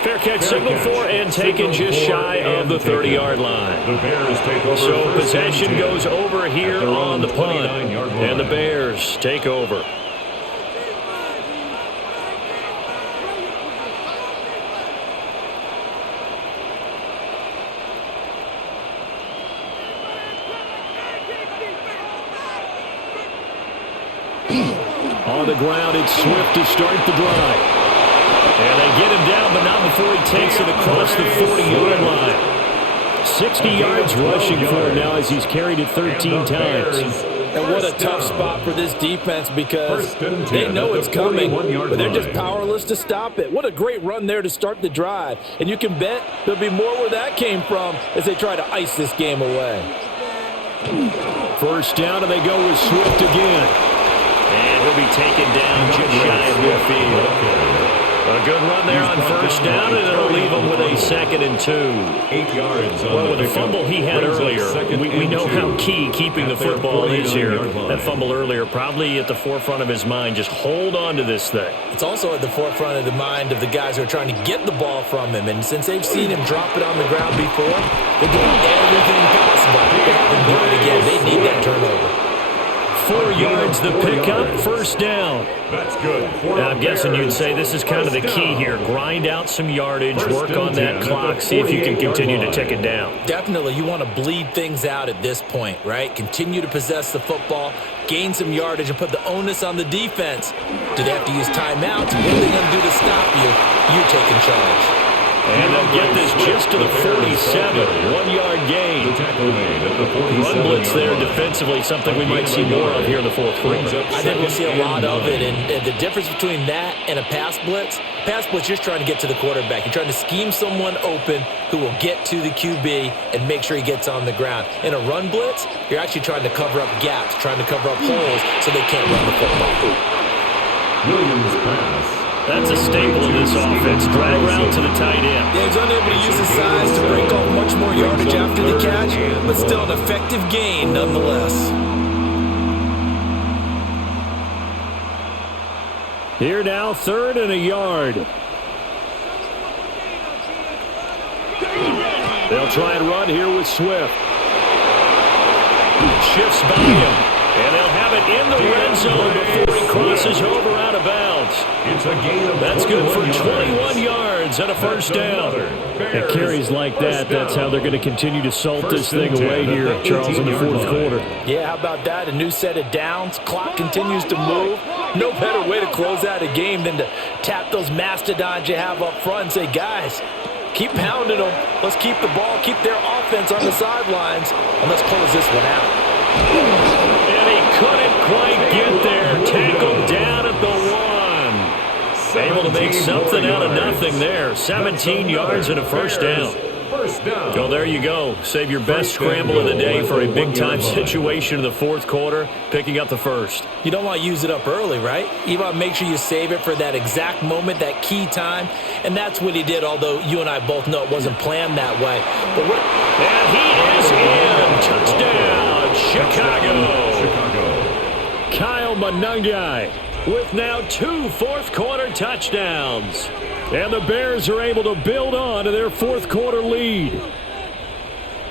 Fair catch signal for and taken just shy of the 30-yard line. So possession goes over here on the punt, and the Bears take over. On the ground, it's Swift to start the drive. And they get him down, but not before he takes it across the 40-yard line. 60 yards rushing for him now as he's carried it 13 times. And what a tough spot for this defense because they know it's coming, but they're just powerless to stop it. What a great run there to start the drive. And you can bet there'll be more where that came from as they try to ice this game away. 1st down, and they go with Swift again. And he'll be taken down just shy of midfield. A good run there on 1st down, and it'll leave him with a 2nd and 2. 8 yards. Well, with the fumble he had earlier, we know how key keeping the football is here. That fumble earlier probably at the forefront of his mind. Just hold on to this thing. It's also at the forefront of the mind of the guys who are trying to get the ball from him. And since they've seen him drop it on the ground before, they're doing everything possible to have him do it again. They need that turnover. 4 yards the pickup, 1st down. That's good. Now, I'm guessing you'd say this is kind of the key here. Grind out some yardage, work on that clock, see if you can continue to tick it down. Definitely, you want to bleed things out at this point, right? Continue to possess the football, gain some yardage, and put the onus on the defense. Do they have to use timeouts? What are they going to do to stop you? You're taking charge. And they'll get this just to the 47, 1-yard gain. Run blitz there defensively, something we might see more of here in the fourth quarter. I think we'll see a lot of it, and the difference between that and a pass blitz, you're trying to get to the quarterback. You're trying to scheme someone open who will get to the QB and make sure he gets on the ground. In a run blitz, you're actually trying to cover up gaps, trying to cover up holes so they can't run the football. Williams pass. That's a staple in this offense. Drag route to the tight end. Yeah, he's unable to use his size to break off much more yardage after the catch, but still an effective gain nonetheless. Here now, 3rd and a yard. They'll try and run here with Swift. Shifts by him. And they'll have it in the red zone before he crosses over out of bounds. That's good for 21 yards and a 1st down. And carries like that, that's how they're going to continue to salt this thing away here, Charles, in the fourth quarter. Yeah, how about that? A new set of downs. Clock continues to move. No better way to close out a game than to tap those mastodons you have up front and say, guys, keep pounding them. Let's keep the ball, keep their offense on the sidelines, and let's close this one out. And he couldn't quite get there. Tackled down at the 1. Able able to make something out of nothing there. 17 yards and a first down. Well, there you go. Save your best scramble of the day for a big-time situation in the fourth quarter, picking up the first. You don't want to use it up early, right? You want to make sure you save it for that exact moment, that key time, and that's what he did, although you and I both know it wasn't planned that way. And he is in. Touchdown, Chicago. Kyle Monangai with now 2 fourth-quarter touchdowns. And the Bears are able to build on to their fourth-quarter lead.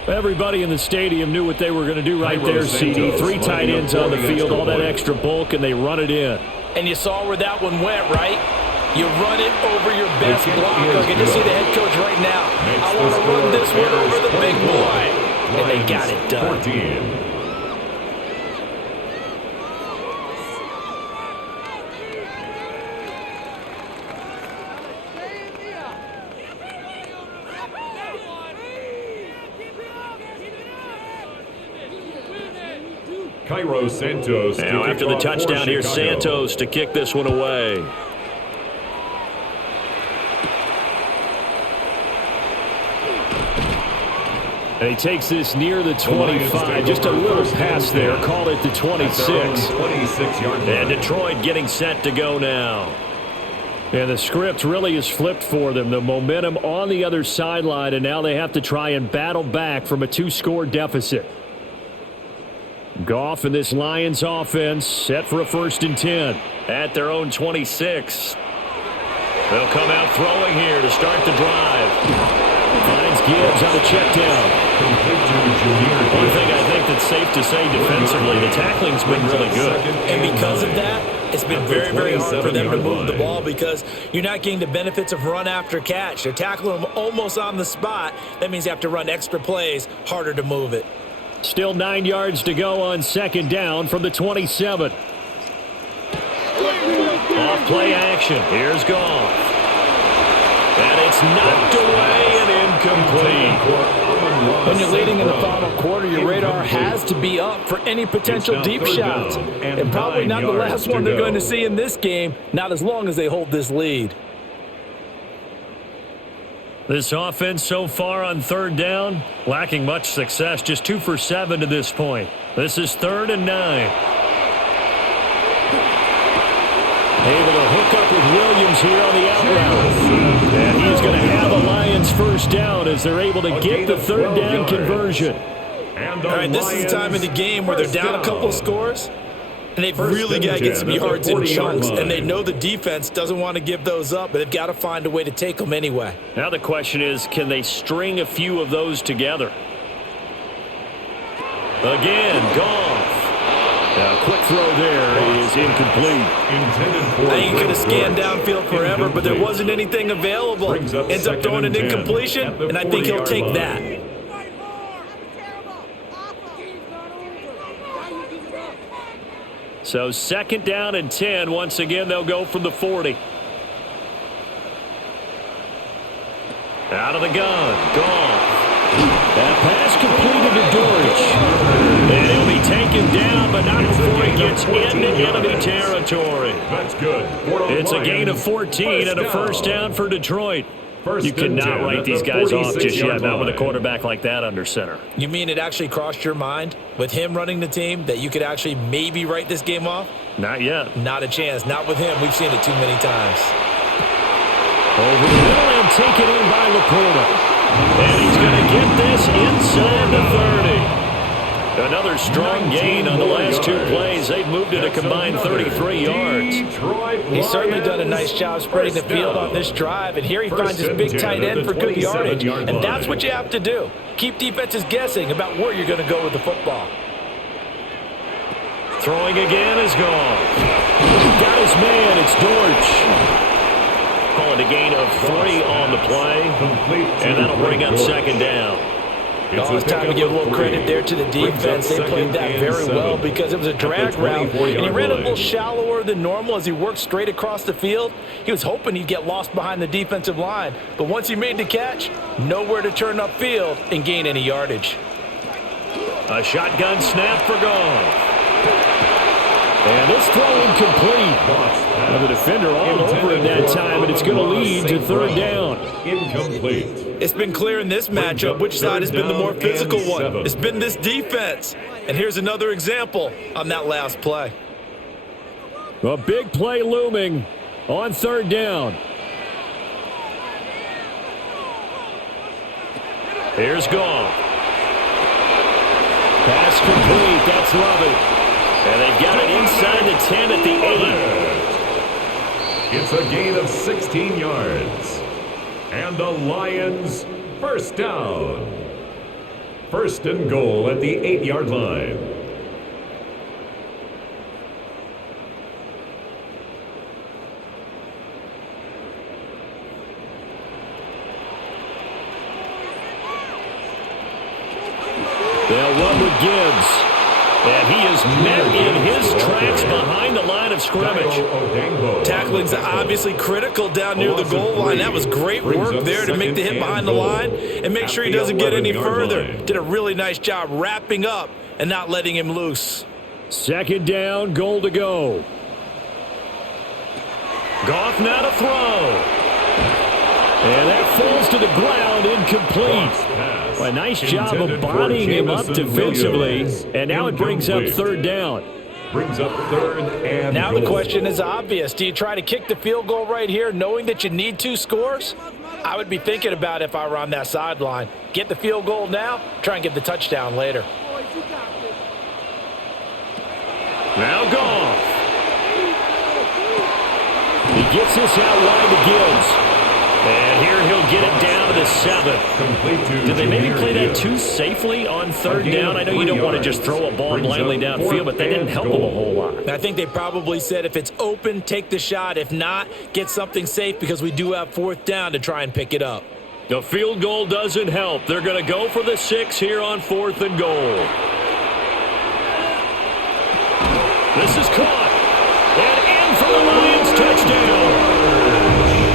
Everybody in the stadium knew what they were going to do right there, CD. 3 tight ends on the field, all that extra bulk, and they run it in. And you saw where that one went, right? You run it over your best blocker. You can just see the head coach right now. I want to run this one over the big boy. And they got it done. Cairo Santos. Now after the touchdown, here's Santos to kick this one away. And he takes this near the 25, just a little pass there, called it the 26. And Detroit getting set to go now. And the script really is flipped for them. The momentum on the other sideline, and now they have to try and battle back from a 2-score deficit. Goff and this Lions offense set for a 1st and 10 at their own 26. They'll come out throwing here to start the drive. Finds Gibbs on the check down. One thing I think that's safe to say defensively, the tackling's been really good. And because of that, it's been very, very hard for them to move the ball because you're not getting the benefits of run after catch. They're tackling them almost on the spot. That means you have to run extra plays, harder to move it. Still 9 yards to go on 2nd down from the 27. Off play action. Here's Goff. And it's knocked away and incomplete. When you're leading in the final quarter, your radar has to be up for any potential deep shots. And probably not the last one they're going to see in this game, not as long as they hold this lead. This offense so far on 3rd down, lacking much success, just 2 for 7 to this point. This is 3rd and 9. Able to hook up with Williams here on the out route. And he's going to have a Lions 1st down as they're able to get the 3rd down conversion. All right, this is the time of the game where they're down a couple of scores. And they've really got to get some yards in chunks, and they know the defense doesn't want to give those up, but they've got to find a way to take them anyway. Now the question is, can they string a few of those together? Again, Goff. Now, quick throw there is incomplete. I think he could have scanned downfield forever, but there wasn't anything available. Ends up throwing an incompletion, and I think he'll take that. So 2nd down and 10. Once again, they'll go from the 40. Out of the gun. Goff. That pass completed to Dortch. And he'll be taken down, but not before he gets into enemy territory. That's good. It's a gain of 14 and a 1st down for Detroit. You cannot write these guys off just yet, not with a quarterback like that under center. You mean it actually crossed your mind, with him running the team, that you could actually maybe write this game off? Not yet. Not a chance. Not with him. We've seen it too many times. Over the middle and taken in by Laporta. And he's going to get this inside the 30. Another strong gain on the last 2 plays. They've moved it a combined 33 yards. He's certainly done a nice job spreading the field on this drive, and here he finds his big tight end for good yardage, and that's what you have to do. Keep defenses guessing about where you're going to go with the football. Throwing again is gone. Got his man. It's Dortch. Call it a gain of 3 on the play, and that'll bring up 2nd down. Oh, it's time to give a little credit there to the defense. They played that very well because it was a drag route, and he ran a little shallower than normal as he worked straight across the field. He was hoping he'd get lost behind the defensive line, but once he made the catch, nowhere to turn upfield and gain any yardage. A shotgun snap for Goff. And this throw incomplete. Well, the defender all over it that time, and it's going to lead to third down. Incomplete. It's been clear in this matchup which side has been the more physical one. It's been this defense. And here's another example on that last play. A big play looming on third down. Here's Goff. Pass complete. That's Lovett. And they've got it inside the 10 at the 8. It's a gain of 16 yards. And the Lions first down. First and goal at the 8-yard line. They'll run with Gibbs. And he is met in his tracks behind the line of scrimmage. Tackling's obviously critical down near the goal line. That was great work there to make the hit behind the line and make sure he doesn't get any further. Did a really nice job wrapping up and not letting him loose. Second down, goal to go. Goff now to throw. And that falls to the ground, incomplete. Well, a nice job of bodying him up defensively. And now it brings up third down. Brings up third and Now goal. the question is obvious. Do you try to kick the field goal right here knowing that you need 2 scores? I would be thinking about it if I were on that sideline. Get the field goal now, try and get the touchdown later. Now Goff. He gets this out wide to Gibbs. And here he'll get it down to the 7. Did they maybe play that too safely on third down? I know you don't want to just throw a ball blindly downfield, but they didn't help him a whole lot. I think they probably said if it's open, take the shot. If not, get something safe because we do have fourth down to try and pick it up. The field goal doesn't help. They're going to go for the 6 here on 4th and goal. This is caught. And in for the Lions touchdown.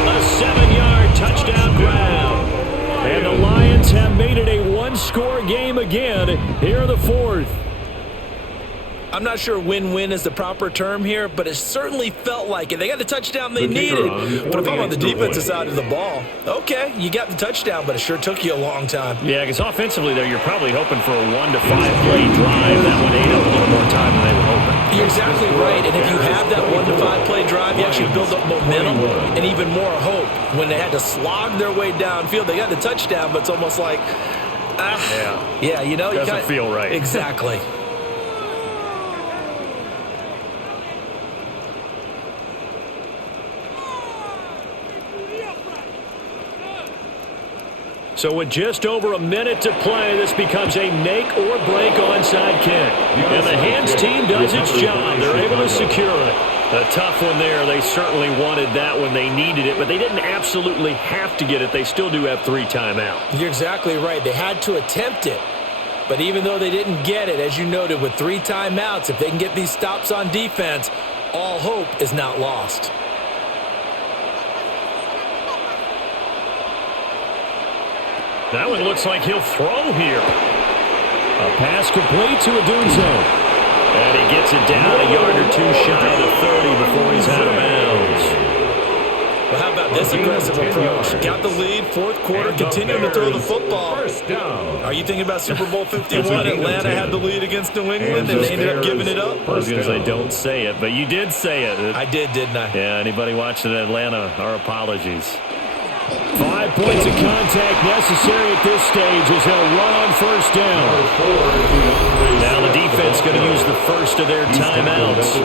A 7-yard touchdown grab. And the Lions have made it a one-score game again here in the 4th. I'm not sure win-win is the proper term here, but it certainly felt like it. They got the touchdown they needed. But if I'm on the defensive side of the ball, okay, you got the touchdown, but it sure took you a long time. Yeah, because offensively there, you're probably hoping for a 1-to-5 play drive. That would ate up a little more time than they were hoping. You're exactly right, and if you have that 1-to-5 play drive, you actually build up momentum and even more hope. When they had to slog their way downfield, they got the touchdown, but it's almost like, yeah, you know, doesn't feel right. Exactly. So with just over a minute to play, this becomes a make-or-break onside kick. And the hands team does its job. They're able to secure it. A tough one there. They certainly wanted that when they needed it, but they didn't absolutely have to get it. They still do have 3 timeouts. You're exactly right. They had to attempt it. But even though they didn't get it, as you noted, with 3 timeouts, if they can get these stops on defense, all hope is not lost. That one looks like he'll throw here. A pass complete to Adunze. And he gets it down a yard or 2 shy of the 30 before he's out of bounds. Well, how about this aggressive approach? Got the lead, 4th quarter, continuing to throw the football. Are you thinking about Super Bowl 51? Atlanta had the lead against New England, and they ended up giving it up? I was going to say, don't say it, but you did say it. I did, didn't I? Yeah, anybody watching Atlanta, our apologies. 5 points of contact necessary at this stage as they'll run on first down. Now the defense going to use the first of their timeouts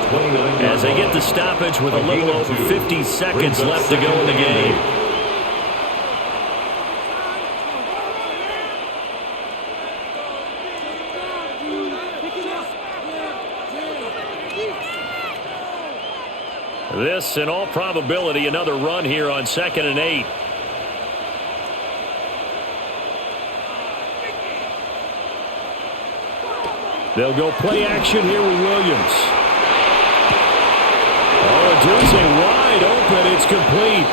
as they get the stoppage with a little over 50 seconds left to go in the game. This, in all probability, another run here on 2nd and 8. They'll go play action here with Williams. Oh, Adunze wide open. It's complete.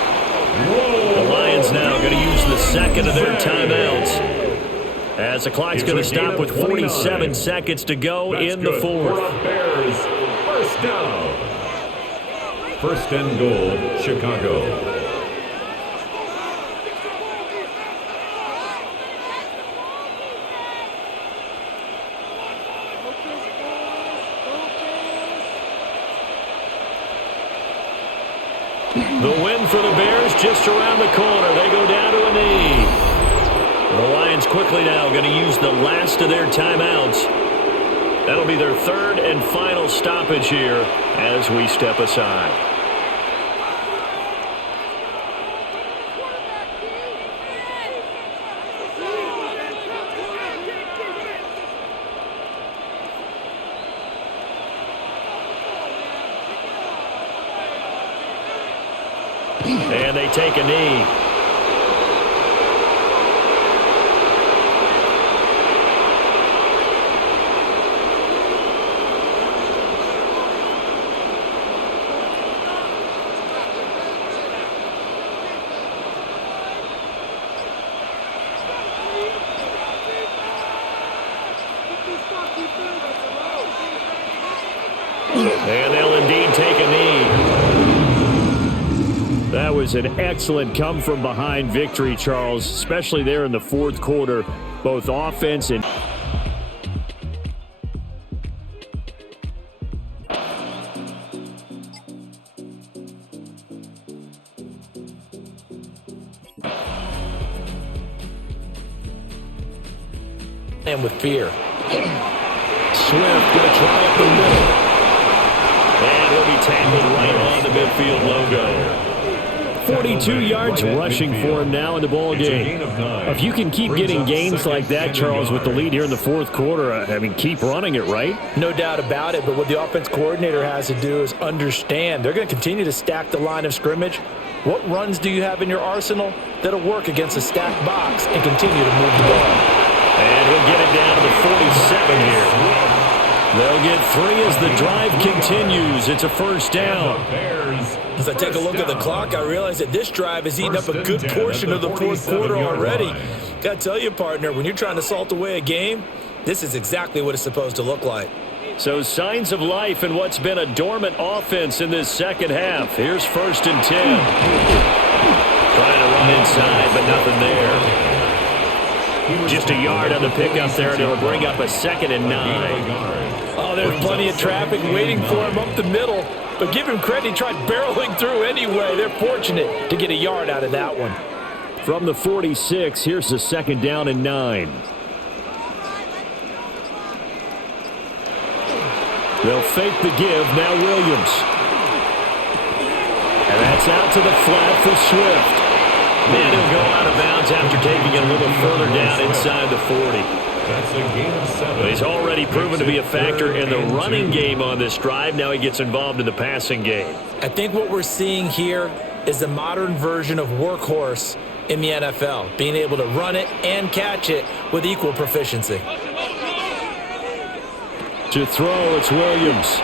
The Lions now going to use the 2nd of their timeouts as the clock's going to stop with 47 seconds to go in the 4th. down. First and goal, Chicago. The win for the Bears just around the corner. They go down to a knee. The Lions quickly now going to use the last of their timeouts. That'll be their third and final stoppage here as we step aside. And they take a knee. And they'll indeed take a knee. That was an excellent come-from-behind victory, Charles, especially there in the fourth quarter, both offense and... And with fear. Swift going to try up the middle. And he'll be tackled right on the midfield logo. 42 yards rushing for him now in the ball game. If you can keep getting gains like that, Charles, with the lead here in the fourth quarter, I mean, keep running it, right? No doubt about it, but what the offense coordinator has to do is understand they're going to continue to stack the line of scrimmage. What runs do you have in your arsenal that'll work against a stacked box and continue to move the ball? And he'll get it down to the 47 here. They'll get three as the drive continues. It's a first down. As I take a look at the clock, I realize that this drive has eaten up a good portion of the fourth quarter already. Got to tell you, partner, when you're trying to salt away a game, this is exactly what it's supposed to look like. So signs of life in what's been a dormant offense in this second half. Here's first and 10. Trying to run inside, but nothing there. Just a yard on the pickup there, and it'll bring up a 2nd and 9. Oh, there's plenty of traffic waiting for him up the middle. But give him credit, he tried barreling through anyway. They're fortunate to get a yard out of that one. From the 46, here's the 2nd down and 9. They'll fake the give, now Williams. And that's out to the flat for Swift. And he'll go out of bounds after taking it a little further down inside the 40. That's a gain of 7. He's already proven to be a factor in the running game on this drive. Now he gets involved in the passing game. I think what we're seeing here is the modern version of workhorse in the NFL, being able to run it and catch it with equal proficiency. To throw, it's Williams.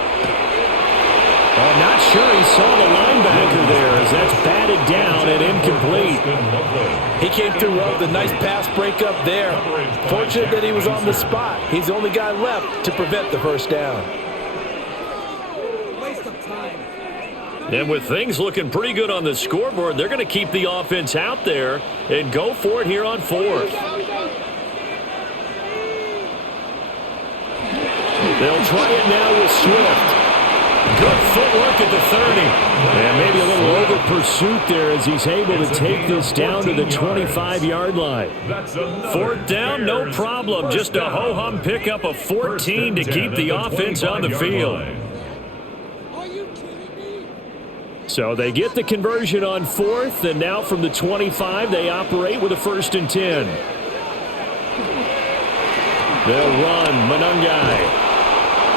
I'm not sure he saw the linebacker there as that's batted down and incomplete. He came through well with a nice pass breakup there. Fortunate that he was on the spot. He's the only guy left to prevent the first down. Waste of time. And with things looking pretty good on the scoreboard, they're going to keep the offense out there and go for it here on 4th. They'll try it now with Swift. Good footwork at the 30. And maybe a little over pursuit there as he's able to take this down to the 25-yard line. 4th down, no problem. Just a ho-hum pickup of 14 to keep the offense on the field. So they get the conversion on 4th, and now from the 25, they operate with a 1st and 10. They'll run Manungai.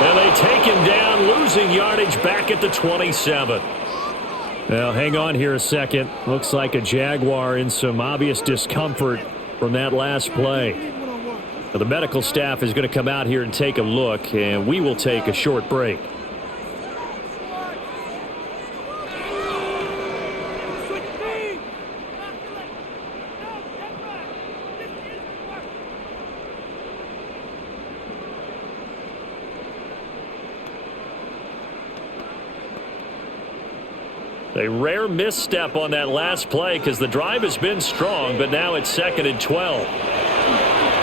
And they take him down, losing yardage back at the 27. Now, hang on here a second. Looks like a Jaguar in some obvious discomfort from that last play. Now, the medical staff is going to come out here and take a look, and we will take a short break. A rare misstep on that last play because the drive has been strong, but now it's 2nd and 12.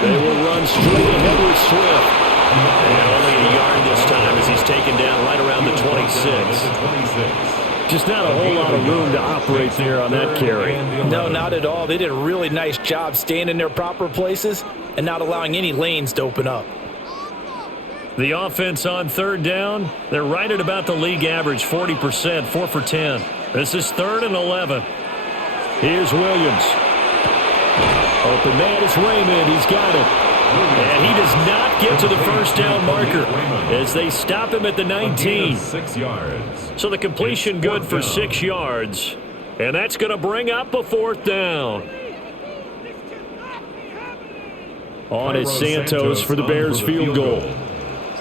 They will run straight ahead with Swift. And only a yard this time as he's taken down right around the 26. Just not a whole lot of room to operate there on that carry. No, not at all. They did a really nice job staying in their proper places and not allowing any lanes to open up. The offense on 3rd down, they're right at about the league average, 40%, 4 for 10. This is 3rd and 11. Here's Williams. Open man, it's Raymond. He's got it. And he does not get to the first down marker as they stop him at the 19. 6 yards. So the completion good for 6 yards. And that's going to bring up a 4th down. On is Santos for the Bears field goal.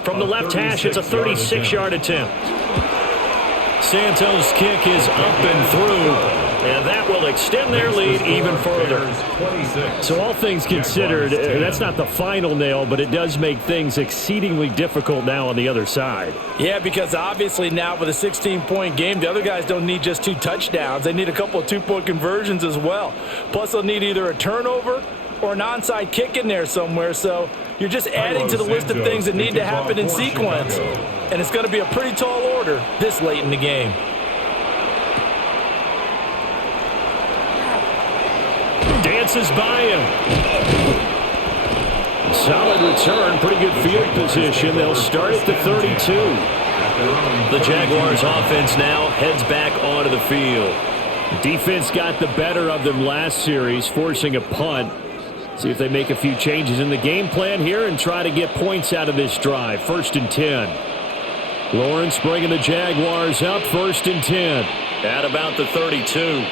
From the left hash, it's a 36-yard attempt. Santos' kick is up and through, and that will extend their lead even further. So all things considered, that's not the final nail, but it does make things exceedingly difficult now on the other side. Yeah, because obviously now with a 16-point game, the other guys don't need just 2 touchdowns. They need a couple of 2-point conversions as well. Plus, they'll need either a turnover or an onside kick in there somewhere. So you're just adding to the list of things that need to happen in sequence. And it's going to be a pretty tall order this late in the game. Dances by him. Solid return, pretty good field position. They'll start at the 32. The Jaguars offense now heads back onto the field. Defense got the better of them last series, forcing a punt. See if they make a few changes in the game plan here and try to get points out of this drive. 1st and 10. Lawrence bringing the Jaguars up, 1st and 10. At about the 32.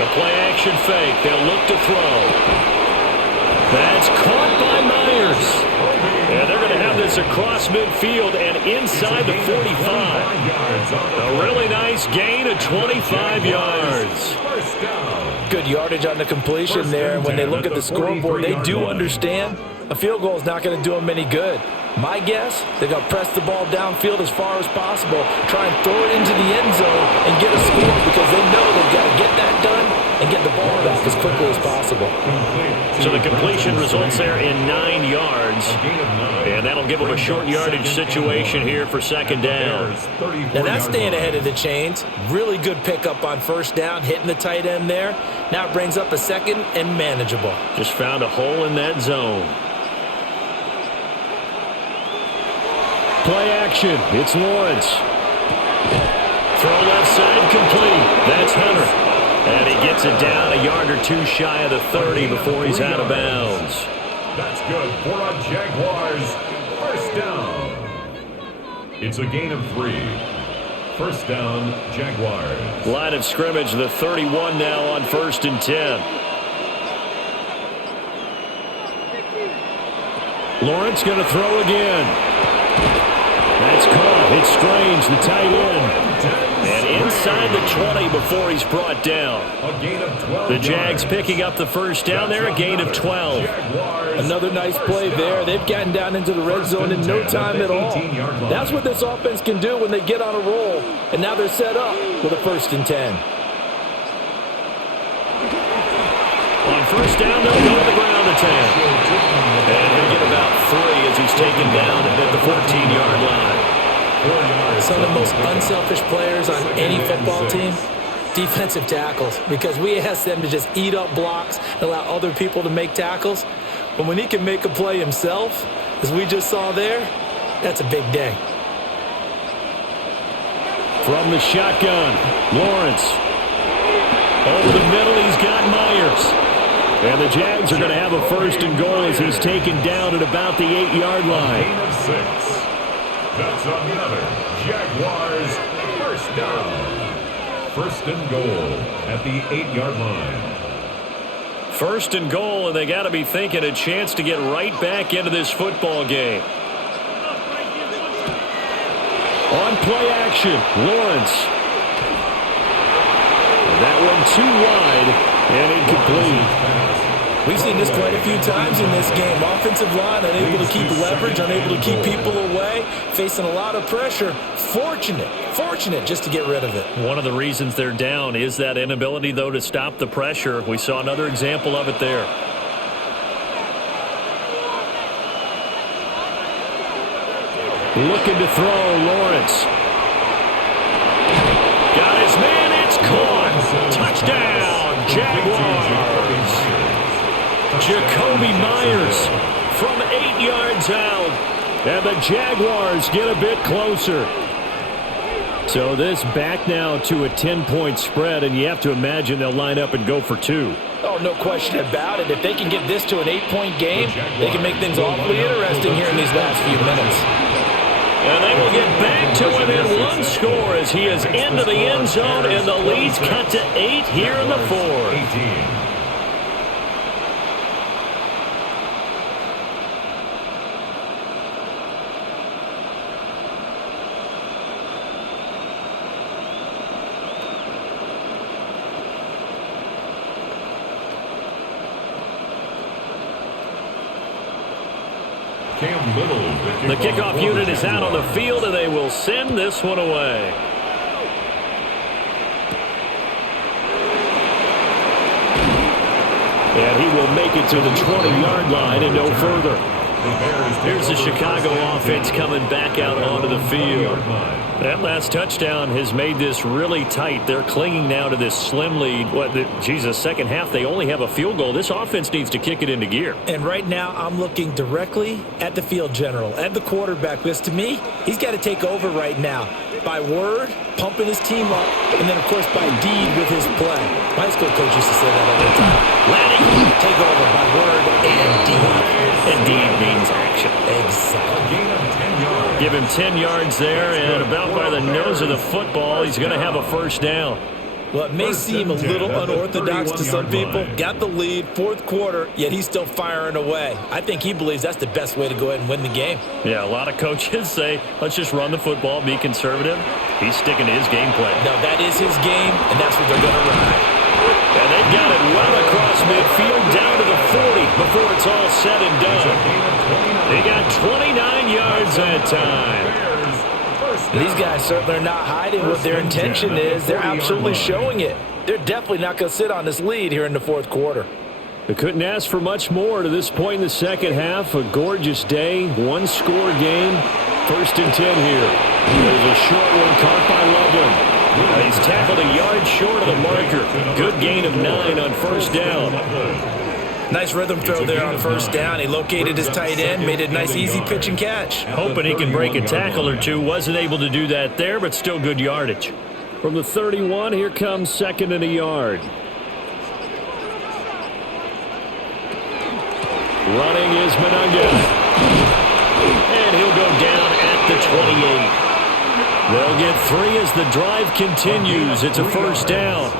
The play-action fake. They'll look to throw. That's caught by Myers. And they're going to have this across midfield and inside the 45. A really nice gain of 25 yards. Good yardage on the completion there. And when they look at the scoreboard, they do understand a field goal is not going to do them any good. My guess, they're going to press the ball downfield as far as possible, try and throw it into the end zone and get a score because they know they've got to get that done and get the ball back as quickly as possible. So the completion results there in 9 yards, and that'll give them a short yardage situation here for 2nd down. Now that's staying ahead of the chains. Really good pickup on 1st down, hitting the tight end there. Now it brings up a 2nd and manageable. Just found a hole in that zone. Play action. It's Lawrence. Throw left side complete. That's Hunter. And he gets it down a yard or 2 shy of the 30 before he's out of bounds. That's good for a Jaguars 1st down. It's a gain of 3. 1st down, Jaguars. Line of scrimmage, the 31 now on 1st and 10. Lawrence going to throw again. That's caught. It's Strange, the tight end. And inside the 20 before he's brought down. The Jags picking up the 1st down there, a gain of 12. Another nice play there. They've gotten down into the red zone in no time at all. That's what this offense can do when they get on a roll. And now they're set up with a 1st and 10. On 1st down, they'll go to the ground attack. And he'll get about 3 as he's taken down at the 14-yard line. Some of the most unselfish players on any football team, defensive tackles, because we ask them to just eat up blocks and allow other people to make tackles. But when he can make a play himself, as we just saw there, that's a big day. From the shotgun, Lawrence. Over the middle, he's got Myers. And the Jags are going to have a 1st and goal as he's taken down at about the 8-yard line. Gain of 6. That's another Jaguars 1st down. 1st and goal at the 8-yard line. 1st and goal, and they got to be thinking a chance to get right back into this football game. On play action, Lawrence. That one too wide and incomplete. We've seen this quite a few times in this game. Offensive line unable to keep leverage, unable to keep people away, facing a lot of pressure. Fortunate just to get rid of it. One of the reasons they're down is that inability, though, to stop the pressure. We saw another example of it there. Looking to throw, Lawrence. Got his man, it's caught. Touchdown, Jaguars. Jacoby Myers from 8 yards out. And the Jaguars get a bit closer. So this back now to a 10-point spread, and you have to imagine they'll line up and go for 2. Oh, no question about it. If they can get this to an 8-point game, they can make things awfully interesting here in these last few minutes. And they will get back to within 1 score as he is into the end zone, and the lead's cut to 8 here in the 4th. The kickoff unit is out on the field, and they will send this one away. And he will make it to the 20-yard line and no further. Here's the Chicago offense coming back out onto the field. That last touchdown has made this really tight. They're clinging now to this slim lead. Second half, they only have a field goal. This offense needs to kick it into gear. And right now, I'm looking directly at the field general, at the quarterback, because to me, he's got to take over right now. By word, pumping his team up, and then, of course, by deed with his play. My high school coach used to say that all the time. Lanny, take over by word and deed. And deed means action. Exactly. Give him 10 yards there, and about by the nose of the football, he's going to have a first down. Well, it may seem a little unorthodox to some people. Got the lead, 4th quarter, yet he's still firing away. I think he believes that's the best way to go ahead and win the game. Yeah, a lot of coaches say, let's just run the football, be conservative. He's sticking to his game plan. No, that is his game, and that's what they're going to ride. And they've got it well across midfield down to the 40 before it's all said and done. They got 29 yards that time. These guys certainly are not hiding what their intention is. They're absolutely showing it. They're definitely not going to sit on this lead here in the 4th quarter. They couldn't ask for much more to this point in the second half. A gorgeous day, 1-score game. 1st and 10 here. There's a short one caught by Loveland. He's tackled a yard short of the marker. Good gain of 9 on 1st down. Nice rhythm throw there on 1st down. He located his tight end, made it a nice easy pitch and catch. Hoping he can break a tackle or two. Wasn't able to do that there, but still good yardage. From the 31, here comes 2nd and a yard. Running is Monunga. And he'll go down at the 28. They'll get 3 as the drive continues. It's a 1st down.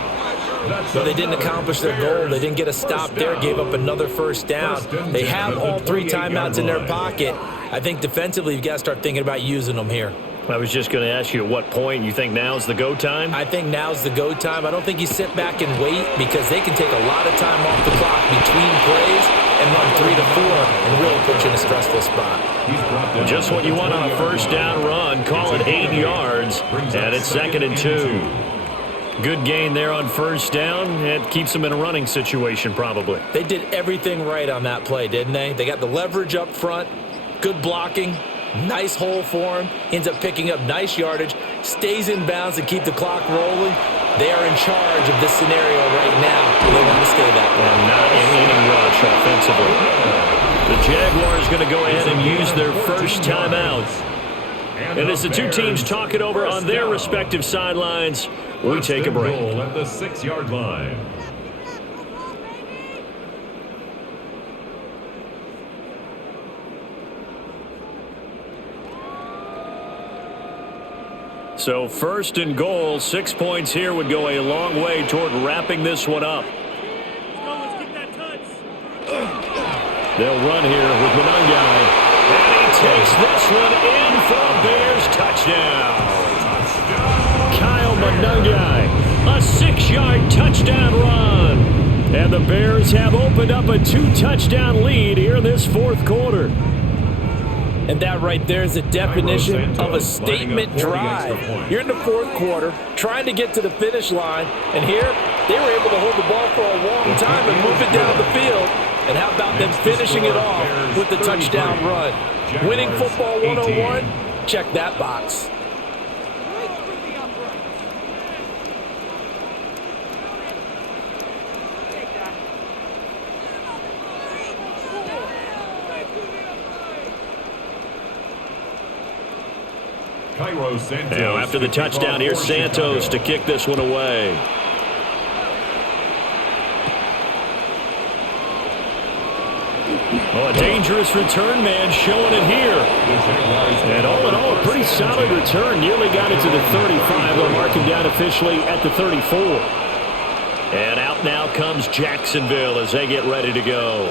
So they didn't accomplish their goal. They didn't get a stop there, gave up another 1st down. They have all 3 timeouts in their pocket. I think defensively you've got to start thinking about using them here. I was just going to ask you at what point you think now's the go time? I think now's the go time. I don't think you sit back and wait because they can take a lot of time off the clock between plays and run 3 to 4 and really put you in a stressful spot. Just what you want on a 1st down run. Call it 8 yards, and it's 2nd and 2. Good gain there on 1st down. It keeps them in a running situation probably. They did everything right on that play, didn't they? They got the leverage up front, good blocking, nice hole for him, ends up picking up nice yardage, stays in bounds to keep the clock rolling. They are in charge of this scenario right now. They want to stay that way. And not in any rush offensively. The Jaguars going to go ahead and use their 1st timeout. And as the 2 teams talk it over on their respective sidelines, we take a break. At the 6-yard line. So 1st and goal, 6 points here would go a long way toward wrapping this one up. Let's get that touch. They'll run here with Monungai. And he takes this one in for a Bears touchdown. Kyle Monungai, a 6-yard touchdown run. And the The Bears have opened up a 2-touchdown lead here in this fourth quarter. And that right there is the definition of a statement drive. You're in the fourth quarter, trying to get to the finish line, and here they were able to hold the ball for a long time and move it down the field. And how about them finishing it off with the touchdown run? Winning football 101? Check that box. Now after the touchdown, here's Santos to kick this one away. Oh, a dangerous return man showing it here. And all in all, a pretty solid return. Nearly got it to the 35. They'll mark him down officially at the 34. And out now comes Jacksonville as they get ready to go.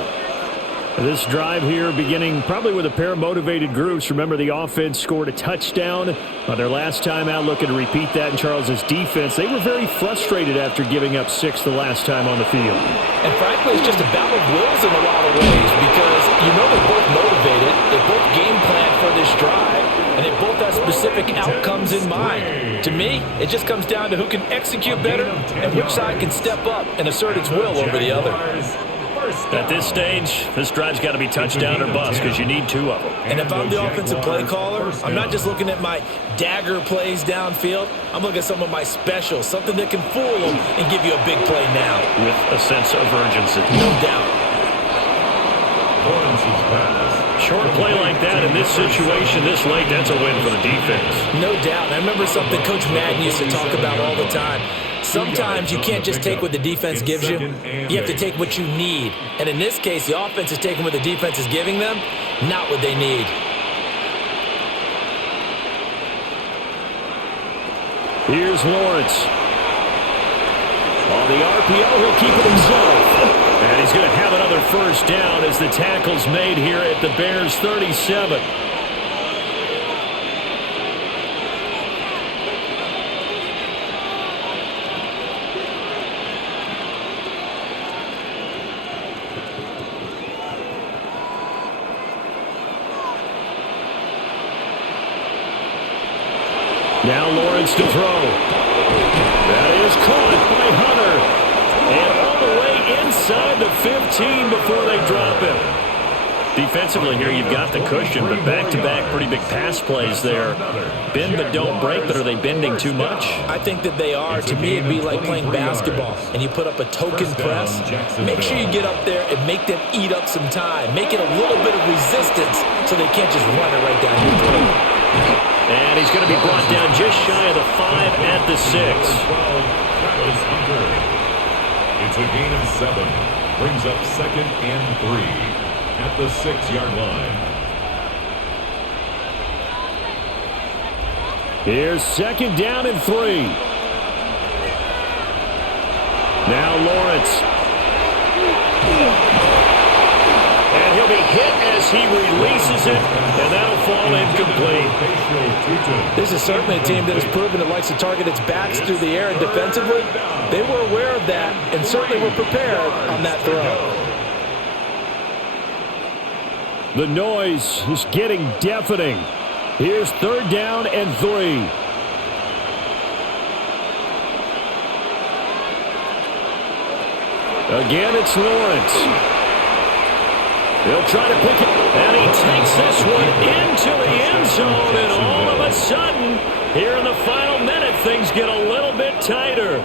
This drive here beginning probably with a pair of motivated groups. Remember, the offense scored a touchdown on their last time out, looking to repeat that in Charles's defense. They were very frustrated after giving up 6 the last time on the field. And frankly, it's just a battle of wills in a lot of ways because you know they're both motivated. They both game plan for this drive, and they both have specific outcomes in mind. To me, it just comes down to who can execute better and which side can step up and assert its will over the other. At this stage, this drive's got to be touchdown or bust because you need 2 of them. And if I'm the offensive play caller, I'm not just looking at my dagger plays downfield. I'm looking at some of my specials, something that can fool them and give you a big play now. With a sense of urgency. No doubt. Short play like that in this situation this late, that's a win for the defense. No doubt. And I remember something Coach Madden used to talk about all the time. Sometimes you can't just take what the defense gives you. You have to take what you need. And in this case, the offense is taking what the defense is giving them, not what they need. Here's Lawrence. On the RPO, he'll keep it himself. And he's going to have another first down as the tackle's made here at the Bears' 37. Now Lawrence to throw. That is caught by Hunter. And all the way inside the 15 before they drop him. Defensively here, you've got the cushion, but back-to-back pretty big pass plays there. Bend but don't break, but are they bending too much? I think that they are. To me, it'd be like playing basketball, and you put up a token press. Make sure you get up there and make them eat up some time. Make it a little bit of resistance so they can't just run it right down your throat. And he's going to be brought down just shy of the 5 at the 6. It's a gain of 7. Brings up 2nd and 3 at the 6-yard line. Here's 2nd down and 3. Now Lawrence. And he'll be hit as he releases it, and that'll fall incomplete. This is certainly a team that has proven it likes to target its backs through the air, and defensively, they were aware of that and certainly were prepared on that throw. The noise is getting deafening. Here's 3rd down and 3. Again, it's Lawrence. He'll try to pick it, and he takes this one into the end zone, and all of a sudden, here in the final minute, things get a little bit tighter.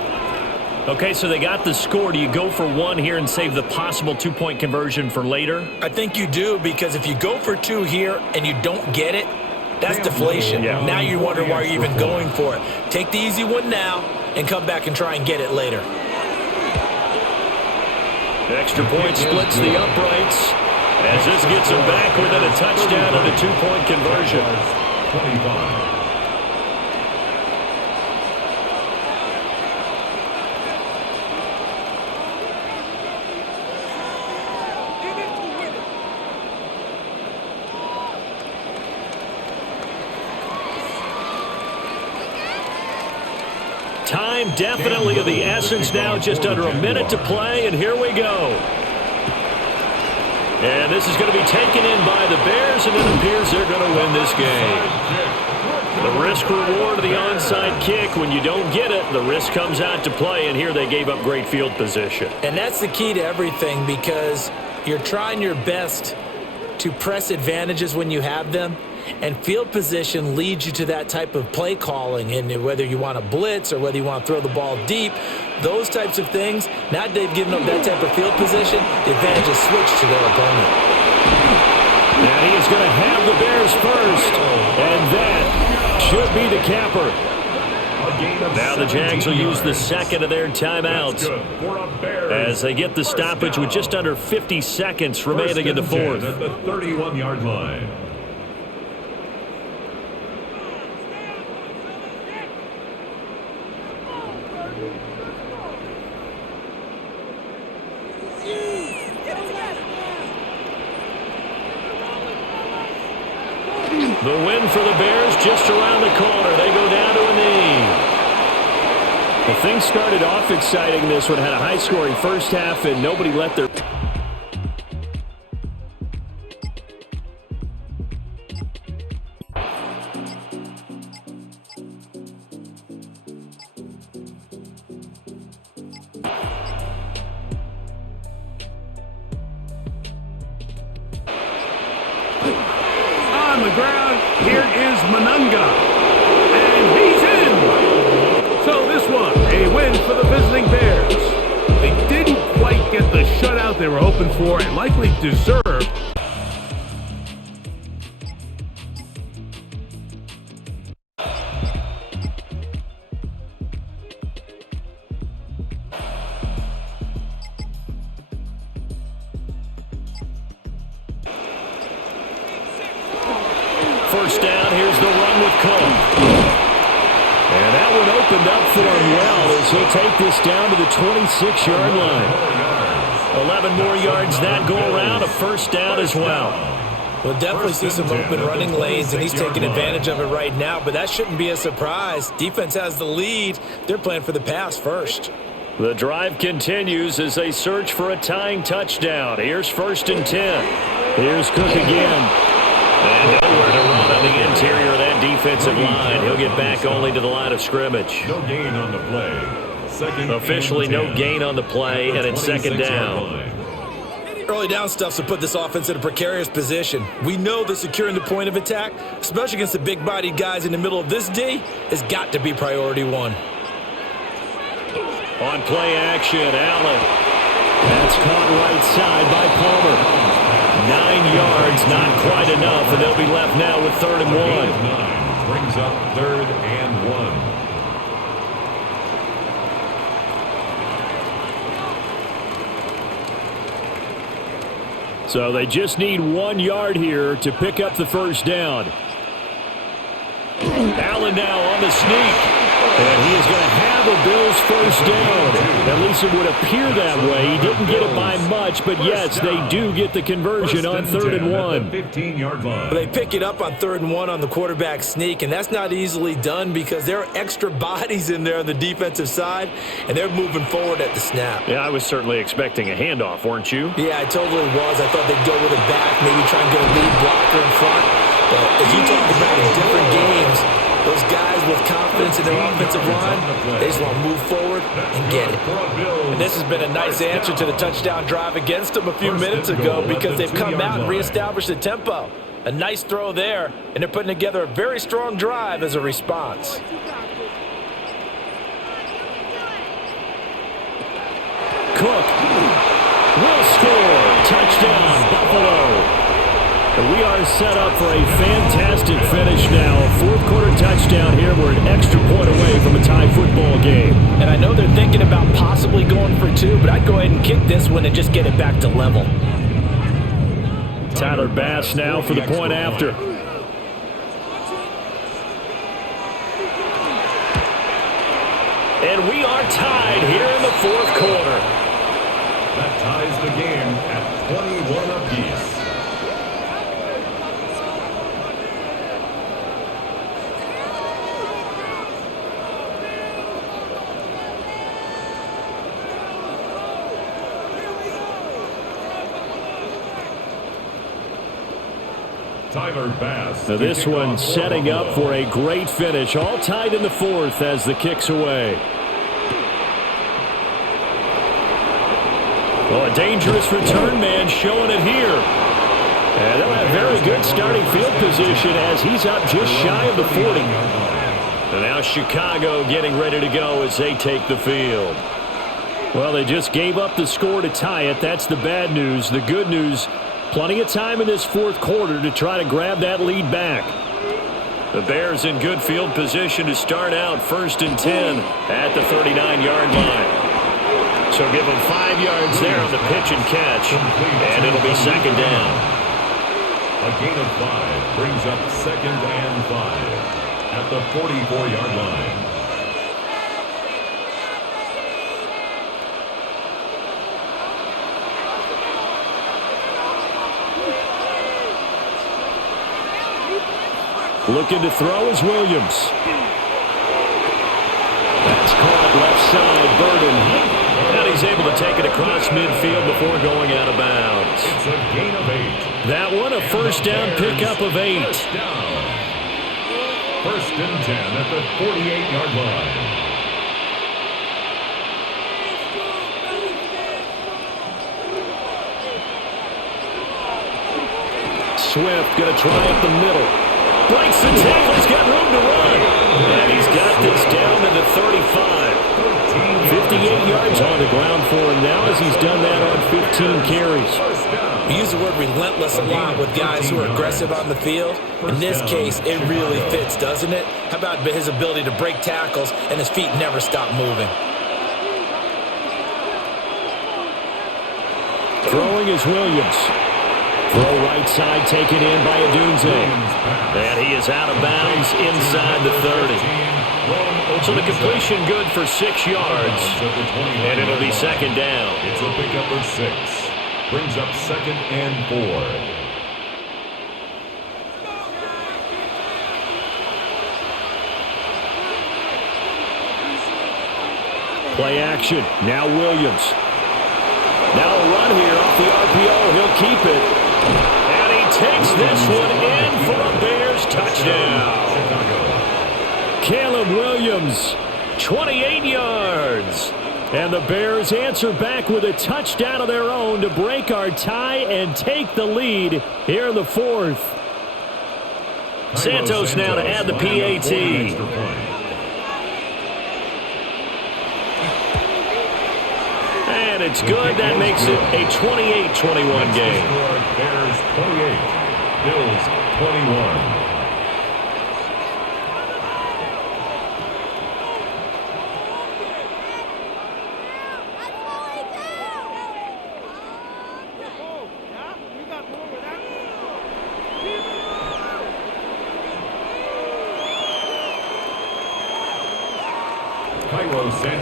Okay, so they got the score. Do you go for 1 here and save the possible 2-point conversion for later? I think you do, because if you go for 2 here and you don't get it, that's deflation. Yeah. Now you wonder why you're even going for it. Take the easy one now and come back and try and get it later. Extra point splits the uprights. As this gets him back within a touchdown and a 2-point conversion. 25. Time definitely of the essence now, just under a minute to play, and here we go. And this is going to be taken in by the Bears, and it appears they're going to win this game. The risk-reward of the onside kick, when you don't get it, the risk comes out to play, and here they gave up great field position. And that's the key to everything, because you're trying your best to press advantages when you have them, and field position leads you to that type of play calling. And whether you want to blitz or whether you want to throw the ball deep, those types of things, now they've given up that type of field position, the advantage is switched to their opponent. And he is going to have the Bears first, and that should be the capper. Now the Jags will use the second of their timeouts as they get the stoppage with just under 50 seconds remaining in the fourth. At the 31-yard line. The win for the Bears just around the corner. They go down to a knee. Well, things started off exciting this one. Had a high-scoring first half, and nobody let their... On the ground, here is Manunga. And he's in. So this one, a win for the visiting Bears. They didn't quite get the shutout they were hoping for and likely deserved. First down, here's the run with Cook. And that one opened up for him well as he'll take this down to the 26-yard line. 11 more yards that go around, a first down as well. We'll definitely see some open running lanes, and he's taking advantage of it right now, but that shouldn't be a surprise. Defense has the lead. They're playing for the pass first. The drive continues as they search for a tying touchdown. Here's 1st and 10. Here's Cook again. And nowhere to run on the interior of that defensive line. He'll get back only to the line of scrimmage. No gain on the play. Officially no gain on the play, and it's second down. Early down stuff to put this offense in a precarious position. We know that securing the point of attack, especially against the big-bodied guys in the middle of this D, has got to be priority one. On play action, Allen. That's caught right side by Palmer. 9 yards, not quite enough, and they'll be left now with 3rd and 1. Brings up 3rd and 1. So they just need 1 yard here to pick up the first down. Allen now on the sneak. And he is going to have a Bills first down. At least it would appear that way. He didn't get it by much, but yes, they do get the conversion on 3rd and 1. 15-yard line. They pick it up on 3rd and 1 on the quarterback sneak, and that's not easily done because there are extra bodies in there on the defensive side, and they're moving forward at the snap. Yeah, I was certainly expecting a handoff, weren't you? Yeah, I totally was. I thought they'd go with it back, maybe try and get a lead blocker in front. But as you talk about in different games, those guys with confidence in their offensive line, they just want to move forward and get it. And this has been a nice answer to the touchdown drive against them a few minutes ago because they've come out and reestablished the tempo. A nice throw there, and they're putting together a very strong drive as a response. Cook will score. Touchdown, Buffalo. And we are set up for a fantastic finish now. A fourth-quarter touchdown here. We're an extra point away from a tie football game. And I know they're thinking about possibly going for 2, but I'd go ahead and kick this one and just get it back to level. Tyler Bass now for the point after. And we are tied here in the fourth quarter. That ties the game at 21 apiece. Now this one setting up for a great finish. All tied in the fourth as the kick's away. Well, a dangerous return man showing it here. And they'll have very good starting field position as he's up just shy of the 40. And now Chicago getting ready to go as they take the field. Well, they just gave up the score to tie it. That's the bad news. The good news, plenty of time in this fourth quarter to try to grab that lead back. The Bears in good field position to start out 1st and 10 at the 39-yard line. So give them 5 yards there on the pitch and catch, and it'll be 2nd down. A gain of 5 brings up 2nd and 5 at the 44-yard line. Looking to throw is Williams. That's caught left side, Burden. And he's able to take it across midfield before going out of bounds. It's a gain of 8. That one a first down pickup of 8. 1st and 10 at the 48-yard line. Swift going to try up the middle. Breaks the tackle. He's got room to run. And he's got this down to the 35. 58 yards on the ground for him now as he's done that on 15 carries. We use the word relentless a lot with guys who are aggressive on the field. In this case, it really fits, doesn't it? How about his ability to break tackles and his feet never stop moving? Throwing is Williams. Throw right side taken in by Adunze. And he is out of bounds inside the 30. So the completion good for 6 yards. And it'll be 2nd down. It's a pickup of 6. Brings up 2nd and 4. Play action. Now Williams. Now a run here off the RPO. He'll keep it. And he takes this one in for a Bears touchdown. Caleb Williams, 28 yards. And the Bears answer back with a touchdown of their own to break our tie and take the lead here in the fourth. Santos now to add the PAT. And it's good. That makes it a 28-21 game. Bears 28, Bills 21.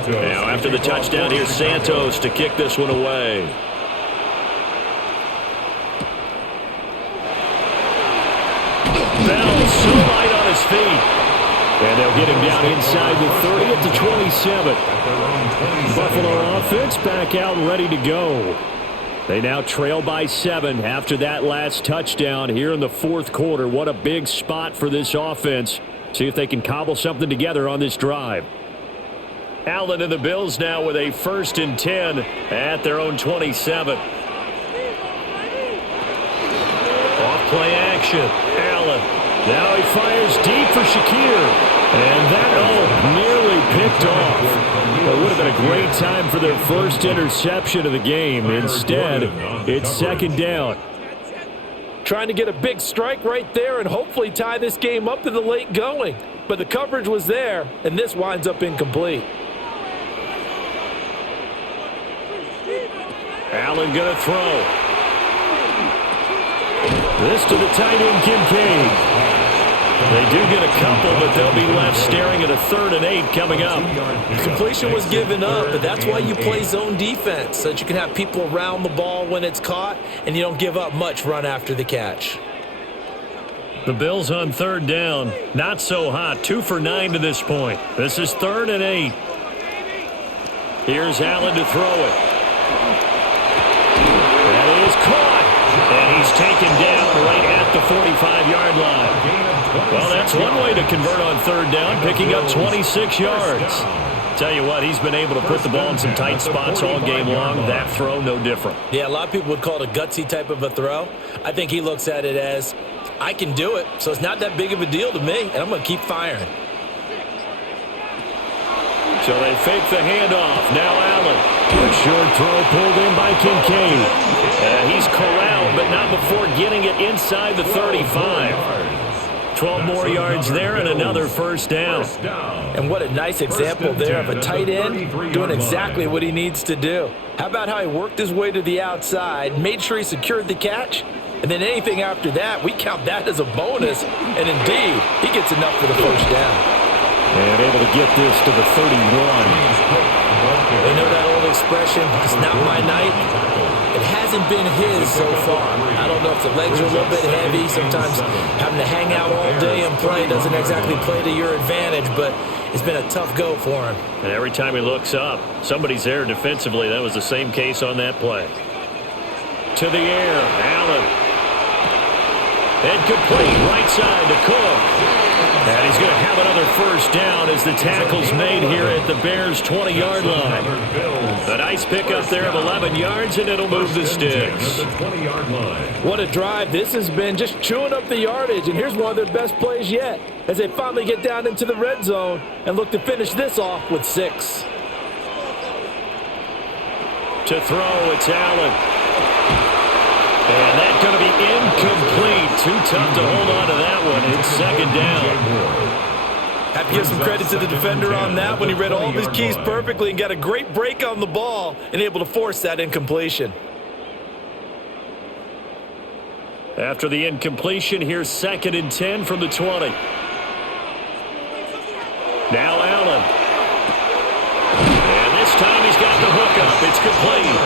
Now after the touchdown, here's Santos to kick this one away. Bell so light on his feet. And they'll get him down inside the 30 at the 27. Buffalo offense back out ready to go. They now trail by 7 after that last touchdown here in the fourth quarter. What a big spot for this offense. See if they can cobble something together on this drive. Allen and the Bills now with a 1st and 10 at their own 27. Off play action. Allen. Now he fires deep for Shakir. And that, nearly picked off. It would have been a great time for their first interception of the game. Instead, it's 2nd down. Trying to get a big strike right there and hopefully tie this game up in the late going. But the coverage was there, and this winds up incomplete. Allen going to throw. This to the tight end, Kincaid. They do get a couple, but they'll be left staring at a 3rd and 8 coming up. The completion was given up, but that's why you play zone defense, so that you can have people around the ball when it's caught, and you don't give up much run after the catch. The Bills on 3rd down. Not so hot. 2 for 9 to this point. This is 3rd and 8. Here's Allen to throw it. That is caught. And he's taken down right at the 45-yard line. Well, that's one way to convert on third down, picking up 26 yards. Tell you what, he's been able to put the ball in some tight spots all game long. That throw, no different. Yeah, a lot of people would call it a gutsy type of a throw. I think he looks at it as, I can do it, so it's not that big of a deal to me, and I'm going to keep firing. So they fake the handoff. Now Allen. A short throw pulled in by Kincaid. He's corralled, but not before getting it inside the 35. 12 more yards there and another first down. And what a nice example there of a tight end doing exactly what he needs to do. How about how he worked his way to the outside, made sure he secured the catch, and then anything after that, we count that as a bonus. And indeed, he gets enough for the first down. And able to get this to the 31. They know that old expression, it's not my night. It hasn't been his so far. I don't know if the legs are a little bit heavy. Sometimes having to hang out all day and play doesn't exactly play to your advantage, but it's been a tough go for him. And every time he looks up, somebody's there defensively. That was the same case on that play. To the air, Allen. Incomplete, right side to Cook. And he's going to have another first down as the tackle's made here at the Bears' 20-yard line. A nice pickup there of 11 yards, and it'll move the sticks. What a drive this has been, just chewing up the yardage. And here's one of their best plays yet as they finally get down into the red zone and look to finish this off with 6. To throw, it's Allen. And that's going to be incomplete. Too tough to hold on to that one. It's second down. Have to give some credit to the defender on that one. He read all of his keys perfectly and got a great break on the ball and able to force that incompletion. After the incompletion, here's 2nd and 10 from the 20. Now Allen. And this time he's got the hookup. It's complete.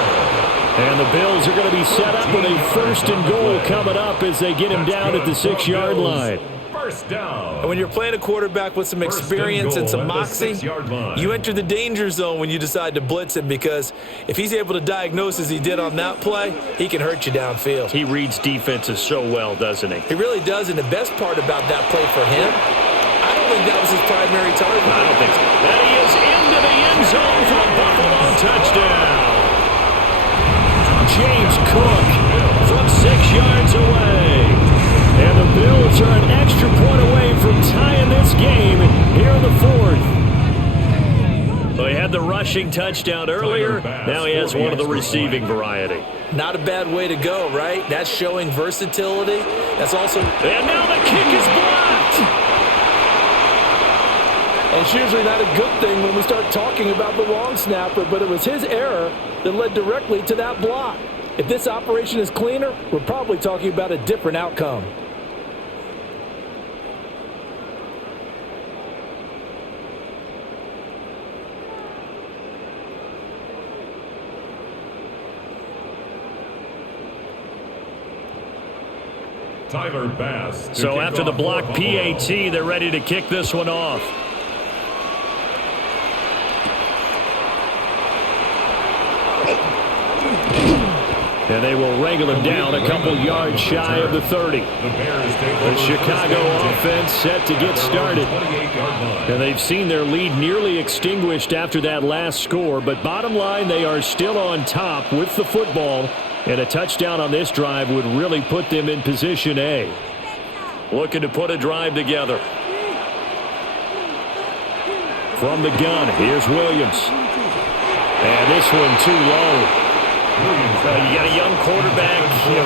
And the Bills are going to be set up with a 1st and goal coming up as they get him down at the 6-yard line. First down. And when you're playing a quarterback with some experience and some moxie, you enter the danger zone when you decide to blitz him, because if he's able to diagnose as he did on that play, he can hurt you downfield. He reads defenses so well, doesn't he? He really does, and the best part about that play for him, I don't think that was his primary target. I don't think so. And he is into the end zone for a Buffalo touchdown. James Cook from 6 yards away. And the Bills are an extra point away from tying this game here in the 4th. Well, he had the rushing touchdown earlier. Now he has one of the receiving variety. Not a bad way to go, right? That's showing versatility. That's also... And now the kick is blocked. And it's usually not a good thing when we start talking about the long snapper, but it was his error that led directly to that block. If this operation is cleaner, we're probably talking about a different outcome. Tyler Bass. So after the block PAT, they're ready to kick this one off. And they will wrangle him down a couple yards shy of the 30. The Chicago offense set to get started. And they've seen their lead nearly extinguished after that last score. But bottom line, they are still on top with the football. And a touchdown on this drive would really put them in position A. Looking to put a drive together. From the gun, here's Williams. And this one too low. You got a young quarterback,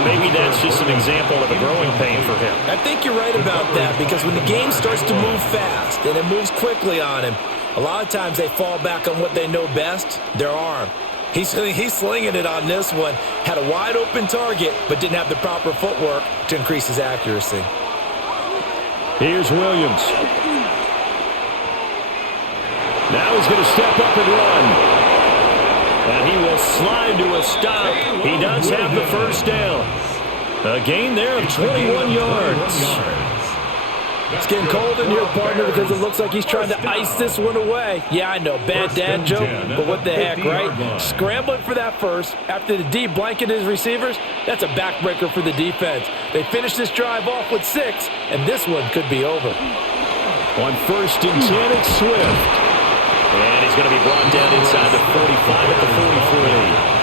maybe that's just an example of a growing pain for him. I think you're right about that, because when the game starts to move fast and it moves quickly on him, a lot of times they fall back on what they know best, their arm. He's slinging it on this one, had a wide open target, but didn't have the proper footwork to increase his accuracy. Here's Williams. Now he's going to step up and run. And he will slide to a stop. He does have the first down. A gain there of 21 yards. It's getting cold in here, partner, because it looks like he's trying to ice this one away. Yeah, I know, bad dad joke, but what the heck, right? Scrambling for that first after the D blanketed his receivers, that's a backbreaker for the defense. They finish this drive off with 6, and this one could be over. On 1st and 10, it's Swift. And he's going to be brought down inside the 45 at the 43.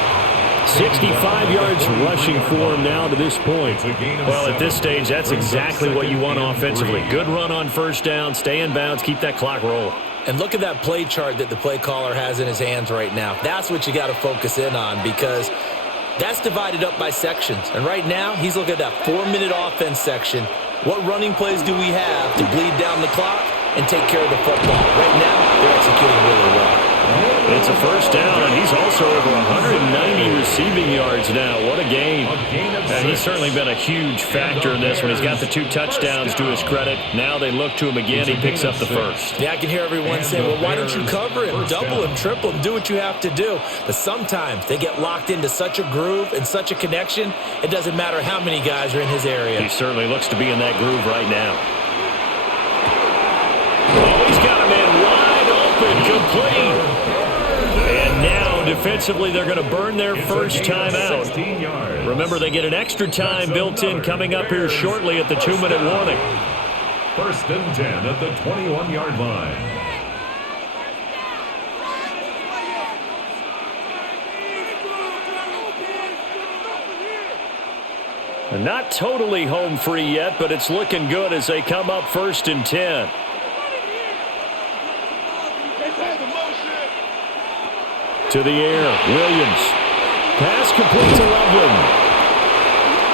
65 yards rushing for him now to this point. Well, at this stage, that's exactly what you want offensively. Good run on 1st down, stay in bounds, keep that clock rolling. And look at that play chart that the play caller has in his hands right now. That's what you got to focus in on, because that's divided up by sections. And right now, he's looking at that 4-minute offense section. What running plays do we have to bleed down the clock and take care of the football? Right now, they're executing really well. It's a 1st down, and he's also over 190 receiving yards now. What a game. And he's certainly been a huge factor in this one. He's got the 2 touchdowns to his credit. Now they look to him again. He picks up the 1st. Yeah, I can hear everyone saying, well, why don't you cover him, double him, triple him, do what you have to do. But sometimes they get locked into such a groove and such a connection, it doesn't matter how many guys are in his area. He certainly looks to be in that groove right now. Oh, he's got a man wide open, complete. And now, defensively, they're going to burn their first timeout. Remember, they get an extra time built in coming up here shortly at the 2-minute warning. 1st and 10 at the 21-yard line. And not totally home free yet, but it's looking good as they come up 1st and 10. To the air, Williams. Pass complete to Loveland.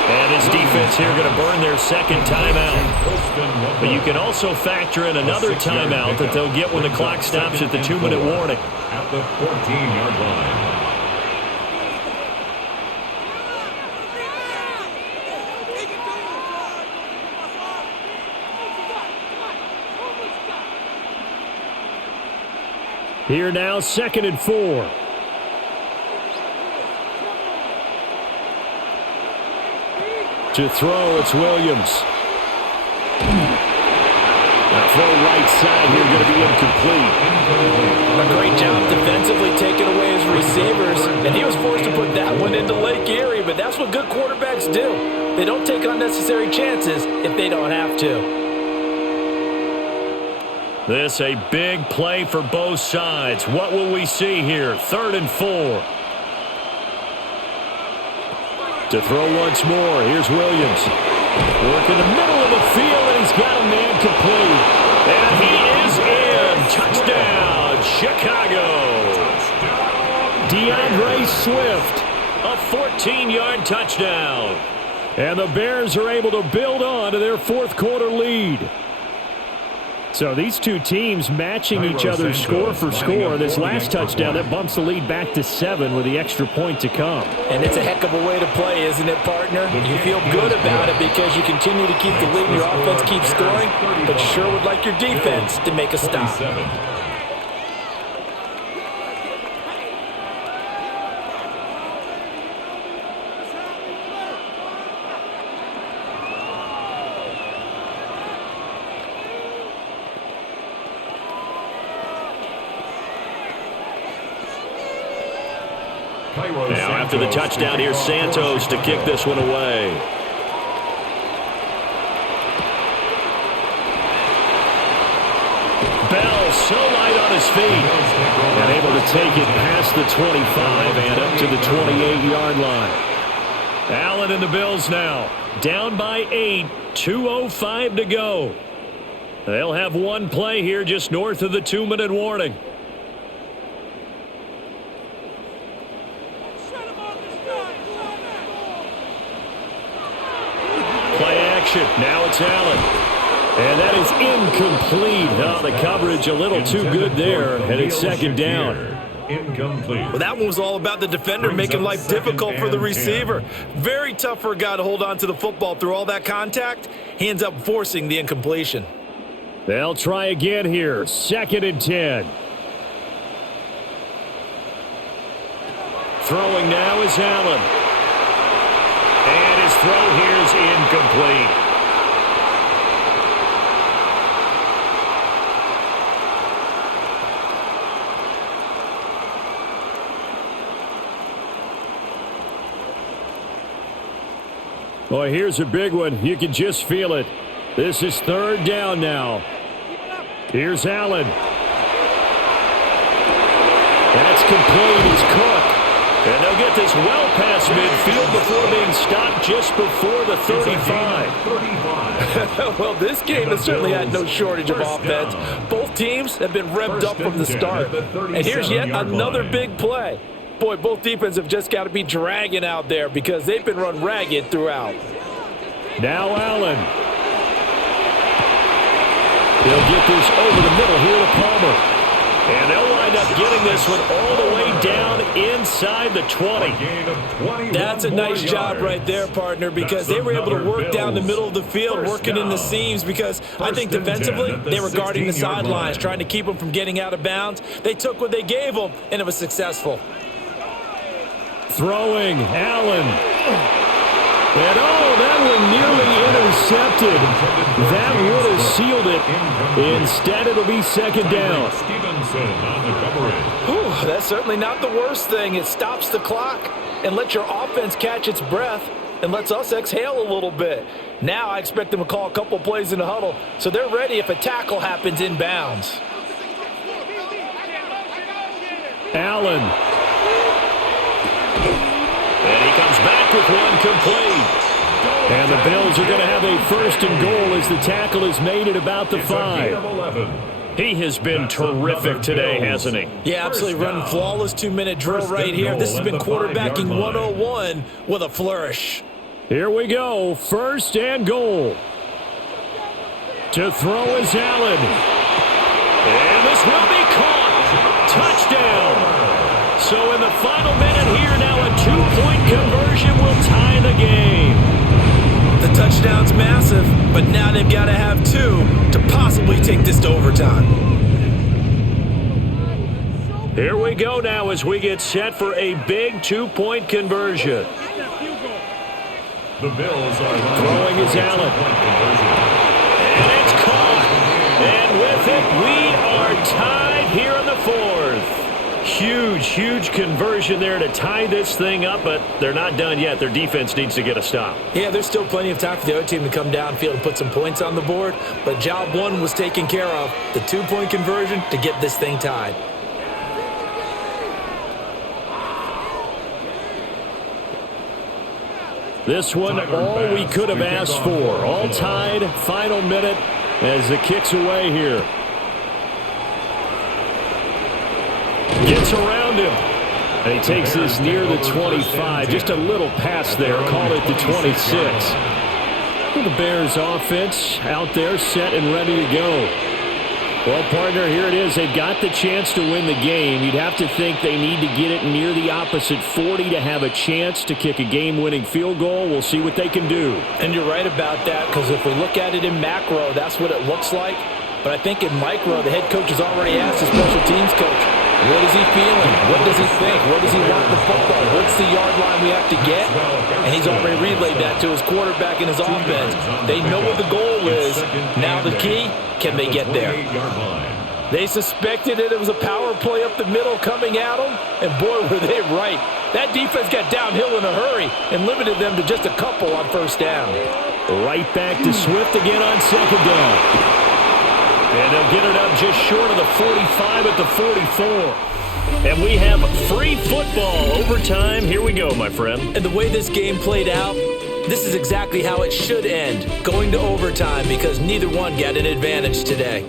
And his defense here going to burn their 2nd timeout. But you can also factor in another timeout that they'll get when the clock stops at the 2-minute warning. At the 14-yard line. Here now, 2nd and 4. To throw, it's Williams. Now throw right side here, going to be incomplete. A great job defensively taking away his receivers, and he was forced to put that one into Lake Erie, but that's what good quarterbacks do. They don't take unnecessary chances if they don't have to. This a big play for both sides. What will we see here? 3rd and 4. To throw once more, here's Williams. Work in the middle of the field, and he's got a man complete. And he is in. Touchdown, Chicago. DeAndre Swift. A 14-yard touchdown. And the Bears are able to build on to their 4th quarter lead. So these two teams matching each other score for score. This last touchdown, that bumps the lead back to 7 with the extra point to come. And it's a heck of a way to play, isn't it, partner? You feel good about it because you continue to keep the lead and your offense keeps scoring, but you sure would like your defense to make a stop. Now after the touchdown, here's Santos to kick this one away. Bell so light on his feet. And able to take it past the 25 and up to the 28-yard line. Allen and the Bills now. Down by 8. 2:05 to go. They'll have one play here just north of the 2-minute warning. Play action. Now it's Allen. And that is incomplete. Oh, the coverage a little too good there. And it's 2nd down. Incomplete. Well, that one was all about the defender making life difficult for the receiver. Very tough for a guy to hold on to the football through all that contact. He ends up forcing the incompletion. They'll try again here. 2nd and 10. Throwing now is Allen. And his throw here is incomplete. Boy, here's a big one. You can just feel it. This is third down now. Here's Allen. That's complete. It's Cook. And they'll get this well past midfield before being stopped just before the 35. Well, this game has certainly had no shortage of offense. Both teams have been revved up from the start. And here's yet another big play. Boy, both defenses have just got to be dragging out there because they've been run ragged throughout. Now Allen. They'll get this over the middle here to Palmer. And they'll wind up getting this one all the way down inside the 20. That's a nice job right there, partner, because they were able to work down the middle of the field, working in the seams, because I think defensively they were guarding the sidelines, trying to keep them from getting out of bounds. They took what they gave them, and it was successful. Throwing, Allen. And that one nearly intercepted. That would have sealed it. Instead, it'll be second down. Whew, that's certainly not the worst thing. It stops the clock and lets your offense catch its breath and lets us exhale a little bit. Now I expect them to call a couple plays in the huddle so they're ready if a tackle happens inbounds. Allen. And he comes back with one complete. And the Bills are going to have a first and goal as the tackle is made at about the 5. He has been terrific today, hasn't he? Yeah, absolutely running flawless 2-minute drill right here. This has been quarterbacking 101 with a flourish. Here we go. First and goal. To throw is Allen. And this will be caught. Touchdown. So in the final minute here now, a 2-point conversion will tie the game. The touchdown's massive, but now they've got to have 2 to possibly take this to overtime. Here we go now as we get set for a big 2-point conversion. The Bills are throwing is Allen. And it's caught. And with it, we are tied here in the 4th. Huge conversion there to tie this thing up, but they're not done yet. Their defense needs to get a stop. Yeah, there's still plenty of time for the other team to come downfield and put some points on the board, but job 1 was taken care of. The 2-point conversion to get this thing tied. This one, all we could have asked for. All tied, final minute as the kick's away here. Gets around him. And he takes this near the 25. Just a little pass there. Call it the 26. The Bears offense out there set and ready to go. Well, partner, here it is. They've got the chance to win the game. You'd have to think they need to get it near the opposite 40 to have a chance to kick a game-winning field goal. We'll see what they can do. And you're right about that, because if we look at it in macro, that's what it looks like. But I think in micro, the head coach has already asked the special teams coach, what is he feeling? What does he think? Where does he want the football? What's the yard line we have to get? And he's already relayed that to his quarterback and his offense. They know what the goal is. Now the key, can they get there? They suspected it was a power play up the middle coming at them, and boy, were they right. That defense got downhill in a hurry and limited them to just a couple on first down. Right back to Swift again on second down. And they'll get it up just short of the 45 at the 44. And we have free football overtime. Here we go, my friend. And the way this game played out, this is exactly how it should end, going to overtime, because neither one got an advantage today.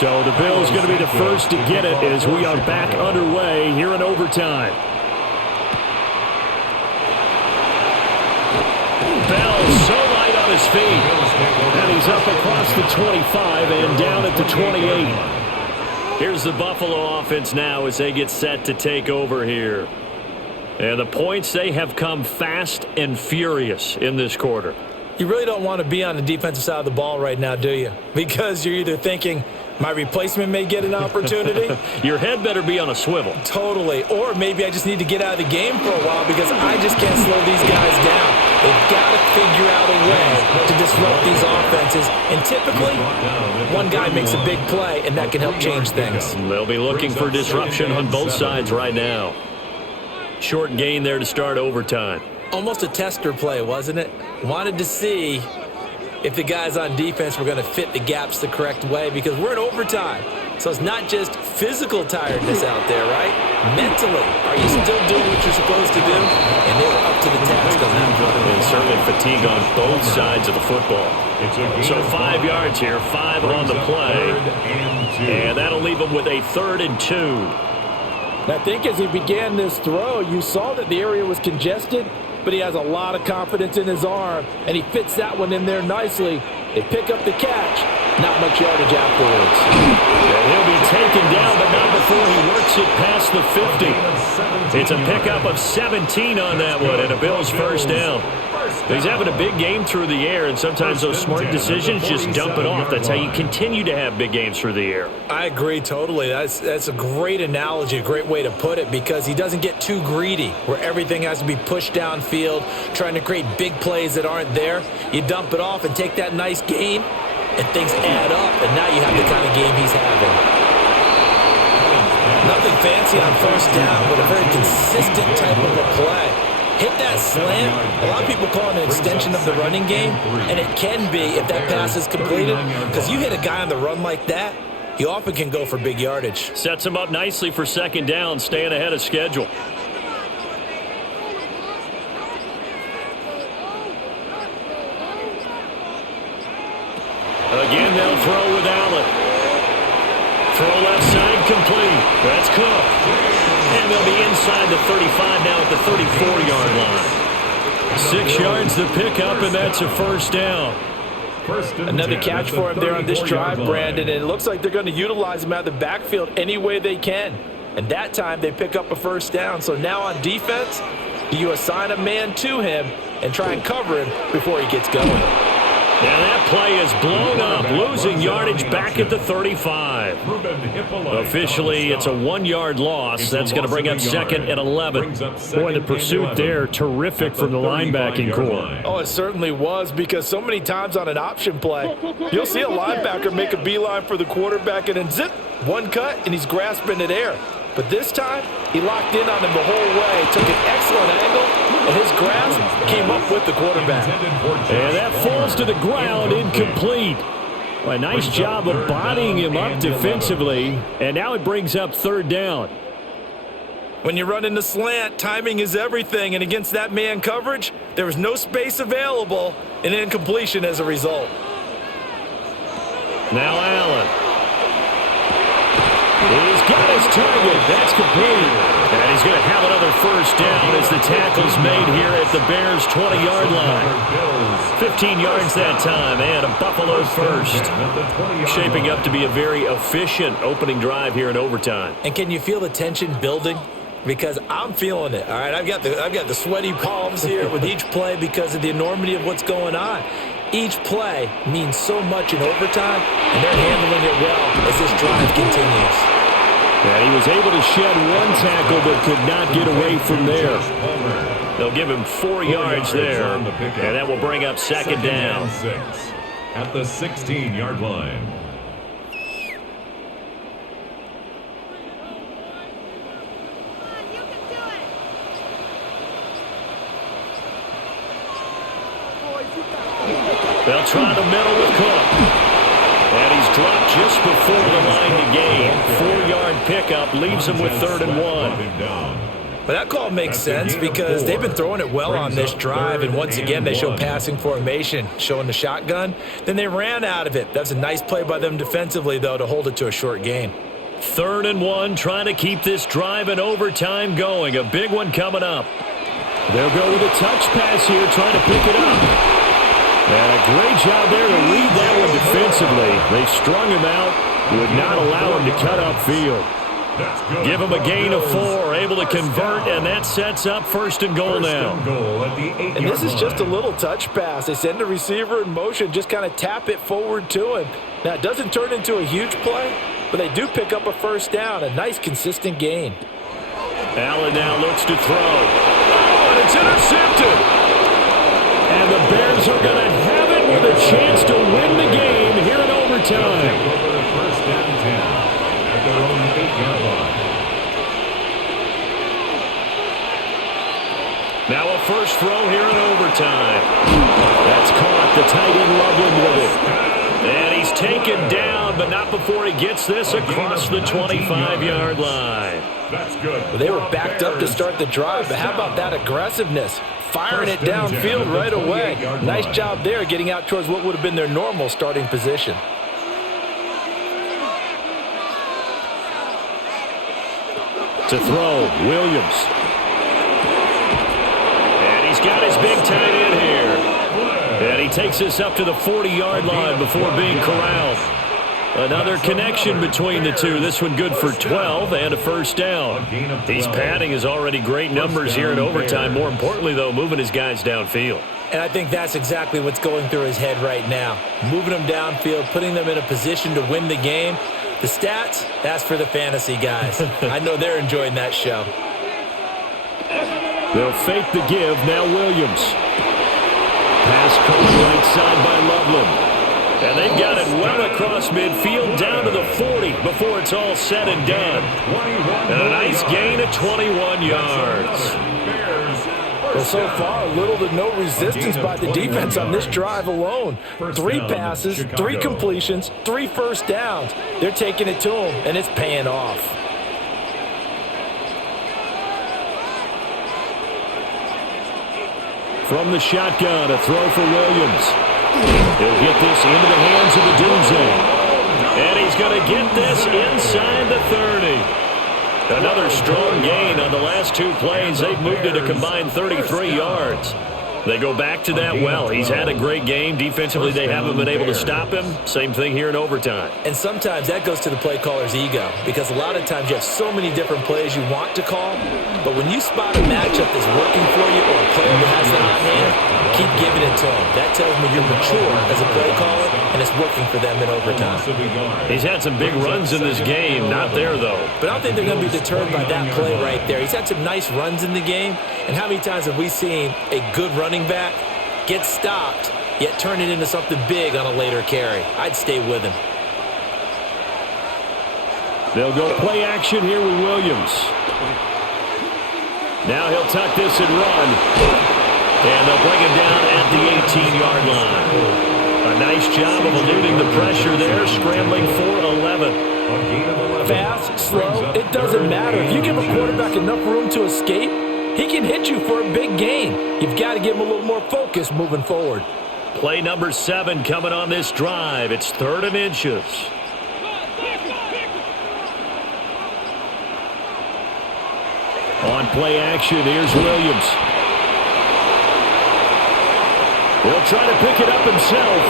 So the Bills going to be the first to get it as we are back underway here in overtime. Bell so light on his feet. And he's up across the 25 and down at the 28. Here's the Buffalo offense now as they get set to take over here. And the points, they have come fast and furious in this quarter. You really don't want to be on the defensive side of the ball right now, do you? Because you're either thinking, my replacement may get an opportunity. Your head better be on a swivel. Totally. Or maybe I just need to get out of the game for a while because I just can't slow these guys down. They've got to figure out a way to disrupt these offenses. And typically, one guy makes a big play, and that can help change things. They'll be looking for disruption on both sides right now. Short gain there to start overtime. Almost a tester play, wasn't it? Wanted to see if the guys on defense were going to fit the gaps the correct way because we're in overtime. So it's not just physical tiredness out there, right? Mentally, are you still doing what you're supposed to do? And they were up to the task on that one. And certainly fatigue on both sides of the football. So 5 yards here, 5 on the play. And that'll leave them with a 3rd and 2. I think as he began this throw, you saw that the area was congested, but he has a lot of confidence in his arm, and he fits that one in there nicely. They pick up the catch. Not much yardage afterwards. And he'll be taken down, but not before he works it past the 50. It's a pickup of 17 on that one, and a Bills first down. He's having a big game through the air, and sometimes those smart decisions just dump it off. That's how you continue to have big games through the air. I agree totally. That's a great analogy, a great way to put it, because he doesn't get too greedy where everything has to be pushed downfield, trying to create big plays that aren't there. You dump it off and take that nice gain, and things add up, and now you have the kind of game he's having. Nothing fancy on first down, but a very consistent type of a play. Hit that slant. A lot of people call it an extension of the running game, and it can be if that pass is completed, because you hit a guy on the run like that, he often can go for big yardage. Sets him up nicely for second down, staying ahead of schedule. Again, they'll throw with Allen. Throw left side, complete. That's Cook. And they'll be inside the 35 now at the 34-yard line. 6 yards to pick up, and that's a first down. Another catch for him there on this drive, Brandon, and it looks like they're going to utilize him out of the backfield any way they can. And that time, they pick up a first down. So now on defense, do you assign a man to him and try and cover him before he gets going? Now that play is blown up, losing yardage back at the 35. Officially, it's a 1-yard loss. That's going to bring up 2nd and 11. Boy, the pursuit there, terrific from the linebacking core. Oh, it certainly was, because so many times on an option play, you'll see a linebacker make a beeline for the quarterback and then zip, one cut, and he's grasping at air. But this time, he locked in on him the whole way, took an excellent angle, and his grasp came up with the quarterback. And that falls to the ground, incomplete. Well, a nice job of bodying him up defensively, and now it brings up 3rd down. When you run in the slant, timing is everything, and against that man coverage, there was no space available, and incompletion as a result. Now Allen. He's got his target. That's complete. And he's going to have another first down as the tackle's made here at the Bears' 20-yard line. 15 yards that time, and a Buffalo first. Shaping up to be a very efficient opening drive here in overtime. And can you feel the tension building? Because I'm feeling it, all right? I've got the sweaty palms here with each play because of the enormity of what's going on. Each play means so much in overtime, and they're handling it well as this drive continues. And he was able to shed one tackle but could not get away from there. They'll give him 4 yards there, and that will bring up 2nd down. 6 at the 16-yard line. They'll try the middle with Cook. And he's dropped just before the line to gain. 4-yard pickup leaves him with 3rd and 1. But that call makes sense because they've been throwing it well on this drive, and once again they show passing formation, showing the shotgun. Then they ran out of it. That's a nice play by them defensively, though, to hold it to a short gain. 3rd and 1, trying to keep this drive in overtime going. A big one coming up. They'll go with a touch pass here, trying to pick it up. And a great job there to read that one defensively. They strung him out, would not allow him to cut upfield. That's good. Give him a gain of 4, able to convert, and that sets up 1st and goal now. Goal at the 8-yard And this is just a line. little touch pass. They send the receiver in motion, just kind of tap it forward to him. Now, it doesn't turn into a huge play, but they do pick up a 1st down, a nice, consistent gain. Allen now looks to throw. Oh, and it's intercepted. And the Bears are going to have it with a chance to win the game here in overtime. Over the 1st and 10 at their own 8-yard line. Now a 1st throw here in overtime. That's caught. The tight end Loveland with it. And he's taken down, but not before he gets this across the 25-yard line. That's good. Well, they were backed up to start the drive, but how about that aggressiveness? Firing it downfield right away. Nice job there getting out towards what would have been their normal starting position. To throw, Williams. And he's got his big tight end here. And he takes this up to the 40-yard line before being corralled. Another connection between the two. This one good for 12 and a 1st down. He's padding his already great numbers here in overtime. More importantly, though, moving his guys downfield. And I think that's exactly what's going through his head right now. Moving them downfield, putting them in a position to win the game. The stats, that's for the fantasy guys. I know they're enjoying that show. They'll fake the give. Now Williams. Pass caught right side by Loveland. And they've got it well across midfield down to the 40 before it's all said and done. And a nice gain of 21 yards. Well, so far, little to no resistance by the defense on this drive alone. 3 passes, 3 completions, 3 1st downs. They're taking it to him, and it's paying off. From the shotgun, a throw for Williams. He'll get this into the hands of the Dunze. And he's going to get this inside the 30. Another strong gain on the last 2 plays. They've moved it a combined 33 yards. They go back to that well. He's had a great game. Defensively, they haven't been able to stop him. Same thing here in overtime. And sometimes that goes to the play caller's ego, because a lot of times you have so many different plays you want to call, but when you spot a matchup that's working for you or a player that has the hot hand, keep giving it to him. That tells me you're mature as a play caller, and it's working for them in overtime. He's had some big runs in this game. Not there, though. But I don't think they're going to be deterred by that play right there. He's had some nice runs in the game, and how many times have we seen a good running back get stopped, yet turn it into something big on a later carry? I'd stay with him. They'll go play action here with Williams. Now he'll tuck this and run. And they'll bring him down at the 18-yard line. A nice job of eluding the pressure there, scrambling for 11. Fast, slow, it doesn't matter. If you give a quarterback enough room to escape, he can hit you for a big gain. You've got to give him a little more focus moving forward. Play number 7 coming on this drive. It's 3rd and inches. On play action, here's Williams. He'll try to pick it up himself.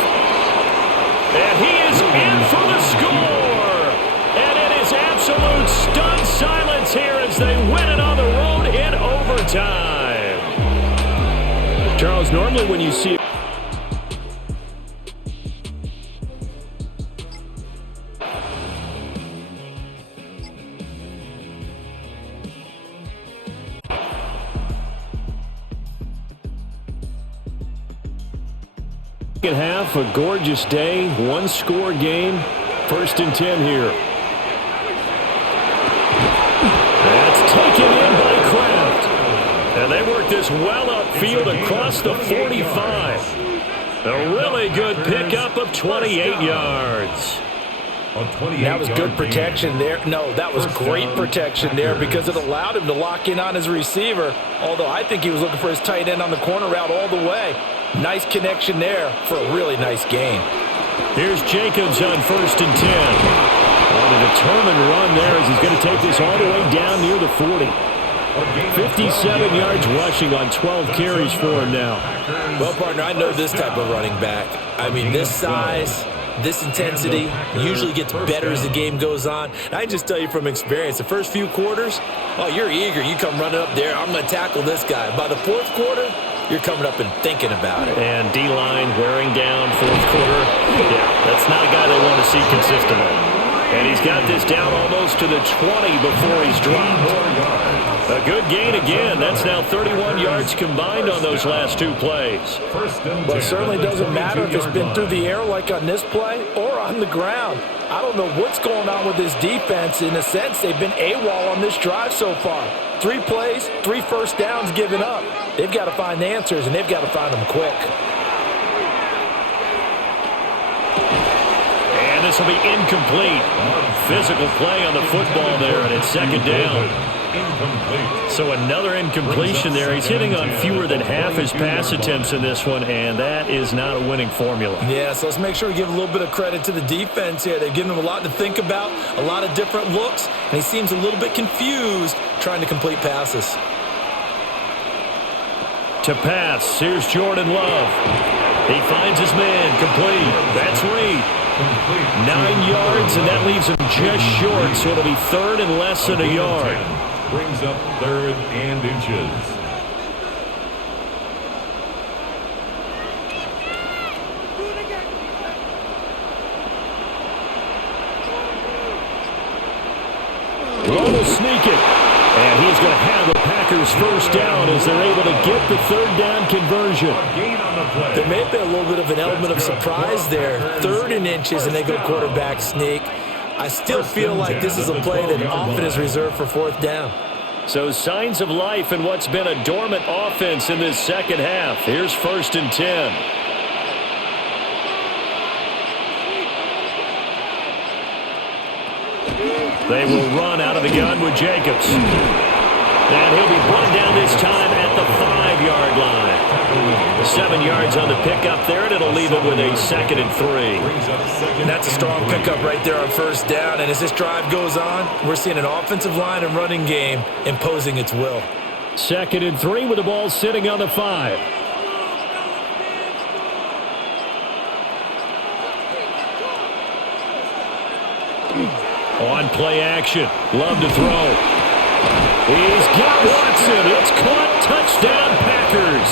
And he is in for the score. And it is absolute stunned silence here as they win it on the road in overtime. Charles, normally when you see second half, a gorgeous day, 1-score game, 1st and 10 here. That's taken in by Kraft. And they work this well upfield across the 45. A really good pickup of 28 yards. That was good protection there. No, that was great protection there because it allowed him to lock in on his receiver, although I think he was looking for his tight end on the corner route all the way. Nice connection there for a really nice gain. Here's Jacobs on 1st and 10. On a determined run there as he's going to take this all the way down near the 40. 57 yards rushing on 12 carries for him now. Well, partner, I know this type of running back. I mean, this size, This intensity usually gets better as the game goes on. And I just tell you from experience, the first few quarters, oh, you're eager. You come running up there, I'm going to tackle this guy. By the fourth quarter, you're coming up and thinking about it. And D-line wearing down fourth quarter. Yeah, that's not a guy they want to see consistently. And he's got this down almost to the 20 before he's dropped. A good gain again. That's now 31 yards combined on those last two plays. Well, it certainly doesn't matter if it's been through the air like on this play or on the ground. I don't know what's going on with this defense. In a sense, they've been AWOL on this drive so far. 3 plays, 3 first downs given up. They've got to find answers, and they've got to find them quick. And this will be incomplete. Physical play on the football there, and it's second down. So another incompletion there. He's hitting on fewer than half his pass attempts in this one, and that is not a winning formula. Yeah, so let's make sure we give a little bit of credit to the defense here. They've given him a lot to think about, a lot of different looks, and he seems a little bit confused trying to complete passes. To pass, here's Jordan Love. He finds his man, complete. That's Reed. 9 yards, and that leaves him just short, so it'll be third and less than a yard. Brings up 3rd and inches. Lowe will sneak it. And he's going to have the Packers first down as they're able to get the third down conversion. There may have been a little bit of an element of surprise there. 3rd and inches, and they go quarterback sneak. I still feel like this is a play that often is reserved for 4th down. So signs of life in what's been a dormant offense in this second half. Here's 1st and 10. They will run out of the gun with Jacobs. And he'll be brought down this time at the 5-yard line. 7 yards on the pickup there, and it'll leave it with a 2nd and 3. And that's a strong pickup right there on 1st down. And as this drive goes on, we're seeing an offensive line and running game imposing its will. 2nd and 3 with the ball sitting on the 5. On play action. Love to throw. He's got Watson. It's caught. Touchdown, Packers.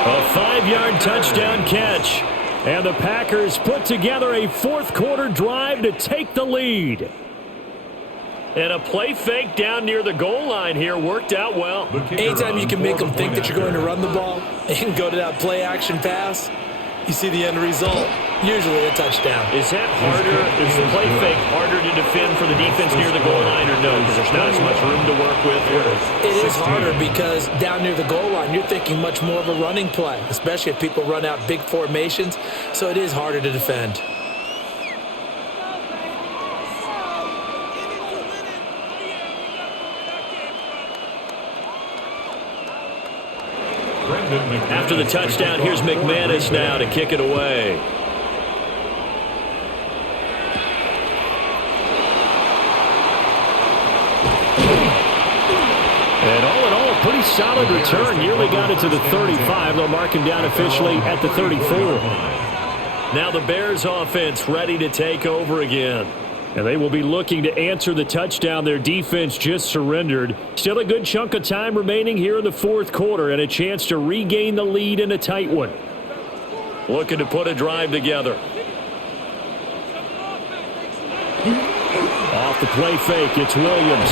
A 5-yard touchdown catch. And the Packers put together a fourth-quarter drive to take the lead. And a play fake down near the goal line here worked out well. Anytime you can make them think that you're going to run the ball and go to that play action pass, you see the end result. Usually a touchdown. Is that harder? Is the play fake harder to defend for the defense near the goal line or no? Because there's not as much room to work with. It is harder because down near the goal line, you're thinking much more of a running play, especially if people run out big formations. So it is harder to defend. After the touchdown, here's McManus now to kick it away. And all in all, a pretty solid return. Nearly got it to the 35. They'll mark him down officially at the 34. Now the Bears offense ready to take over again. And they will be looking to answer the touchdown their defense just surrendered. Still a good chunk of time remaining here in the fourth quarter and a chance to regain the lead in a tight one. Looking to put a drive together. Off the play fake, it's Williams.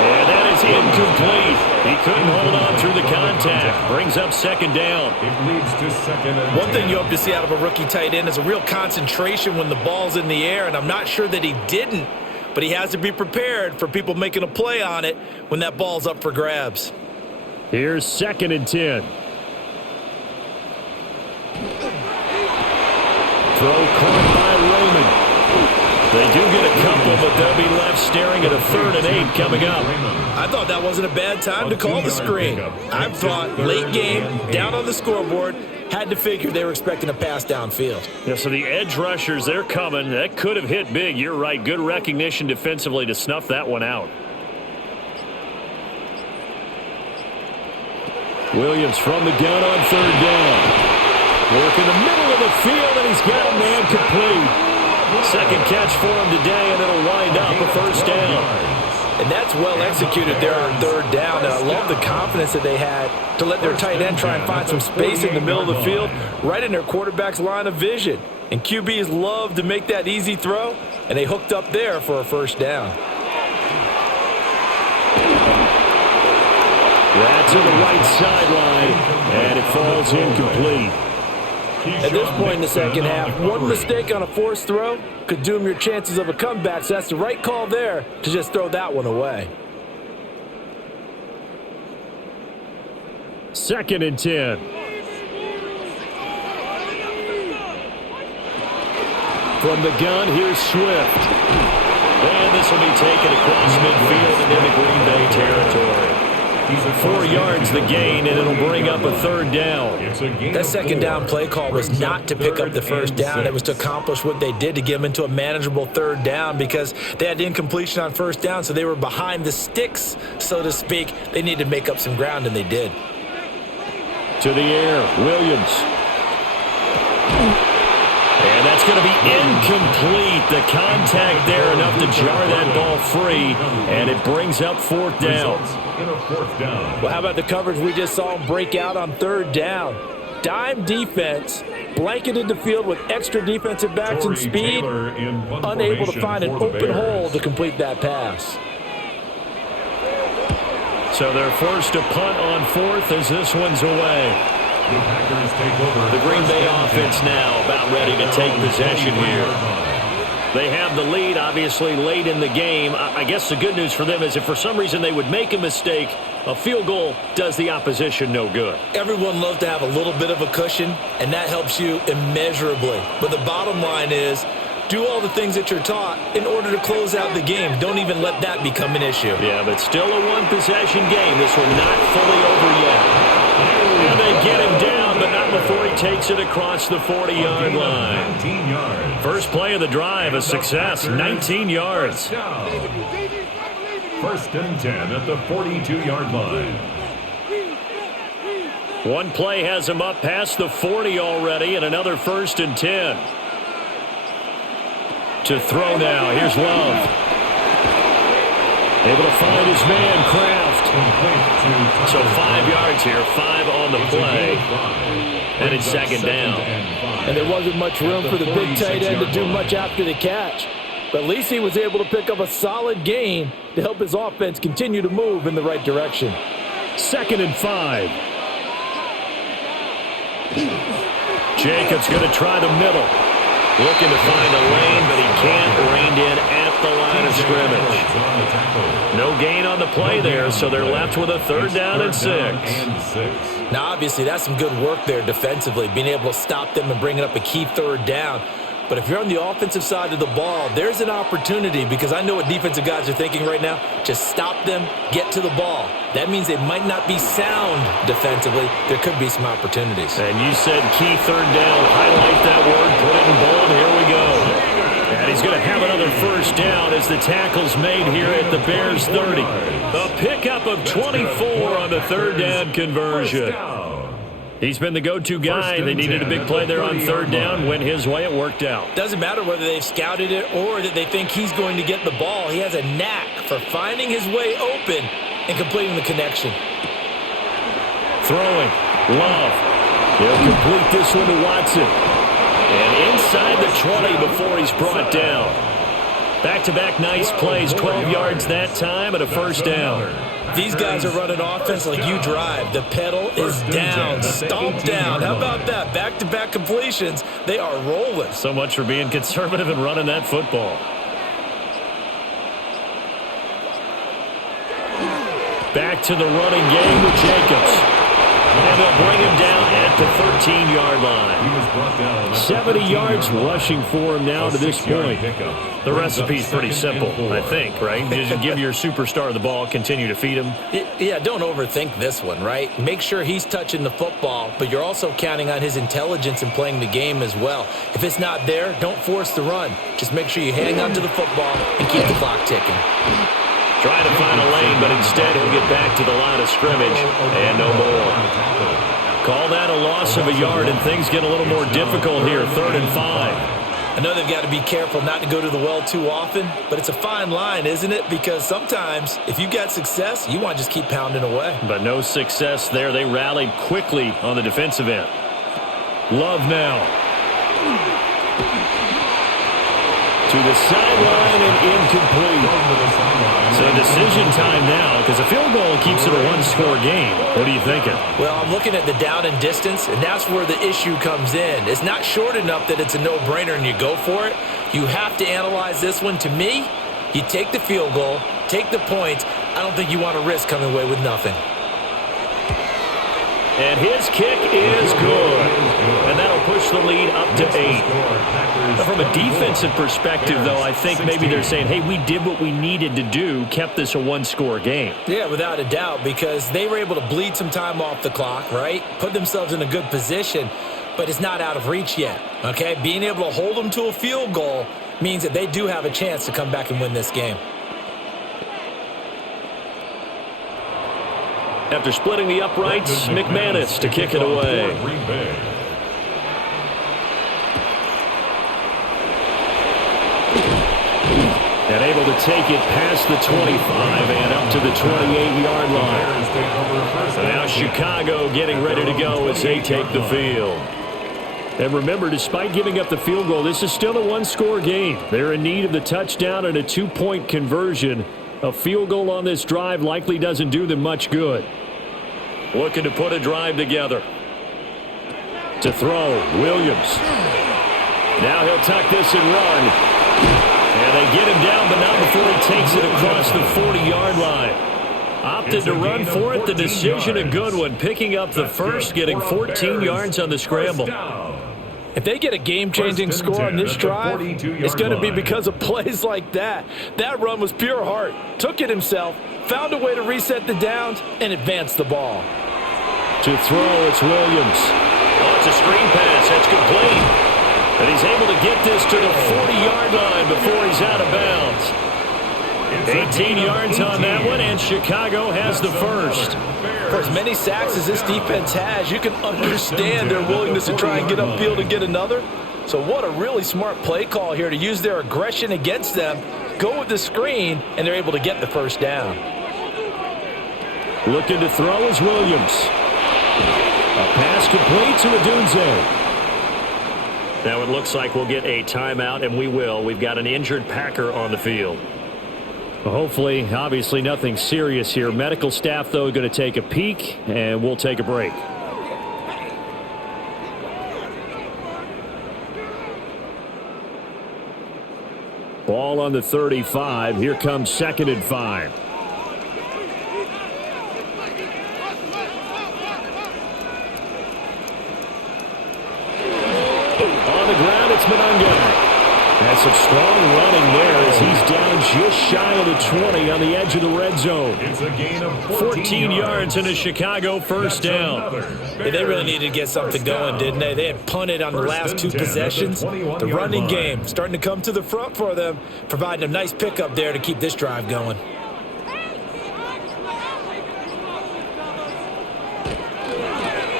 And that is incomplete. He couldn't hold on through the contact. Brings up 2nd down. It leads to 2nd and 10. One thing you hope to see out of a rookie tight end is a real concentration when the ball's in the air, and I'm not sure that he didn't, but he has to be prepared for people making a play on it when that ball's up for grabs. Here's 2nd and 10. Throw caught by Roman. They do get a couple, but they'll be left staring at a 3rd and 8 coming up. I thought that wasn't a bad time to call the screen. I thought late game, down on the scoreboard, had to figure they were expecting a pass downfield. Yeah, so the edge rushers, they're coming. That could have hit big. You're right. Good recognition defensively to snuff that one out. Williams from the gun on 3rd down. Working the middle of the field, and he's got a man complete. Second catch for him today, and it'll wind up a first down. And that's well executed there on third down. And I love the confidence that they had to let their tight end try and find some space in the middle of the field, right in their quarterback's line of vision. And QBs love to make that easy throw, and they hooked up there for a first down. That's to the right sideline, and it falls incomplete. At this point in the second half, one mistake on a forced throw could doom your chances of a comeback, so that's the right call there to just throw that one away. 2nd and 10. From the gun, here's Swift. And this will be taken across midfield and into Green Bay territory. 4 yards the gain, and it'll bring up a third down. That second down play call was not to pick up the first down. It was to accomplish what they did to get them into a manageable third down because they had incompletion on first down, so they were behind the sticks, so to speak. They needed to make up some ground, and they did. To the air, Williams. And that's going to be incomplete. The contact there enough to jar that ball free, and it brings up 4th down. Well, how about the coverage we just saw him break out on third down? Dime defense, blanketed the field with extra defensive backs and speed, unable to find an open hole to complete that pass. So they're forced to punt on 4th as this one's away. The Green Bay offense now about ready to take possession here. They have the lead, obviously, late in the game. I guess the good news for them is if for some reason they would make a mistake, a field goal does the opposition no good. Everyone loves to have a little bit of a cushion, and that helps you immeasurably. But the bottom line is, do all the things that you're taught in order to close out the game. Don't even let that become an issue. Yeah, but still a one-possession game. This one not fully over yet. And they get him down, but not before he takes it across the 40-yard line. First play of the drive, a success, 19 yards. 1st and 10 at the 42-yard line. One play has him up past the 40 already, and another 1st and 10. To throw now, here's Love. Able to find his man, Kraft. So 5 yards here, 5 on the play. And it's 2nd down. And there wasn't much room for the big tight end to do much after the catch. But at least he was able to pick up a solid gain to help his offense continue to move in the right direction. 2nd and 5. Jacobs going to try the middle. Looking to find a lane, but he can't. Reined in at the line of scrimmage. No gain on the play there, so they're left with a 3rd down and 6. Now, obviously, that's some good work there defensively, being able to stop them and bringing up a key 3rd down. But if you're on the offensive side of the ball, there's an opportunity because I know what defensive guys are thinking right now. Just stop them, get to the ball. That means they might not be sound defensively. There could be some opportunities. And you said key 3rd down. Highlight that word, put it in bold. Here we go. And he's going to have another 1st down as the tackle's made here at the Bears 30. A pickup of 24 on the 3rd down conversion. He's been the go-to guy. They needed a big play there on 3rd down. Went his way. It worked out. Doesn't matter whether they've scouted it or that they think he's going to get the ball. He has a knack for finding his way open and completing the connection. Throwing. Love. He'll complete this one to Watson. And inside the 20 before he's brought down. Back-to-back nice plays. 12 yards that time and a 1st down. These guys are running offense like you drive. The pedal is down, stomped down. How about that? Back-to-back completions. They are rolling. So much for being conservative and running that football. Back to the running game with Jacobs. And they'll bring him down at the 13-yard line. 70 yards rushing for him now to this point. The recipe's pretty simple, I think, right? Just give your superstar the ball, continue to feed him. Yeah, don't overthink this one, right? Make sure he's touching the football, but you're also counting on his intelligence in playing the game as well. If it's not there, don't force the run. Just make sure you hang on to the football and keep the clock ticking. Trying to find a lane, but instead he'll get back to the line of scrimmage and no more. Call that a loss of a yard, and things get a little more difficult here. 3rd and 5. I know they've got to be careful not to go to the well too often, but it's a fine line, isn't it? Because sometimes if you've got success, you want to just keep pounding away. But no success there. They rallied quickly on the defensive end. Love now. To the sideline and incomplete. So decision time now, because a field goal keeps it a one-score game. What are you thinking? Well, I'm looking at the down and distance, and that's where the issue comes in. It's not short enough that it's a no-brainer and you go for it. You have to analyze this one. To me, you take the field goal, take the points. I don't think you want to risk coming away with nothing. And his kick is good. And that'll push the lead up to 8. From a defensive perspective, though, I think maybe they're saying, hey, we did what we needed to do, kept this a one-score game. Yeah, without a doubt, because they were able to bleed some time off the clock, right? Put themselves in a good position, but it's not out of reach yet, okay? Being able to hold them to a field goal means that they do have a chance to come back and win this game. After splitting the uprights, McManus to kick it away. And able to take it past the 25 and up to the 28-yard line. So now Chicago getting ready to go as they take the field. And remember, despite giving up the field goal, this is still a one-score game. They're in need of the touchdown and a two-point conversion. A field goal on this drive likely doesn't do them much good. Looking to put a drive together. To throw, Williams. Now he'll tuck this and run. And they get him down, but not before he takes it across the 40-yard line. Opted to run for it. The decision a good one. Picking up the first, getting 14 yards on the scramble. If they get a game-changing score on this drive, it's going to be because of plays like that. That run was pure heart. Took it himself, found a way to reset the downs, and advance the ball. To throw, it's Williams. Oh, it's a screen pass. That's complete. And he's able to get this to the 40-yard line before he's out of bounds. 18 yards on that one, and Chicago has the first. For as many sacks as this defense has, you can understand their willingness to try and get upfield and get another. So what a really smart play call here to use their aggression against them, go with the screen, and they're able to get the first down. Looking to throw is Williams. A pass complete to Odunze. Now it looks like we'll get a timeout, and we will. We've got an injured Packer on the field. Well, hopefully, obviously nothing serious here. Medical staff, though, going to take a peek, and we'll take a break. Ball on the 35. Here comes 2nd and 5. On the ground, it's Monangai. That's some strong running there as he's down just shy of the 20 on the edge of the red zone. It's a gain of 14 yards and a Chicago first down. Hey, they really needed to get something going, didn't they? They had punted on the last 2 possessions. The running game starting to come to the front for them, providing a nice pickup there to keep this drive going.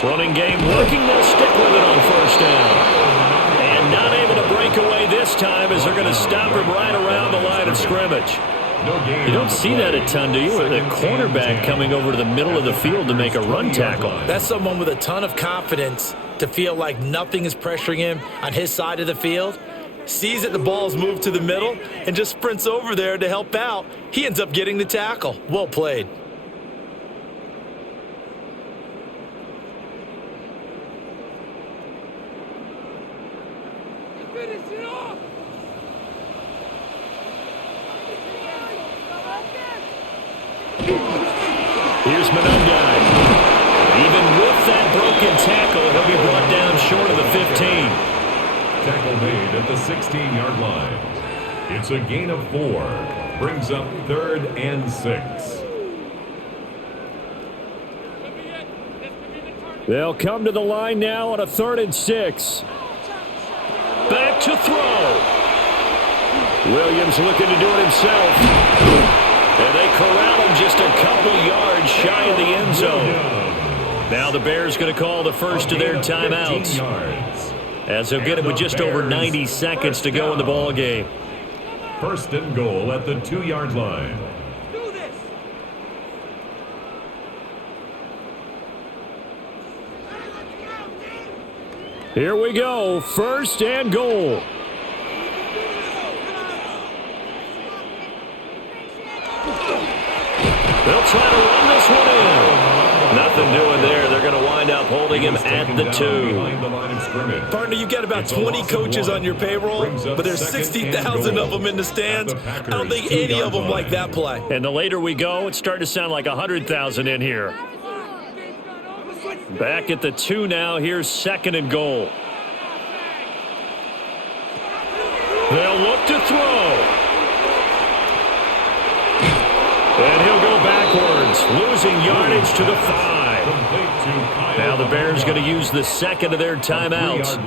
Running game working. They'll stick with it on first down. And not able to break away this time as they're going to stop him right around the line of scrimmage. You don't see that a ton, do you? With a cornerback coming over to the middle of the field to make a run tackle. That's someone with a ton of confidence to feel like nothing is pressuring him on his side of the field. Sees that the ball's moved to the middle and just sprints over there to help out. He ends up getting the tackle. Well played. Here's Monangai. Even with that broken tackle, he'll be brought down short of the 15. Tackle made at the 16-yard line. It's a gain of 4. Brings up 3rd and 6. They'll come to the line now on a 3rd and 6. Back to throw. Williams looking to do it himself. And they corral him just a couple yards shy of the end zone. Now the Bears going to call the first of their timeouts, as they'll get it with just over 90 seconds to go in the ball game. First and goal at the 2-yard line. Here we go, first and goal. They'll try to run this one in. Nothing doing there. They're going to wind up holding him at the 2. Partner, you got about 20 coaches on your payroll, but there's 60,000 of them in the stands. I don't think any of them like that play. And the later we go, it's starting to sound like 100,000 in here. Back at the 2 now. Here's second and goal. They'll look to throw. And he'll go backwards, losing yardage to the 5. Now the Bears going to use the second of their timeouts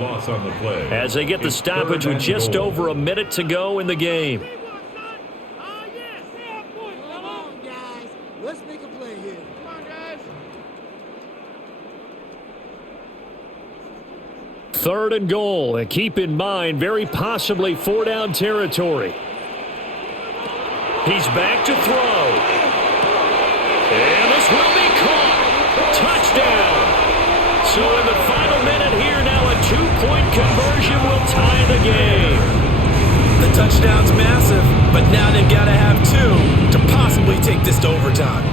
as they get the stoppage with just over a minute to go in the game. Let's make a play here. Come on, guys. Third and goal, and keep in mind, very possibly 4-down territory. He's back to throw. And this will be caught. Touchdown. So in the final minute here, now a 2-point conversion will tie the game. The touchdown's massive, but now they've got to have 2 to possibly take this to overtime.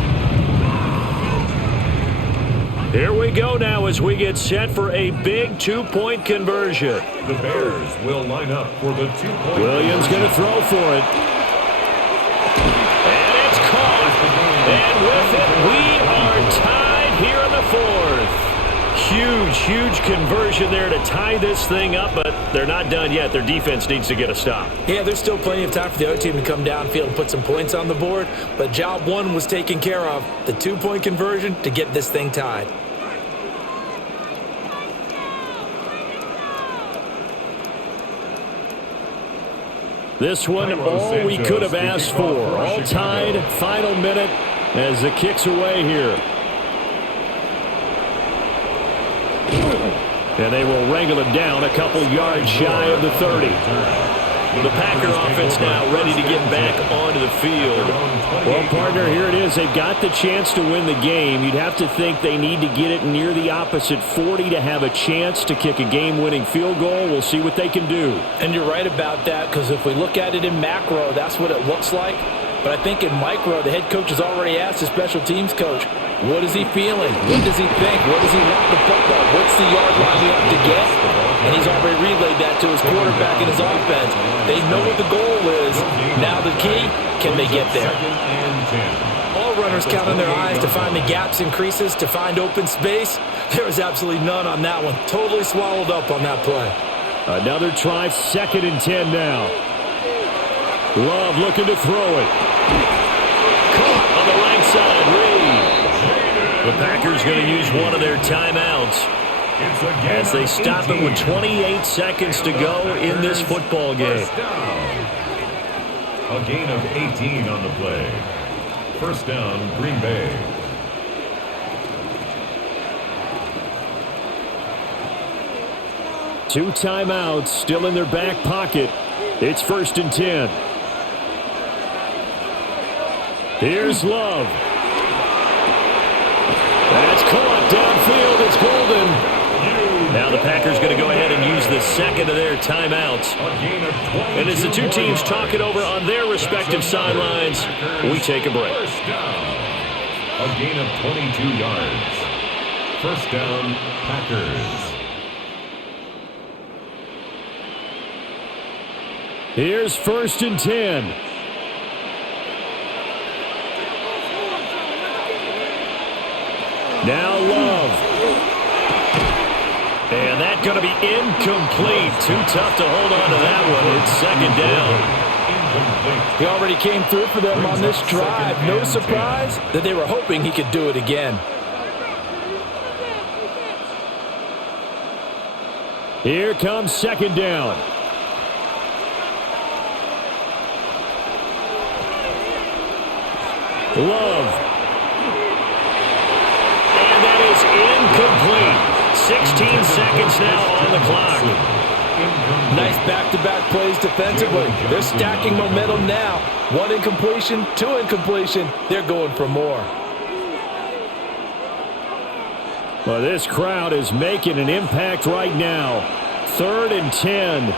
Here we go now as we get set for a big 2-point conversion. The Bears will line up for the 2-point. Williams going to throw for it. And it's caught. And with it, we are tied here in the 4th. Huge conversion there to tie this thing up, but they're not done yet. Their defense needs to get a stop. Yeah, there's still plenty of time for the other team to come downfield and put some points on the board, but job 1 was taken care of. The 2-point conversion to get this thing tied. This one, all we could have asked for. All tied, final minute as the kick's away here. And they will wrangle him down a couple yards shy of the 30. The Packer offense now ready to get back onto the field. Well, partner, here it is. They've got the chance to win the game. You'd have to think they need to get it near the opposite 40 to have a chance to kick a game-winning field goal. We'll see what they can do. And you're right about that, because if we look at it in macro, that's what it looks like. But I think in micro, the head coach has already asked the special teams coach, what is he feeling? What does he think? What does he want the football? What's the yard line we have to get? And he's already relayed that to his quarterback and his offense. They know what the goal is. Now the key, can they get there? All runners count on their eyes to find the gaps and creases, to find open space. There is absolutely none on that one. Totally swallowed up on that play. Another try, 2nd and 10 now. Love looking to throw it. Caught on the right side, Reed. The Packers going to use one of their timeouts as they stop it with 28 seconds to go in this football game. A gain of 18 on the play. First down, Green Bay. Two timeouts still in their back pocket. It's 1st and 10. Here's Love. That's caught downfield. It's golden. Now the Packers going to go ahead and use the second of their timeouts. And as the two teams talk it over on their respective sidelines, we take a break. First down. A gain of 22 yards. First down, Packers. Here's 1st and 10. Now Love. And that's going to be incomplete. Too tough to hold on to that one. It's 2nd down. He already came through for them on this drive. No surprise that they were hoping he could do it again. Here comes 2nd down. Love. And that is 16 seconds now on the clock. Nice back-to-back plays defensively. They're stacking momentum now. 1 incompletion, 2 incompletion. They're going for more. Well, this crowd is making an impact right now. 3rd and 10.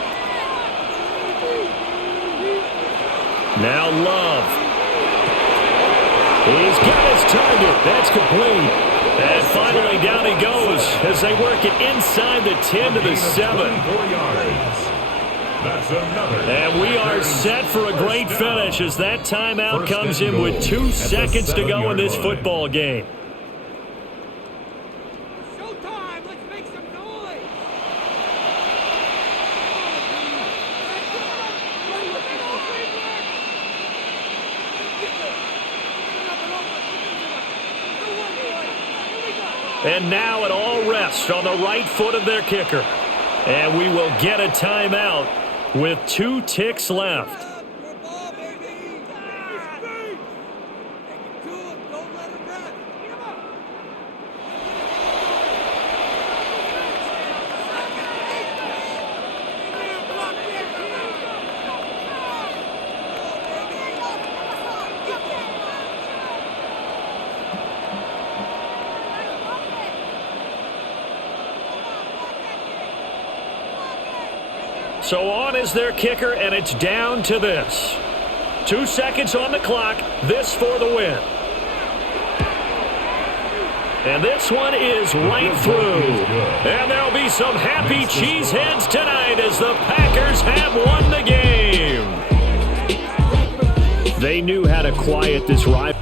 Now Love. He's got his target. That's complete. And finally down he goes as they work it inside the 10 to the 7. And we are set for a great finish as that timeout comes in with 2 seconds to go in this football game. Showtime! Let's make some noise! And now it all rests on the right foot of their kicker. And we will get a timeout with 2 ticks left. So on is their kicker, and it's down to this. 2 seconds on the clock. This for the win. And this one is right through. And there'll be some happy cheeseheads tonight as the Packers have won the game. They knew how to quiet this rival.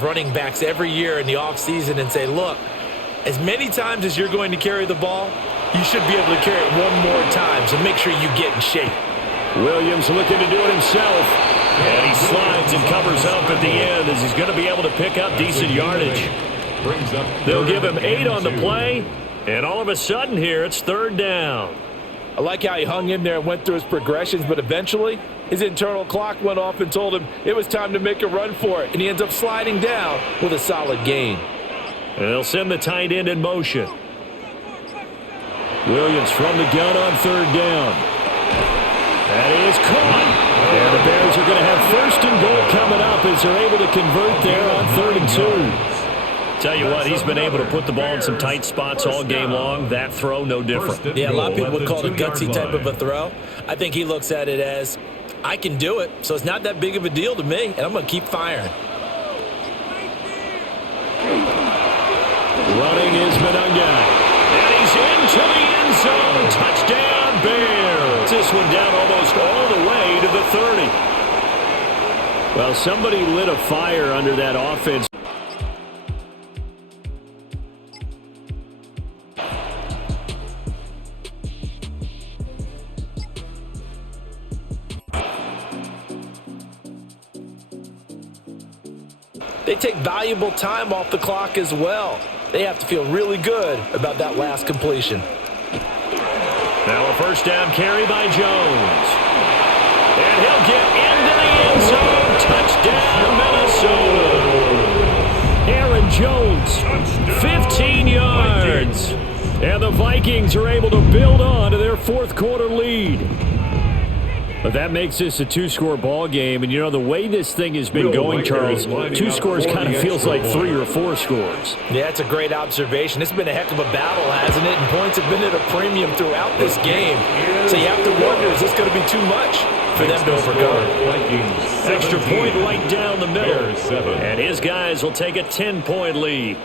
Running backs every year in the offseason and say, look, as many times as you're going to carry the ball, you should be able to carry it 1 more time, so make sure you get in shape. Williams looking to do it himself. And he slides and covers up at the end as he's going to be able to pick up decent yardage. They'll give him 8 on the play, and all of a sudden here it's 3rd down. I like how he hung in there and went through his progressions, but eventually his internal clock went off and told him it was time to make a run for it, and he ends up sliding down with a solid gain. And they'll send the tight end in motion. Williams from the gun on 3rd down. That is caught. And the Bears are going to have 1st and goal coming up as they're able to convert there on 3rd and 2. Tell you what, he's been able to put the ball in some tight spots all game long. That throw, no different. Yeah, a lot of people would call it a gutsy type of a throw. I think he looks at it as, I can do it, so it's not that big of a deal to me, and I'm going to keep firing. Running is Monunga. And he's into the end zone. Touchdown, Bears. This one down almost all the way to the 30. Well, somebody lit a fire under that offense. They take valuable time off the clock as well. They have to feel really good about that last completion. Now a 1st down carry by Jones. And he'll get into the end zone. Touchdown, Minnesota. Aaron Jones, 15 yards. And the Vikings are able to build on to their 4th quarter lead. But that makes this a 2-score ball game. And, you know, the way this thing has been going, Charles, 2 scores kind of feels like 3 or 4 scores. Yeah, that's a great observation. It's been a heck of a battle, hasn't it? And points have been at a premium throughout this game. So you have to wonder, is this going to be too much for them to overcome? Extra point right down the middle. And his guys will take a 10-point lead.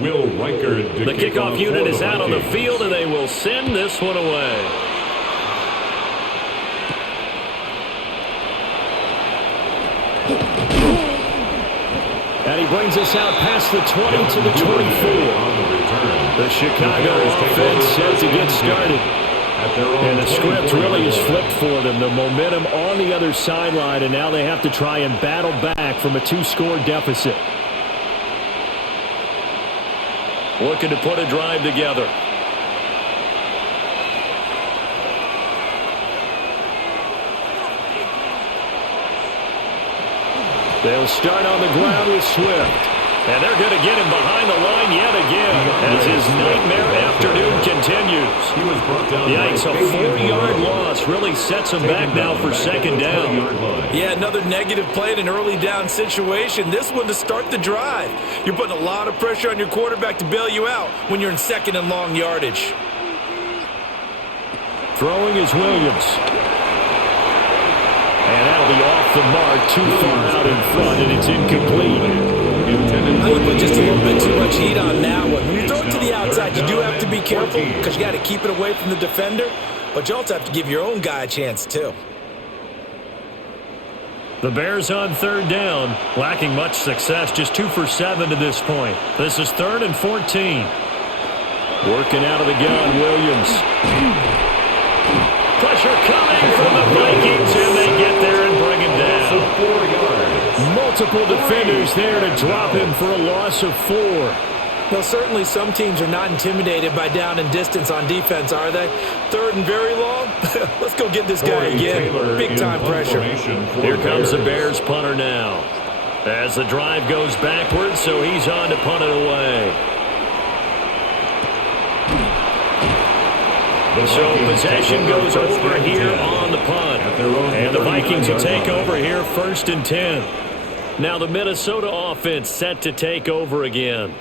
Will Riker The kickoff unit is out on the field, and they will send this one away. And he brings us out past the 20 to the 24. The Chicago offense set to get started. And the script really is flipped for them. The momentum on the other sideline, and now they have to try and battle back from a 2-score deficit. Looking to put a drive together. They'll start on the ground with Swift. And they're going to get him behind the line yet again as his nightmare afternoon continues. Yikes, a 4-yard loss really sets him back now for second down. Yeah, another negative play in an early down situation. This one to start the drive. You're putting a lot of pressure on your quarterback to bail you out when you're in second and long yardage. Throwing is Williams. And that'll be off the mark, too far out in front, and it's incomplete. I would put just a little bit too much heat on that one. When you throw it to the outside, you do have to be careful because you got to keep it away from the defender, but you also have to give your own guy a chance too. The Bears on third down, lacking much success, just 2 for 7 to this point. This is 3rd and 14. Working out of the gun, Williams. Pressure coming from the Vikings, and they get there and bring him down. 4 yards. Multiple defenders there to drop him for a loss of 4. Well, certainly some teams are not intimidated by down and distance on defense, are they? 3rd and very long? Let's go get this guy again. Big-time pressure. Here comes the Bears punter now. As the drive goes backwards, so he's on to punt it away. So possession goes over here on the punt. And the Vikings will take over here 1st and 10. Now the Minnesota offense set to take over again.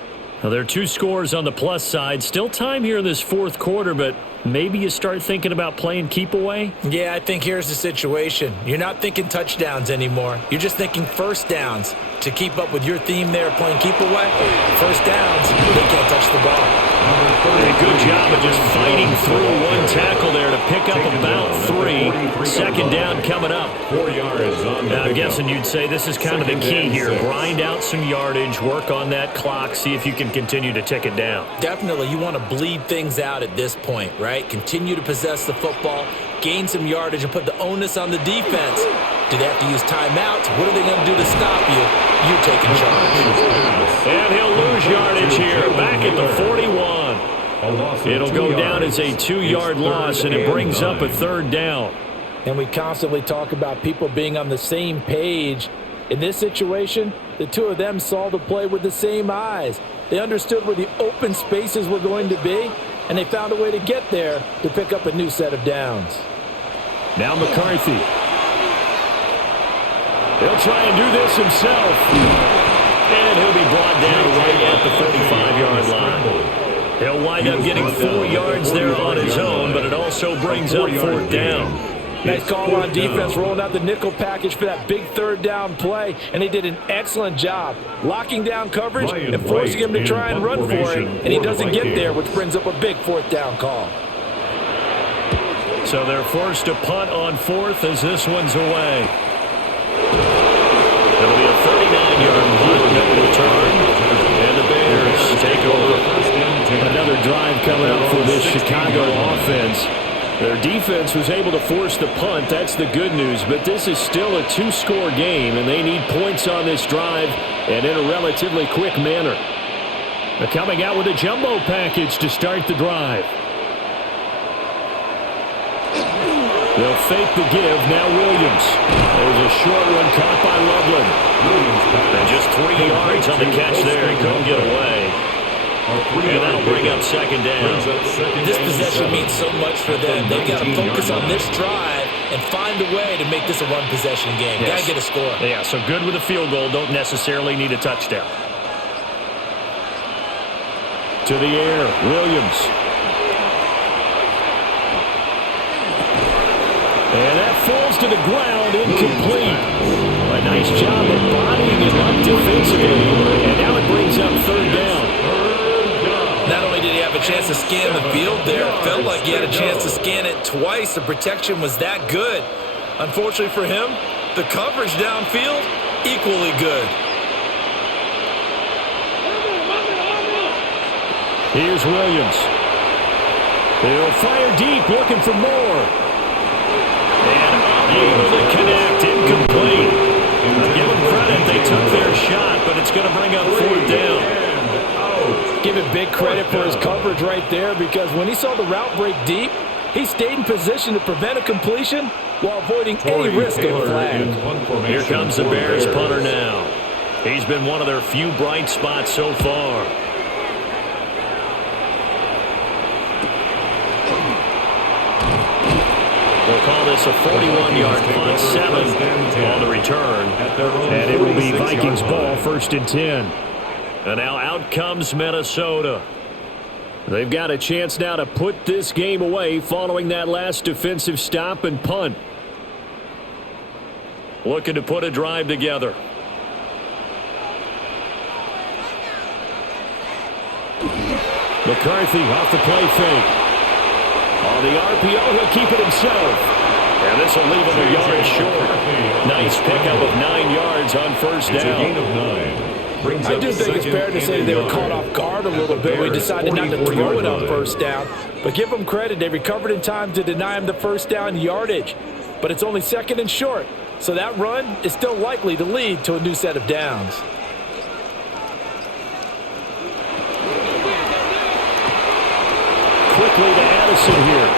Now there are 2 scores on the plus side. Still time here in this 4th quarter, but maybe you start thinking about playing keep away? Yeah, I think here's the situation. You're not thinking touchdowns anymore. You're just thinking first downs. To keep up with your theme there, playing keep away, first downs, they can't touch the ball. A good job of just fighting through one tackle there to pick up about 3. Second down coming up. 4 yards on the I'm guessing you'd say this is kind of the key here. Grind out some yardage, work on that clock, see if you can continue to tick it down. Definitely, you want to bleed things out at this point, right? Continue to possess the football, gain some yardage, and put the onus on the defense. Do they have to use timeouts? What are they going to do to stop you? You're taking charge. And he'll lose yardage here, back at the 41. It'll go down as a 2-yard loss, and it brings up a 3rd down. And we constantly talk about people being on the same page. In this situation, the 2 of them saw the play with the same eyes. They understood where the open spaces were going to be, and they found a way to get there to pick up a new set of downs. Now McCarthy. He'll try and do this himself. And he'll be brought down right at the 45-yard line. He'll wind up getting 4 yards there on his own, but it also brings up 4th down. Nice call on defense, rolling out the nickel package for that big 3rd down play, and they did an excellent job locking down coverage and forcing him to try and run for it, and he doesn't get there, which brings up a big 4th down call. So they're forced to punt on 4th as this one's away. It'll be a 39-yard punt, no return, and the Bears take over. Another drive coming up for this Chicago offense. Their defense was able to force the punt. That's the good news, but this is still a 2-score game, and they need points on this drive and in a relatively quick manner. They're coming out with a jumbo package to start the drive. They'll fake the give. Now Williams. There's a short one caught by Loveland. And just 3 yards on the catch there. He couldn't get away. And that'll bring up 2nd down. This possession means so much for them. They've got to focus on this drive and find a way to make this a one-possession game. Yes. Got to get a score. Yeah, so good with a field goal. Don't necessarily need a touchdown. To the air, Williams. And that falls to the ground, incomplete. A nice job of bodying him up defensively. And now it brings up 3rd down. Not only did he have a chance to scan the field there, it felt like he had a chance to scan it twice. The protection was that good. Unfortunately for him, the coverage downfield, equally good. Here's Williams. He'll fire deep, looking for more. And unable to connect, incomplete. Give them credit, they took their shot, but it's going to bring up fourth down. Give him big credit for his coverage right there, because when he saw the route break deep, he stayed in position to prevent a completion while avoiding any risk of a flag. Here comes the Bears punter now. He's been one of their few bright spots so far. We'll call this a 41-yard punt, 7 on the return. And it will be Vikings ball, 1st and 10. And now out comes Minnesota. They've got a chance now to put this game away following that last defensive stop and punt. Looking to put a drive together. McCarthy off the play fake. On the RPO, he'll keep it himself. And this will leave him a yard short. Nice pickup of 9 yards on first down. I do think it's fair to say they were caught off guard a little bit. We decided not to throw it on first down. But give them credit. They recovered in time to deny him the first down yardage. But it's only 2nd and short. So that run is still likely to lead to a new set of downs. Quickly to Addison here.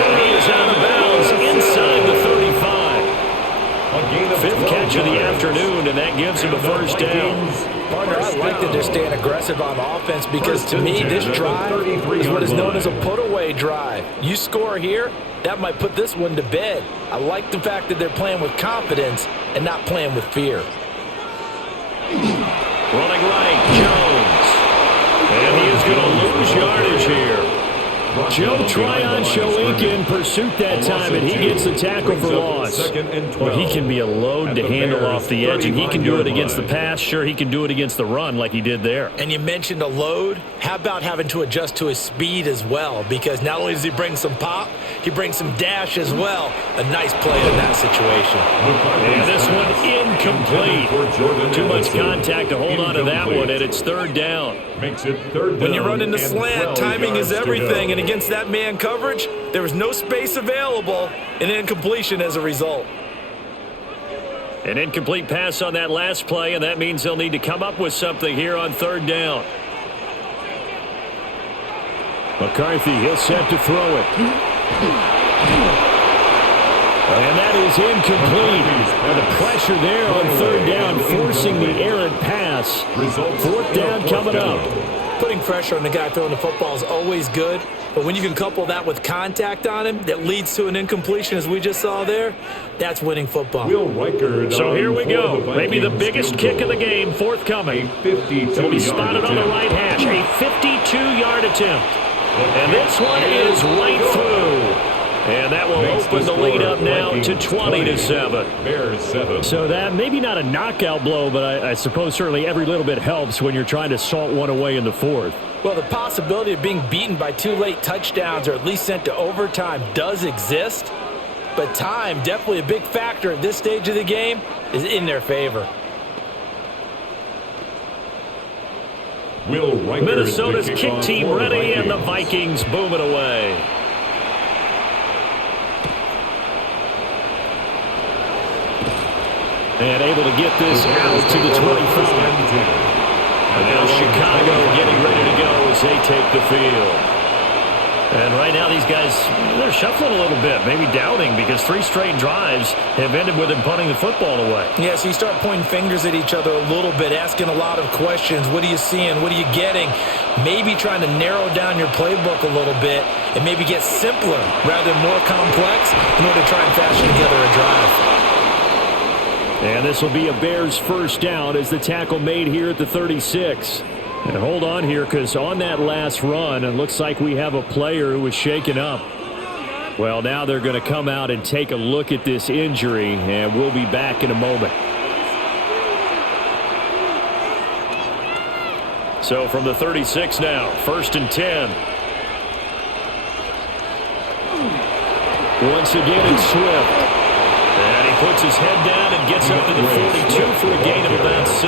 And he is out of bounds inside the 35. 5th catch of the afternoon, and that gives him a first down. Partner, I like that they're staying aggressive on offense, because to me, this drive is what is known as a put-away drive. You score here, that might put this one to bed. I like the fact that they're playing with confidence and not playing with fear. Running right, Jones. And he is going to lose yardage here. Joe Tryon showing in pursuit that time, and he gets the tackle for loss. Well, he can be a load to handle off the edge, and he can do it against the pass. Sure, he can do it against the run like he did there. And you mentioned a load. How about having to adjust to his speed as well? Because not only does he bring some pop, he brings some dash as well. A nice play in that situation. And this one incomplete. Too much contact to hold on to that one, and it's 3rd down. Makes it 3rd down. When you run in the slant, timing is everything. And against that man coverage, there was no space available, and incompletion as a result. An incomplete pass on that last play, and that means they'll need to come up with something here on 3rd down. McCarthy, he'll set to throw it. And that is incomplete. And the pressure there on 3rd down, forcing the errant pass. 4th down coming up. Putting pressure on the guy throwing the football is always good, but when you can couple that with contact on him that leads to an incompletion, as we just saw there, that's winning football. So here we go. Maybe the biggest kick of the game forthcoming. It'll be spotted on the right hash. A 52-yard attempt. And this one is right through. And that will open the lead up now to 20-7. So that maybe not a knockout blow, but I suppose certainly every little bit helps when you're trying to salt one away in the 4th. Well, the possibility of being beaten by 2 late touchdowns or at least sent to overtime does exist, but time, definitely a big factor at this stage of the game, is in their favor. Minnesota's kick team ready, and the Vikings boom it away. And able to get this out to the 25. And now Chicago getting ready to go as they take the field. And right now these guys, they're shuffling a little bit, maybe doubting, because 3 straight drives have ended with them punting the football away. Yeah, so you start pointing fingers at each other a little bit, asking a lot of questions. What are you seeing? What are you getting? Maybe trying to narrow down your playbook a little bit and maybe get simpler rather than more complex in order to try and fashion together a drive. And this will be a Bears first down as the tackle made here at the 36. And hold on here, because on that last run, it looks like we have a player who was shaken up. Well, now they're going to come out and take a look at this injury, and we'll be back in a moment. So from the 36 now, 1st and 10. Once again, it's Swift. And he puts his head down and gets up to the 42 for a gain of about 6.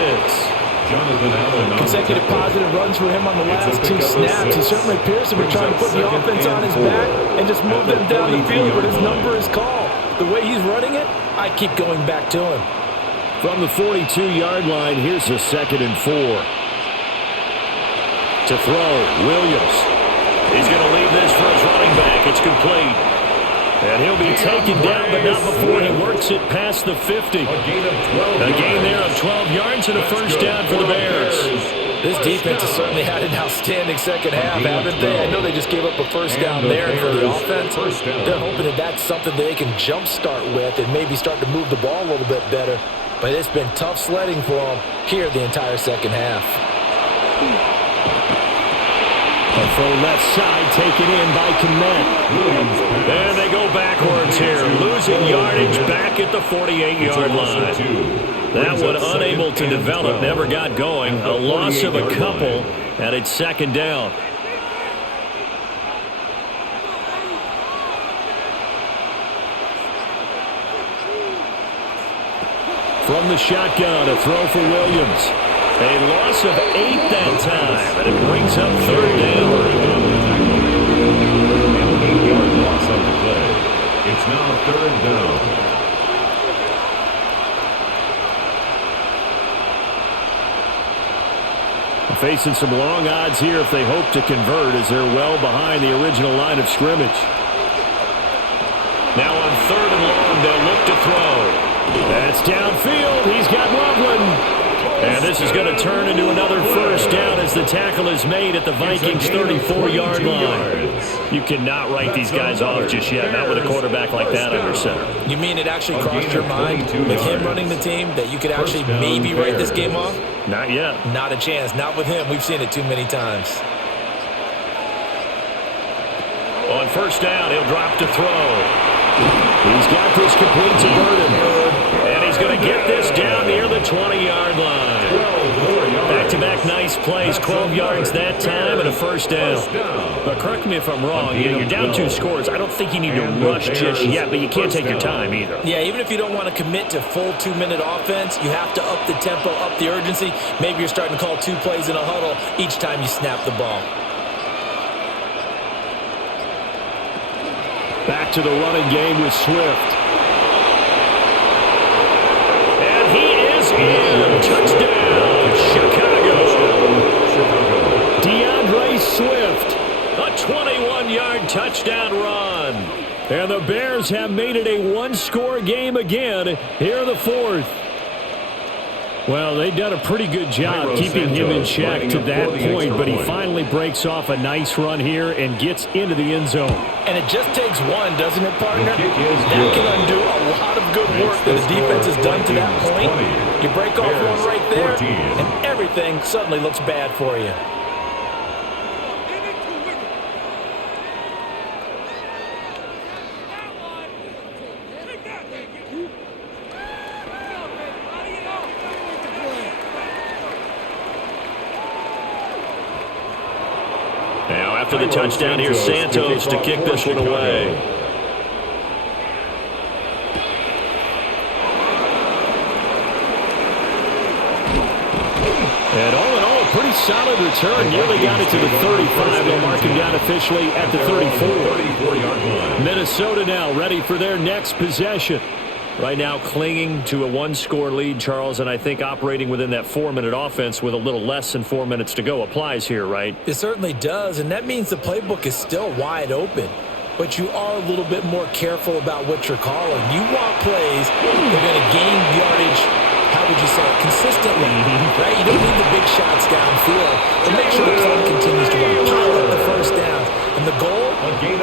Jonathan Allen. Consecutive positive runs for him on the last 2 snaps. He certainly appears to be trying to put the offense on his back and just move them down the field, but his number is called. The way he's running it, I keep going back to him. From the 42-yard line, here's a 2nd and 4. To throw, Williams. He's going to leave this for his running back. It's complete. And he'll be taken down, but not before he works it past the 50. A gain there of 12 yards and a first down for the Bears. This defense has certainly had an outstanding second half, haven't they? I know they just gave up a first down there, and for the offense, they're hoping that that's something that they can jumpstart with and maybe start to move the ball a little bit better. But it's been tough sledding for them here the entire second half. A full left side taken in by Kmet. And they go backwards here, losing yardage back at the 48-yard line. That one unable to develop, never got going. A loss of a couple, and it's 2nd down. From the shotgun, a throw for Williams. A loss of 8 that time, and it brings up 3rd down. An 8-yard loss on the play. It's now 3rd down. Facing some long odds here if they hope to convert, as they're well behind the original line of scrimmage. Now on 3rd and long, they'll look to throw. That's downfield. He's got Loveland. And this is going to turn into another first down as the tackle is made at the Vikings' 34-yard line. You cannot write these guys off just yet, not with a quarterback like that under center. You mean it actually crossed your mind with him running the team that you could actually maybe write this game off? Not yet. Not a chance. Not with him. We've seen it too many times. On first down, he'll drop to throw. He's got this complete to Burden. And he's going to get this down near the 20-yard line. Back-to-back nice plays, 12 yards that time and a first down. But correct me if I'm wrong, you're down 2 scores. I don't think you need to rush just yet, but you can't take your time either. Yeah, even if you don't want to commit to full 2-minute offense, you have to up the tempo, up the urgency. Maybe you're starting to call 2 plays in a huddle each time you snap the ball. Back to the running game with Swift. And he is in. Touchdown, Chicago. DeAndre Swift, a 21-yard touchdown run. And the Bears have made it a 1-score game again here in the 4th. Well, they've done a pretty good job keeping him in check to that point, but he finally breaks off a nice run here and gets into the end zone. And it just takes one, doesn't it, partner? That can undo a lot of good work that the defense has done to that point. You break off one right there, and everything suddenly looks bad for you. Now after the touchdown, here's Santos to kick this one away. And all in all, a pretty solid return. Nearly got it to the 35. They'll mark him down officially at the 34. Minnesota now ready for their next possession. Right now clinging to a 1-score lead, Charles, and I think operating within that 4-minute offense with a little less than 4 minutes to go applies here, right? It certainly does, and that means the playbook is still wide open. But you are a little bit more careful about what you're calling. You want plays that are going to gain yardage, how would you say it, consistently, right? You don't need the big shots downfield, but make sure the clock continues to run. Pile up the first downs. And the goal,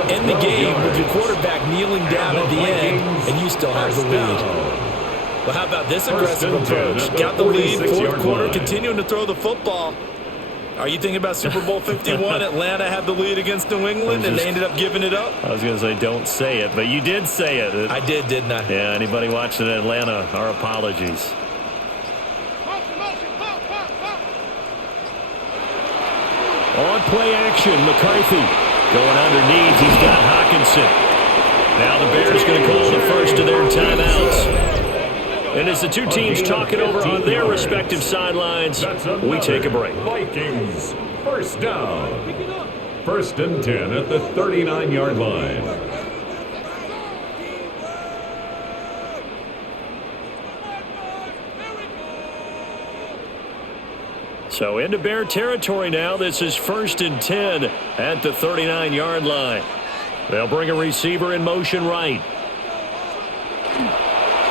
end the game with your quarterback kneeling down at the end, and you still have the lead. Well, how about this aggressive approach? Got the lead, 4th quarter, continuing to throw the football. Are you thinking about Super Bowl 51? Atlanta had the lead against New England, and they ended up giving it up? I was going to say don't say it, but you did say it. I did, didn't I? Yeah, anybody watching Atlanta, our apologies. On play action, McCarthy. Going underneath, he's got Hawkinson. Now the Bears going to call the first of their timeouts. And as the two teams talk it over on their respective sidelines, we take a break. Vikings, first down. First and 10 at the 39-yard line. So into Bear territory now. This is first and 10 at the 39-yard line. They'll bring a receiver in motion right.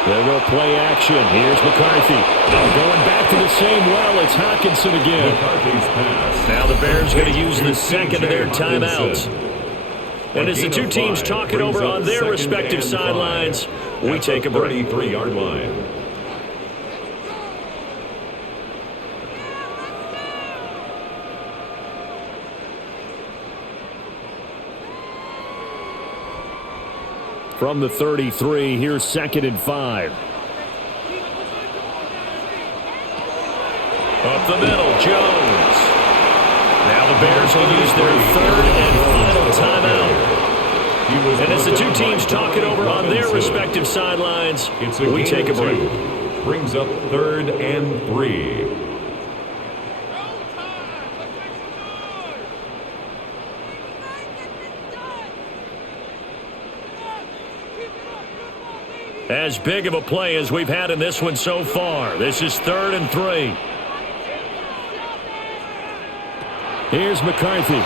They'll go play action. Here's McCarthy. Going back to the same well. It's Hockenson again. McCarthy's pass. Now the Bears going to use the second of their timeouts. And as the two teams talk it over on their respective sidelines, we take a break. 33-yard line. From the 33, here's second and 5. Up the middle, Jones. Now the Bears will use their third and final timeout. And as the two teams talk it over on their respective sidelines, we take a break. Brings up third and 3. As big of a play as we've had in this one so far. This is third and 3. Here's McCarthy. Look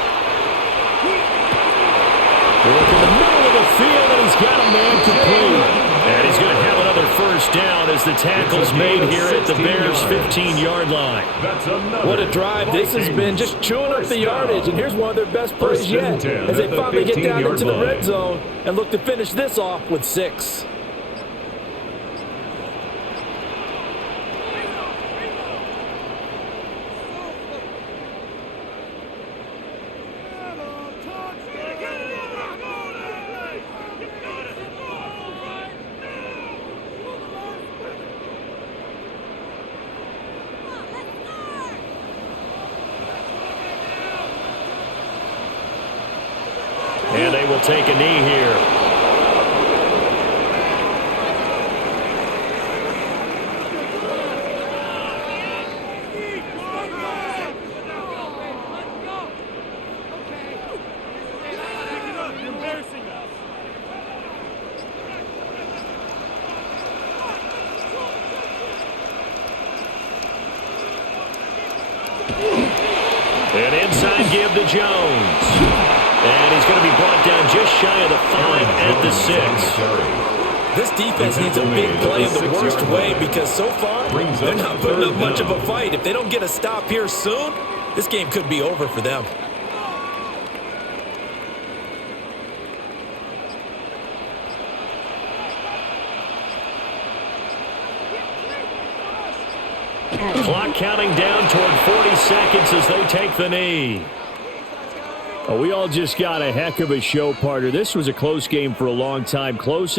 in the middle of the field, and he's got a man complete. And he's going to have another first down as the tackle's made here at the Bears' 15-yard line. What a drive this has been, just chewing up the yardage. And here's one of their best plays yet as they finally get down into the red zone and look to finish this off with 6. And they will take a knee here. An inside give to Jones. And he's going to be brought down just shy of the 5 at the 6. This defense needs a big play in the worst way because so far they're not putting up much of a fight. If they don't get a stop here soon, this game could be over for them. Clock counting down toward 40 seconds as they take the knee. We all just got a heck of a show, partner. This was a close game for a long time. Close